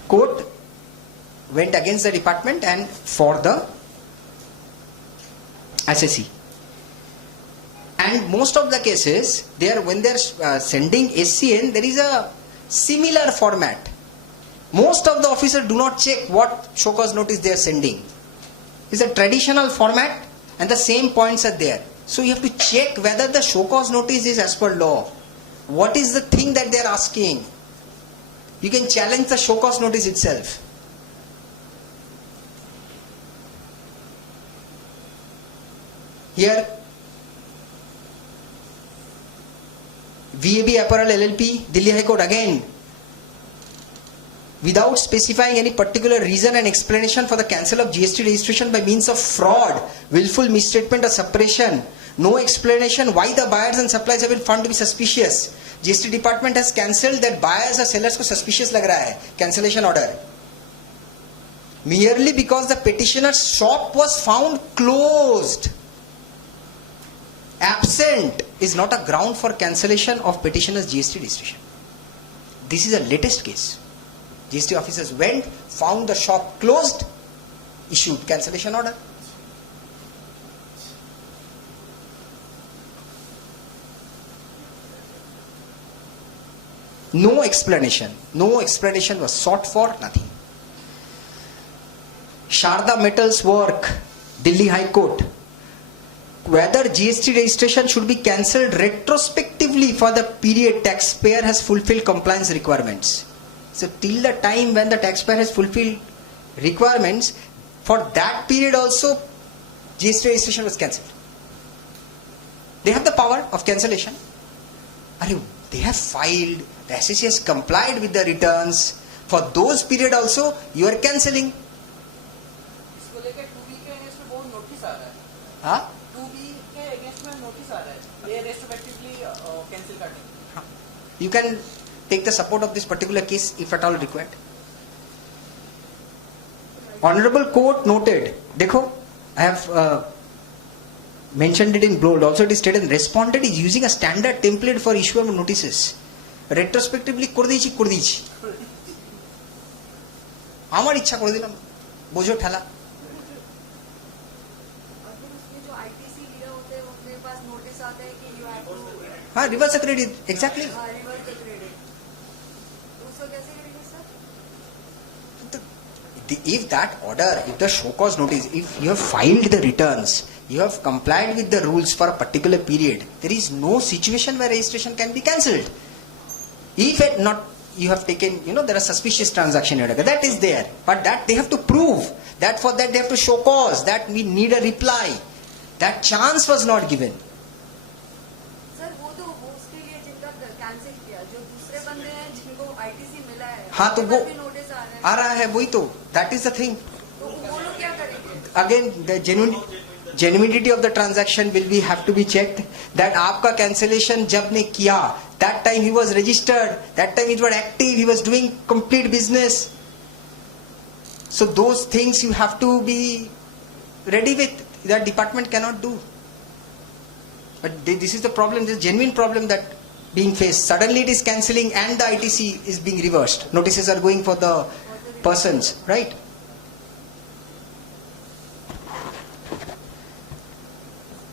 court went against the department and for the SSE. And most of the cases, when they are sending SCN, there is a similar format. Most of the officers do not check what show cause notice they are sending. It's a traditional format and the same points are there. So you have to check whether the show cause notice is as per law. What is the thing that they are asking? You can challenge the show cause notice itself. Here, VAB Apparel LLP, Delhi High Court again, without specifying any particular reason and explanation for the cancel of GST registration by means of fraud, willful misstatement or suppression, no explanation why the buyers and suppliers have been found to be suspicious. GST department has cancelled that buyers or sellers ko suspicious lag raha hai, cancellation order. Merely because the petitioner's shop was found closed. Absent is not a ground for cancellation of petitioner's GST registration. This is a latest case. GST officers went, found the shop closed, issued cancellation order. No explanation was sought for, nothing. Sharda Metals Work, Delhi High Court. Whether GST registration should be cancelled retrospectively for the period taxpayer has fulfilled compliance requirements. So till the time when the taxpayer has fulfilled requirements, for that period also GST registration was cancelled. They have the power of cancellation. They have filed, the SSC has complied with the returns. For those period also you are cancelling. इसको लेकर 2B के against में बहुत notice आ रहा है. हाँ? 2B के against में नोटिस आ रहा है. ये रेट्रोस्पेक्टिवली कैंसिल करने. You can take the support of this particular case if at all required. Honorable Court noted, देखो, I have mentioned it in bold. Also it is stated, respondent is using a standard template for issue of notices. Retrospectively कर दीजिए. আমার ইচ্ছা করে দিলাম, বোঝো ঠেলা। जो ITC लिया होते हैं उनके पास नोटिस आता है कि you have to हाँ, reverse the credit, exactly. reverse the credit. उसको कैसे करेंगे sir? If that order, if the show cause notice, if you have filed the returns, you have complied with the rules for a particular period, there is no situation where registration can be cancelled. If it not, you have taken, there are suspicious transaction, that is there. But that they have to prove. That for that they have to show cause, that we need a reply. That chance was not given. Sir वो तो उसके लिए जिनका cancel किया, जो दूसरे बंदे हैं जिनको ITC मिला है, हाँ तो वो उनके पास भी नोटिस आ रहा है, वही तो, that is the thing. तो वो लोग क्या करेंगे? Again, the genuinity of the transaction will have to be checked. That आपका cancellation जब ने किया, that time he was registered, that time he was active, he was doing complete business. So those things you have to be ready with. That department cannot do. But this is the problem, this genuine problem that being faced. Suddenly it is cancelling and the ITC is being reversed. Notices are going for the persons, right?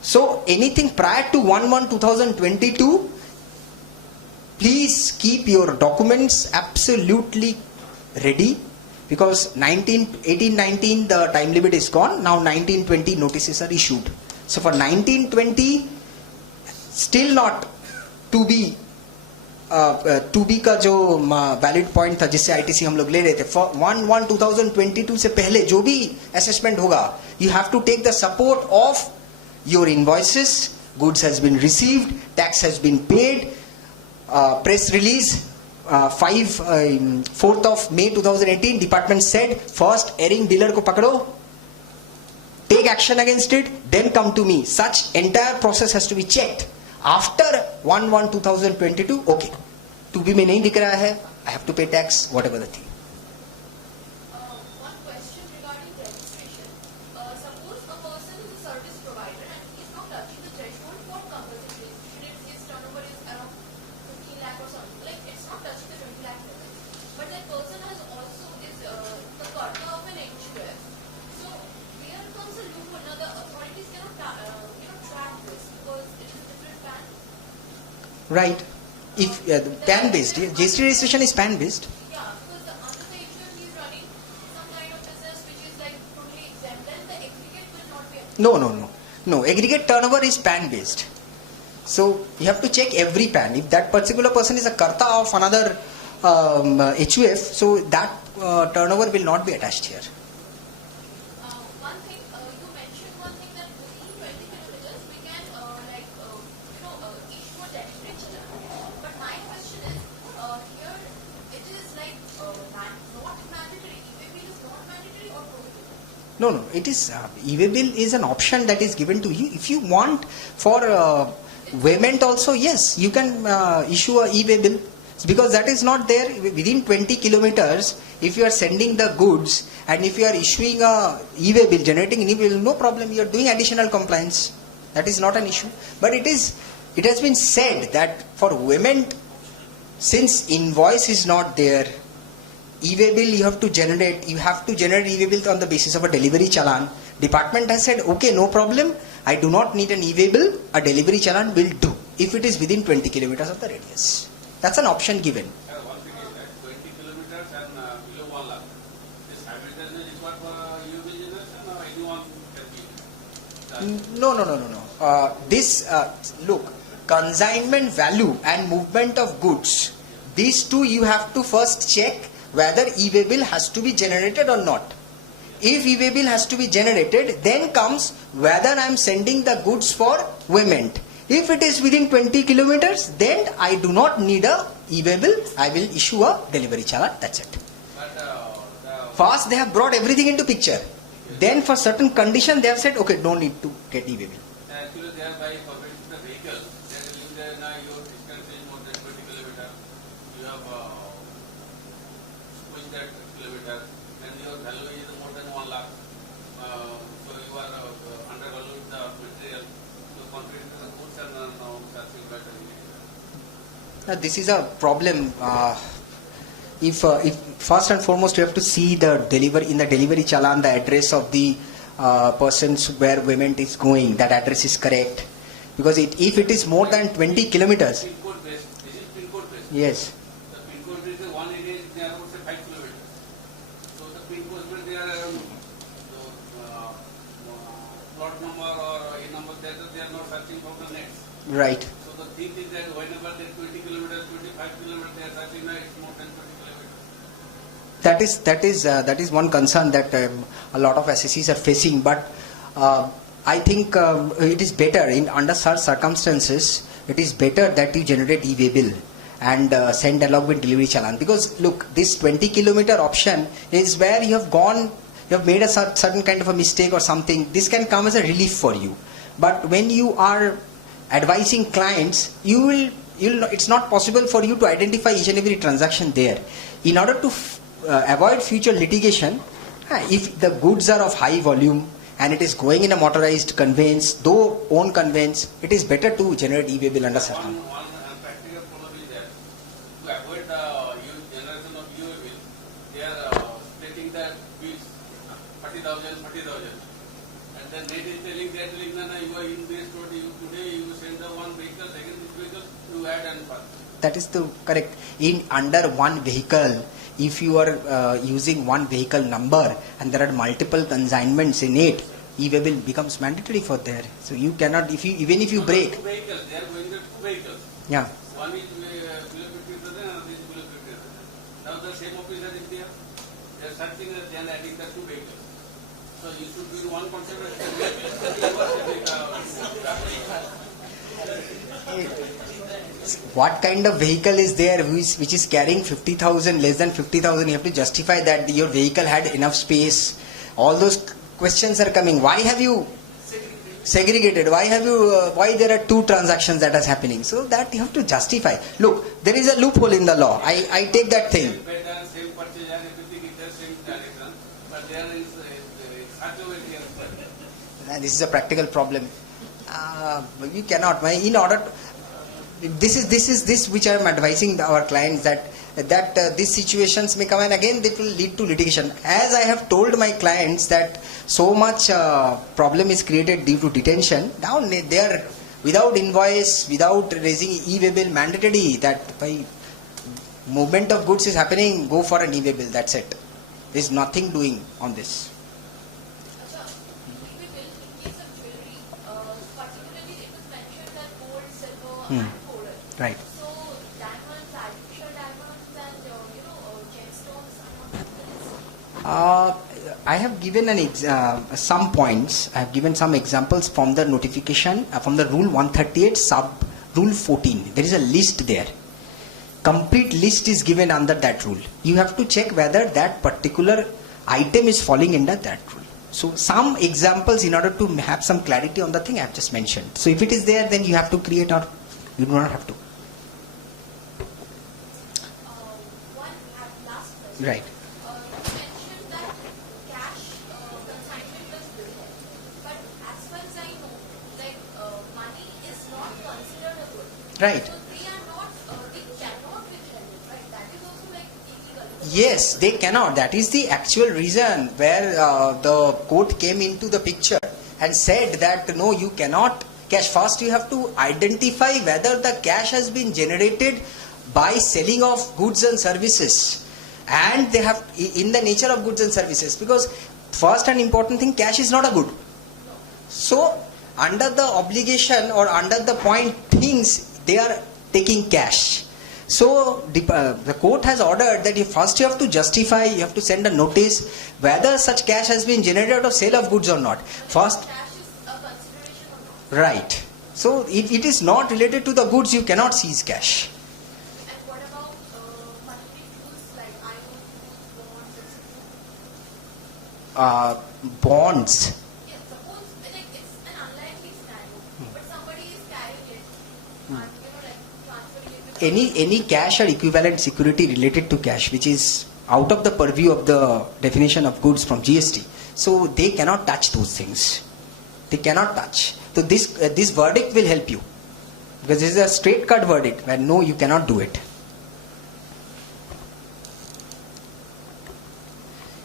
So anything prior to 1/1/2022, please keep your documents absolutely ready, because 18/19 the time limit is gone. Now 19/20 notices are issued. So for 19/20 still not to be का जो valid point था जिससे ITC हम लोग ले रहे थे, 1/1/2022 से पहले जो भी असेसमेंट होगा, you have to take the support of your invoices, goods has been received, tax has been paid, press release 4th of May 2018 department said first erring dealer को पकड़ो, take action against it, then come to me. Such entire process has to be checked. After 1/1/2022, okay, 2B में नहीं दिख रहा है, I have to pay tax, whatever the thing. One question regarding registration. Suppose a person is a service provider and he is not touching the threshold for compulsory registration. His turnover is around 15 lakh or something. Like, it's not touching the 20 lakh level. But that person has also is the quota of an HUF. So where comes the loophole? Now the authorities cannot track this because it is different PAN. Right. If PAN based, GST registration is PAN based. Yeah, because under the HUF he is running some kind of business which is like totally exempt. Then the aggregate will not be applicable. No. Aggregate turnover is PAN based. So you have to check every PAN. If that particular person is a karta of another HUF, so that turnover will not be attached here. One thing, you mentioned one thing that within 20 kilometers we can issue a delivery challan. But my question is, here it is like not mandatory. EIRC is not mandatory or prohibited? No, it is e-waybill is an option that is given to you. If you want for payment also, yes, you can issue a e-waybill, because that is not there within 20 kilometers. If you are sending the goods and if you are issuing a e-waybill, generating an e-waybill, no problem, you are doing additional compliance. That is not an issue. But it has been said that for women, since invoice is not there, e-waybill you have to generate e-waybill on the basis of a delivery challan. Department has said, okay, no problem, I do not need an e-waybill, a delivery challan will do if it is within 20 kilometers of the radius. That's an option given. One thing is that 20 kilometers and below 1 lakh. This advertisement is what for EIRC generation or anyone can be? No. Look, consignment value and movement of goods, these two you have to first check whether e-waybill has to be generated or not. If e-waybill has to be generated, then comes whether I am sending the goods for payment. If it is within 20 kilometers, then I do not need a e-waybill. I will issue a delivery challan. That's it. But First, they have brought everything into picture. Then, for certain condition, they have said, okay, no need to get e-waybill. actually they are buying permission the vehicle. They are telling that now your distance is more than 20 kilometers. You have squeezed that kilometer and your value is more than 1 lakh. So you are undervalued the material. So contrary to the goods and now searching better. This is a problem. If first and foremost you have to see the delivery challan, the address of the persons where payment is going, that address is correct. Because if it is more than 20 kilometers, Pin code based. This is pin code based. yes, The pin code is one area is there around say 5 kilometers. So the pin code is there around plot number or a number there, they are not searching from the net. right. So the thing is that whenever they 20 kilometers, 25 kilometers, they are searching now it's more than 20 kilometers. That is one concern that a lot of SSCs are facing. But I think it is better under such circumstances. It is better that you generate e-waybill and send along with delivery challan. Because look, this 20 kilometer option is where you have made a certain kind of a mistake or something. This can come as a relief for you. But when you are advising clients, it's not possible for you to identify each and every transaction there. In order to avoid future litigation, if the goods are of high volume and it is going in a motorized conveyance, though own conveyance, it is better to generate e-waybill under certain. One practical sending the bills, 40,000, 40,000. And then net is telling that, no, no, you are in this road, you today you send the one vehicle, second vehicle, you add and pass. That is the correct. In under one vehicle, if you are using one vehicle number and there are multiple consignments in it, e-waybill becomes mandatory for there. So you cannot, if you even if you break. Two vehicles, they are going with two vehicles. Yeah. One is below 50,000 and another is below 50,000. Now the same officer is there. They are searching and they are adding the two vehicles. So you should do one consideration. What kind of vehicle is there which is carrying 50,000, less than 50,000? You have to justify that your vehicle had enough space. All those questions are coming. Why have you segregated? Why have you? Why there are two transactions that is happening? So that you have to justify. Look, there is a loophole in the law. I take that thing. Same pattern, same purchase and everything is the same direction. But there is such a way here. This is a practical problem. You cannot. In order to, this is which I am advising our clients that these situations may come and again it will lead to litigation. As I have told my clients that so much problem is created due to detention. Now they are without invoice, without raising e-waybill, mandatory that by movement of goods is happening, go for an e-waybill. That's it. There is nothing doing on this. Acha, e-waybill, in case of jewelry, particularly it was mentioned that gold, silver and gold. Right. So diamonds, artificial diamonds and gemstones are not on this. I have given some points. I have given some examples from the notification from the Rule 138 sub Rule 14. There is a list there. Complete list is given under that rule. You have to check whether that particular item is falling under that rule. So some examples in order to have some clarity on the thing I have just mentioned. So if it is there, then you have to create or you do not have to. One last question. Right. You mentioned that cash consignment was good, but as far as I know, like money is not considered a good. Right. So they cannot withhold it, right? That is also like illegal. Yes, they cannot. That is the actual reason where the court came into the picture and said that no, you cannot cash. First, you have to identify whether the cash has been generated by selling of goods and services, and they have in the nature of goods and services, because first and important thing, cash is not a good. So under the obligation or under the point things, they are taking cash. So the court has ordered that first you have to justify, you have to send a notice whether such cash has been generated out of sale of goods or not. First, Cash is a consideration or not? right. So it is not related to the goods, you cannot seize cash. And what about monetary tools like iron, bonds, etc.? Bonds. Yes, suppose like it's an unlikely scenario, but somebody is carrying it and transferring it with Any cash or equivalent security related to cash which is out of the purview of the definition of goods from GST, so they cannot touch those things. They cannot touch. So this verdict will help you, because this is a straight cut verdict where no, you cannot do it.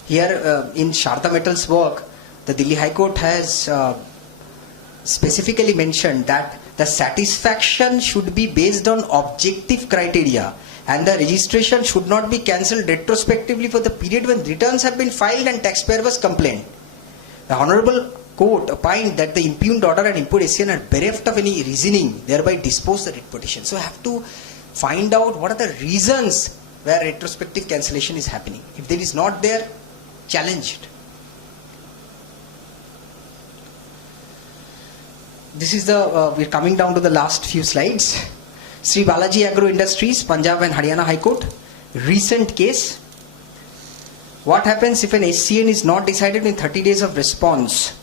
Here in Sharda Metal's work, the Delhi High Court has specifically mentioned that the satisfaction should be based on objective criteria and the registration should not be cancelled retrospectively for the period when returns have been filed and taxpayer was complained. The Honorable Court opined that the impugned order and imput SCN are bereft of any reasoning, thereby dispose the writ petition. So I have to find out what are the reasons where retrospective cancellation is happening. If there is not there, challenge it. This is the, we're coming down to the last few slides. Sri Balaji Agro Industries, Punjab and Haryana High Court. Recent case. What happens if an SCN is not decided in 30 days of response?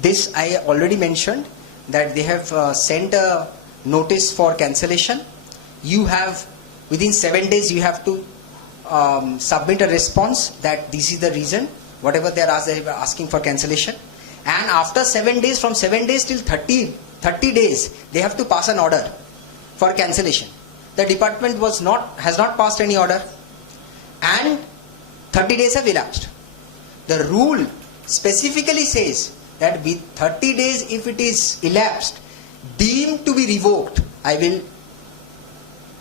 This I already mentioned, that they have sent a notice for cancellation. You have, within 7 days, you have to submit a response that this is the reason, whatever they are asking for cancellation. And after 7 days, from 7 days till 30 days, they have to pass an order for cancellation. The department has not passed any order, and 30 days have elapsed. The rule specifically says that with 30 days, if it is elapsed, deemed to be revoked, I will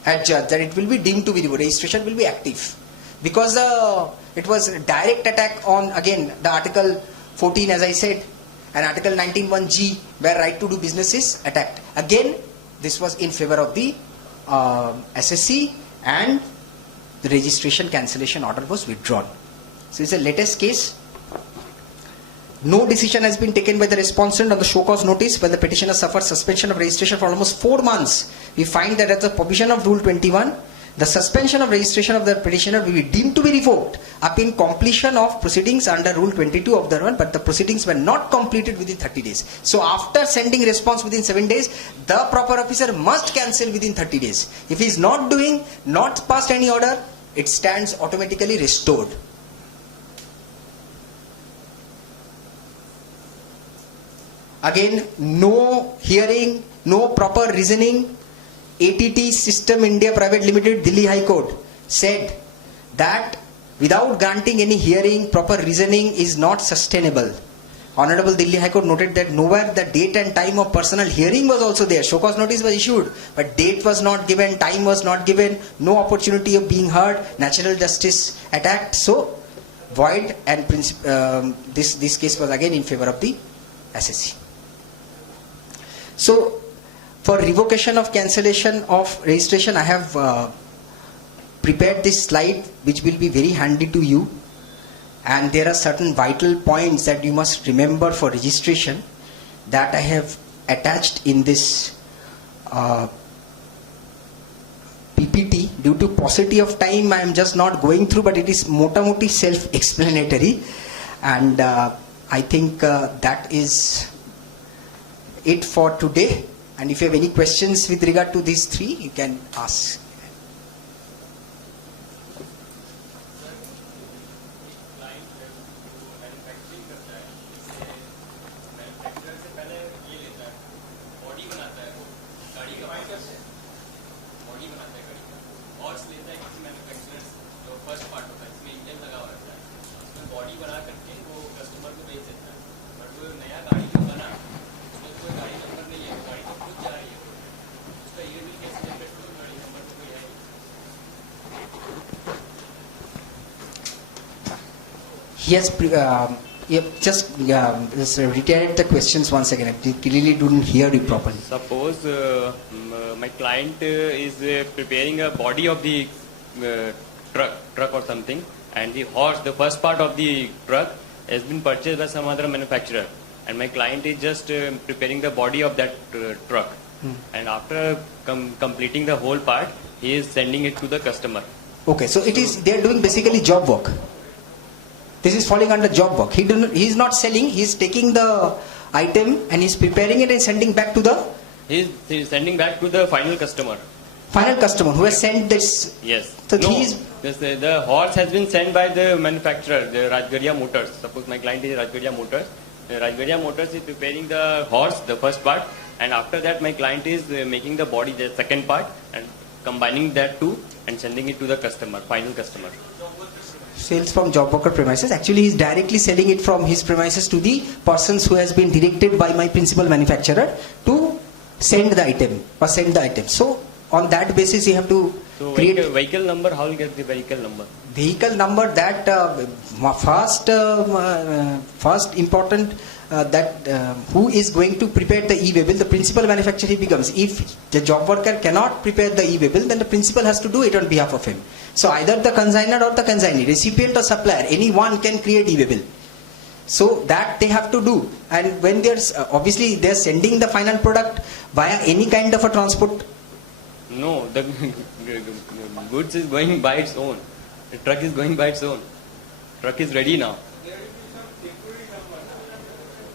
adjudge that it will be deemed to be revoked. Registration will be active. Because it was a direct attack on, again, the Article 14, as I said, and Article 19(1)(g), where right to do business is attacked. Again, this was in favor of the SSC, and the registration cancellation order was withdrawn. So it's the latest case. No decision has been taken by the respondent on the show cause notice when the petitioner suffered suspension of registration for almost 4 months. We find that as a provision of Rule 21, the suspension of registration of the petitioner will be deemed to be revoked upon completion of proceedings under Rule 22 of the one, but the proceedings were not completed within 30 days. So after sending response within 7 days, the proper officer must cancel within 30 days. If he is not doing, not passed any order, it stands automatically restored. Again, no hearing, no proper reasoning. ATT System India Private Limited, Delhi High Court said that without granting any hearing, proper reasoning is not sustainable. Honorable Delhi High Court noted that nowhere the date and time of personal hearing was also there. Show cause notice was issued, but date was not given, time was not given, no opportunity of being heard, natural justice attacked. So void, and this case was again in favor of the SSC. So for revocation of cancellation of registration, I have prepared this slide which will be very handy to you, and there are certain vital points that you must remember for registration that I have attached in this PPT. Due to paucity of time, I am just not going through, but it is mota-moti self-explanatory, and I think that is it for today. And if you have any questions with regard to these three, you can ask. Yes, just reiterate the questions once again. I clearly didn't hear you properly. Suppose my client is preparing a body of the truck or something, and the horse, the first part of the truck, has been purchased by some other manufacturer, and my client is just preparing the body of that truck, and after completing the whole part, he is sending it to the customer. Okay, so it is, they are doing basically job work. This is falling under job work. He is not selling, he is taking the item and he is preparing it and sending back to the... He is sending back to the final customer. Final customer who has sent this... Yes. So no, he is... the horse has been sent by the manufacturer, the Rajgaria Motors. Suppose my client is Rajgaria Motors. Rajgaria Motors is preparing the horse, the first part, and after that my client is making the body, the second part, and combining that two and sending it to the customer, final customer. Sales from job worker premises. Actually, he is directly selling it from his premises to the persons who has been directed by my principal manufacturer to send the item or send the item. So on that basis, you have to create vehicle number. How will get the vehicle number? Vehicle number, that first important that who is going to prepare the e-waybill, the principal manufacturer he becomes. If the job worker cannot prepare the e-waybill, then the principal has to do it on behalf of him. So either the consignor or the consignee, recipient or supplier, anyone can create e-waybill. So that they have to do. And when there's obviously they're sending the final product via any kind of a transport. No, the goods is going by its own. The truck is going by its own. Truck is ready now.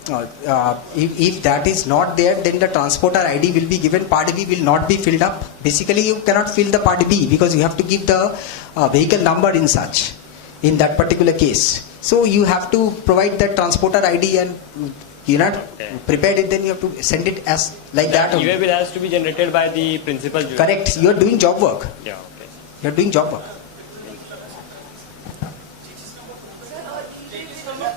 If that is not there, then the transporter ID will be given. Part B will not be filled up. Basically, you cannot fill the part B because you have to give the vehicle number in such, in that particular case. So you have to provide that transporter ID, and you're not prepared it, then you have to send it as like that. E-waybill has to be generated by the principal. Correct. You are doing job work. Yeah. Okay. You are doing job work. Sir, e-waybill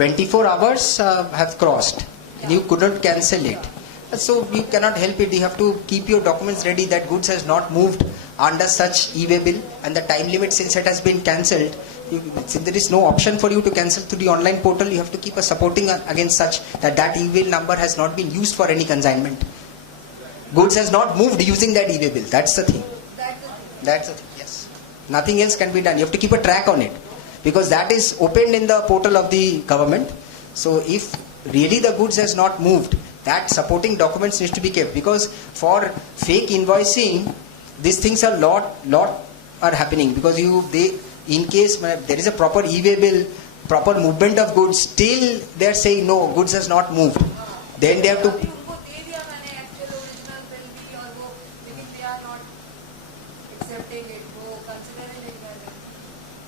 24 hours have crossed and you couldn't cancel it. So you cannot help it. You have to keep your documents ready that goods has not moved under such e-way-bill, and the time limit since it has been cancelled, since there is no option for you to cancel through the online portal, you have to keep a supporting against such that e-way number has not been used for any consignment. Goods has not moved using that e-way bill. That's the thing. That's the thing. Yes. Nothing else can be done. You have to keep a track on it because that is opened in the portal of the government. So if really the goods has not moved, that supporting documents needs to be kept, because for fake invoicing, these things are lot are happening, because in case there is a proper e-way bill, proper movement of goods, still they are saying no, goods has not moved. Then they have to. उनको दे दिया मैंने actual original bill भी और वो, लेकिन they are not accepting it, वो consider ही नहीं कर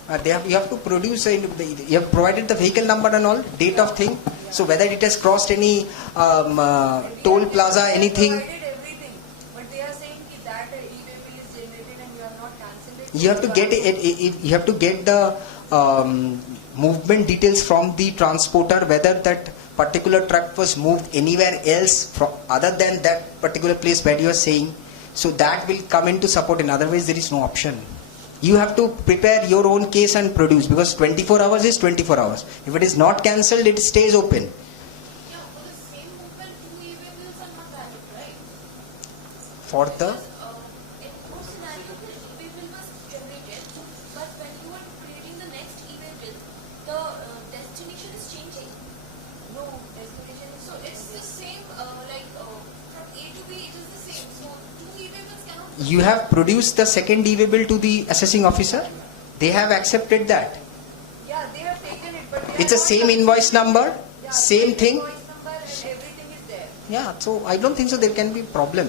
रहे. You have to produce, you have provided the vehicle number and all, date of thing. So whether it has crossed any toll plaza, anything. Provided everything, but they are saying that e-way bill is generated and you have not cancelled it. You have to get it. You have to get the movement details from the transporter, whether that particular truck was moved anywhere else other than that particular place where you are saying. So that will come into support. In otherwise, there is no option. You have to prepare your own case and produce, because 24 hours is 24 hours. If it is not cancelled, it stays open. Yeah, for the same movement, two e-way bills are not valid, right? For the In most scenarios, the e-way bill was generated, but when you are creating the next e-way bill, the destination is changing. No, destination is So it's the same, from A to B, it is the same. So two e-way bills cannot. you have produced the second e-way bill to the assessing officer. They have accepted that. Yeah, they have taken it, but they It's are the not same invoice number, Yeah, same thing. invoice number and everything is there. Yeah, so I don't think so there can be problem.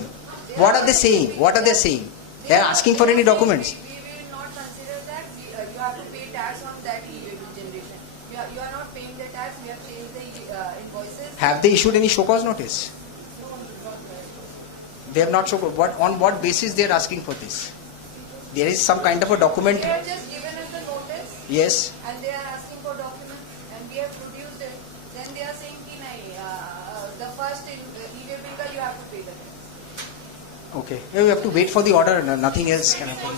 What are they saying? What are they saying? They are asking for any documents. We will not consider that. You have to pay tax on that e-way bill generation. You are not paying the tax. We have changed the invoices. Have they issued any show cause notice? They have not shown. On what basis they are asking for this? There is some kind of a document. They have just given us the notice Yes. and they are asking for documents and we have produced it. Then they are saying ki nahi, the first e-way bill ka you have to pay the tax. Okay. We have to wait for the order. Nothing else can happen.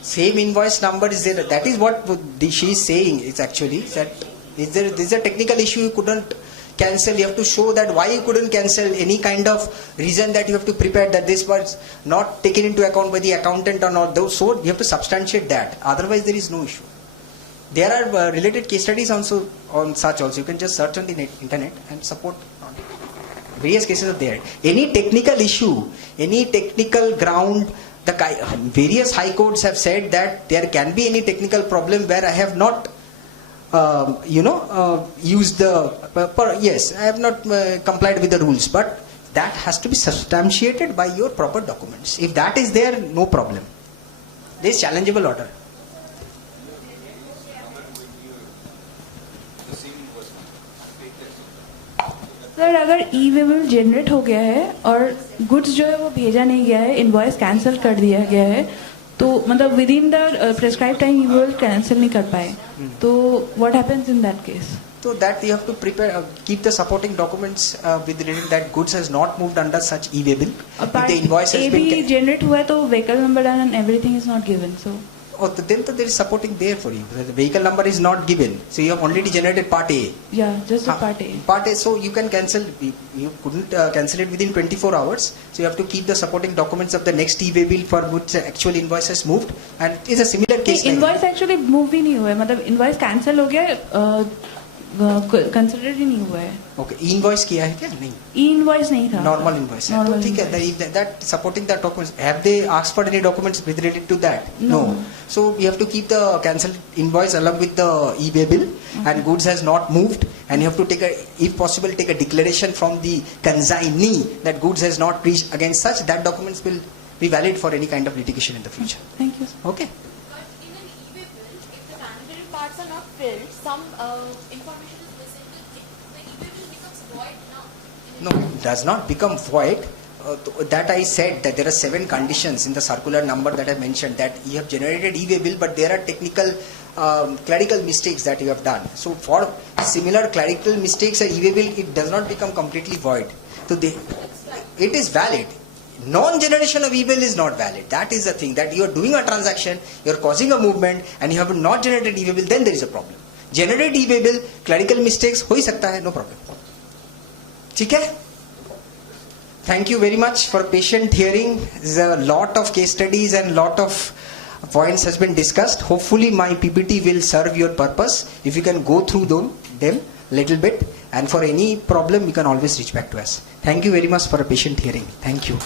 Same invoice number is there. That is what she is saying. It's actually that this is a technical issue. You couldn't cancel. You have to show that why you couldn't cancel. Any kind of reason that you have to prepare that this was not taken into account by the accountant or not. So you have to substantiate that. Otherwise, there is no issue. There are related case studies also on such also. You can just search on the internet and support on it. Various cases are there. Any technical issue, any technical ground, the various high courts have said that there can be any technical problem where I have not used the yes, I have not complied with the rules, but that has to be substantiated by your proper documents. If that is there, no problem. There is challengeable order. Sir अगर ई way bill generate हो गया है और goods जो है वो भेजा नहीं गया है, इनवॉइस कैंसिल कर दिया गया है, तो मतलब with in the prescribe time E way bill cancel नहीं कर पाए, तो what happens in that case? So that you have to prepare, keep the supporting documents with related that goods has not moved under such e-way bill. If the invoice has भी been generate हुआ है तो vehicle number and everything is not given, so then there is supporting there for you. The vehicle number is not given, so you have already generated part A. या just part A. Part A, so you can cancel. You couldn't cancel it within 24 hours. So you have to keep the supporting documents of the next e-way bill for which actual invoice has moved, and it is a similar case. Invoice actually move ही नहीं हुआ है, मतलब invoice cancel हो गया, consider ही नहीं हुआ है. Okay, invoice किया है क्या? नहीं. ई इनवॉइस नहीं था. Normal invoice. है. तो ठीक है. That supporting the documents. Have they asked for any documents with related to that? No. So you have to keep the cancelled invoice along with the e-way bill, and goods has not moved, and you have to take if possible, take a declaration from the consignee that goods has not reached against such. That documents will be valid for any kind of litigation in the future. Thank you. Okay. But in an e-way bill, if the mandatory parts are not filled, some information is missing. The e-way bill becomes void now. No, it does not become void. That I said that there are 7 conditions in the circular number that I mentioned, that you have generated e-way bill, but there are technical clerical mistakes that you have done. So for similar clerical mistakes, a e-way bill, it does not become completely void. So it is valid. Non-generation of e-bill is not valid. That is the thing, that you are doing a transaction, you are causing a movement, and you have not generated e-way bill, then there is a problem. Generate e-way bill, clerical mistakes हो ही सकता है, no problem. ठीक है? Thank you very much for patient hearing. There's a lot of case studies and lot of points has been discussed. Hopefully my PPT will serve your purpose. If you can go through them little bit, and for any problem you can always reach back to us. Thank you very much for a patient hearing. Thank you.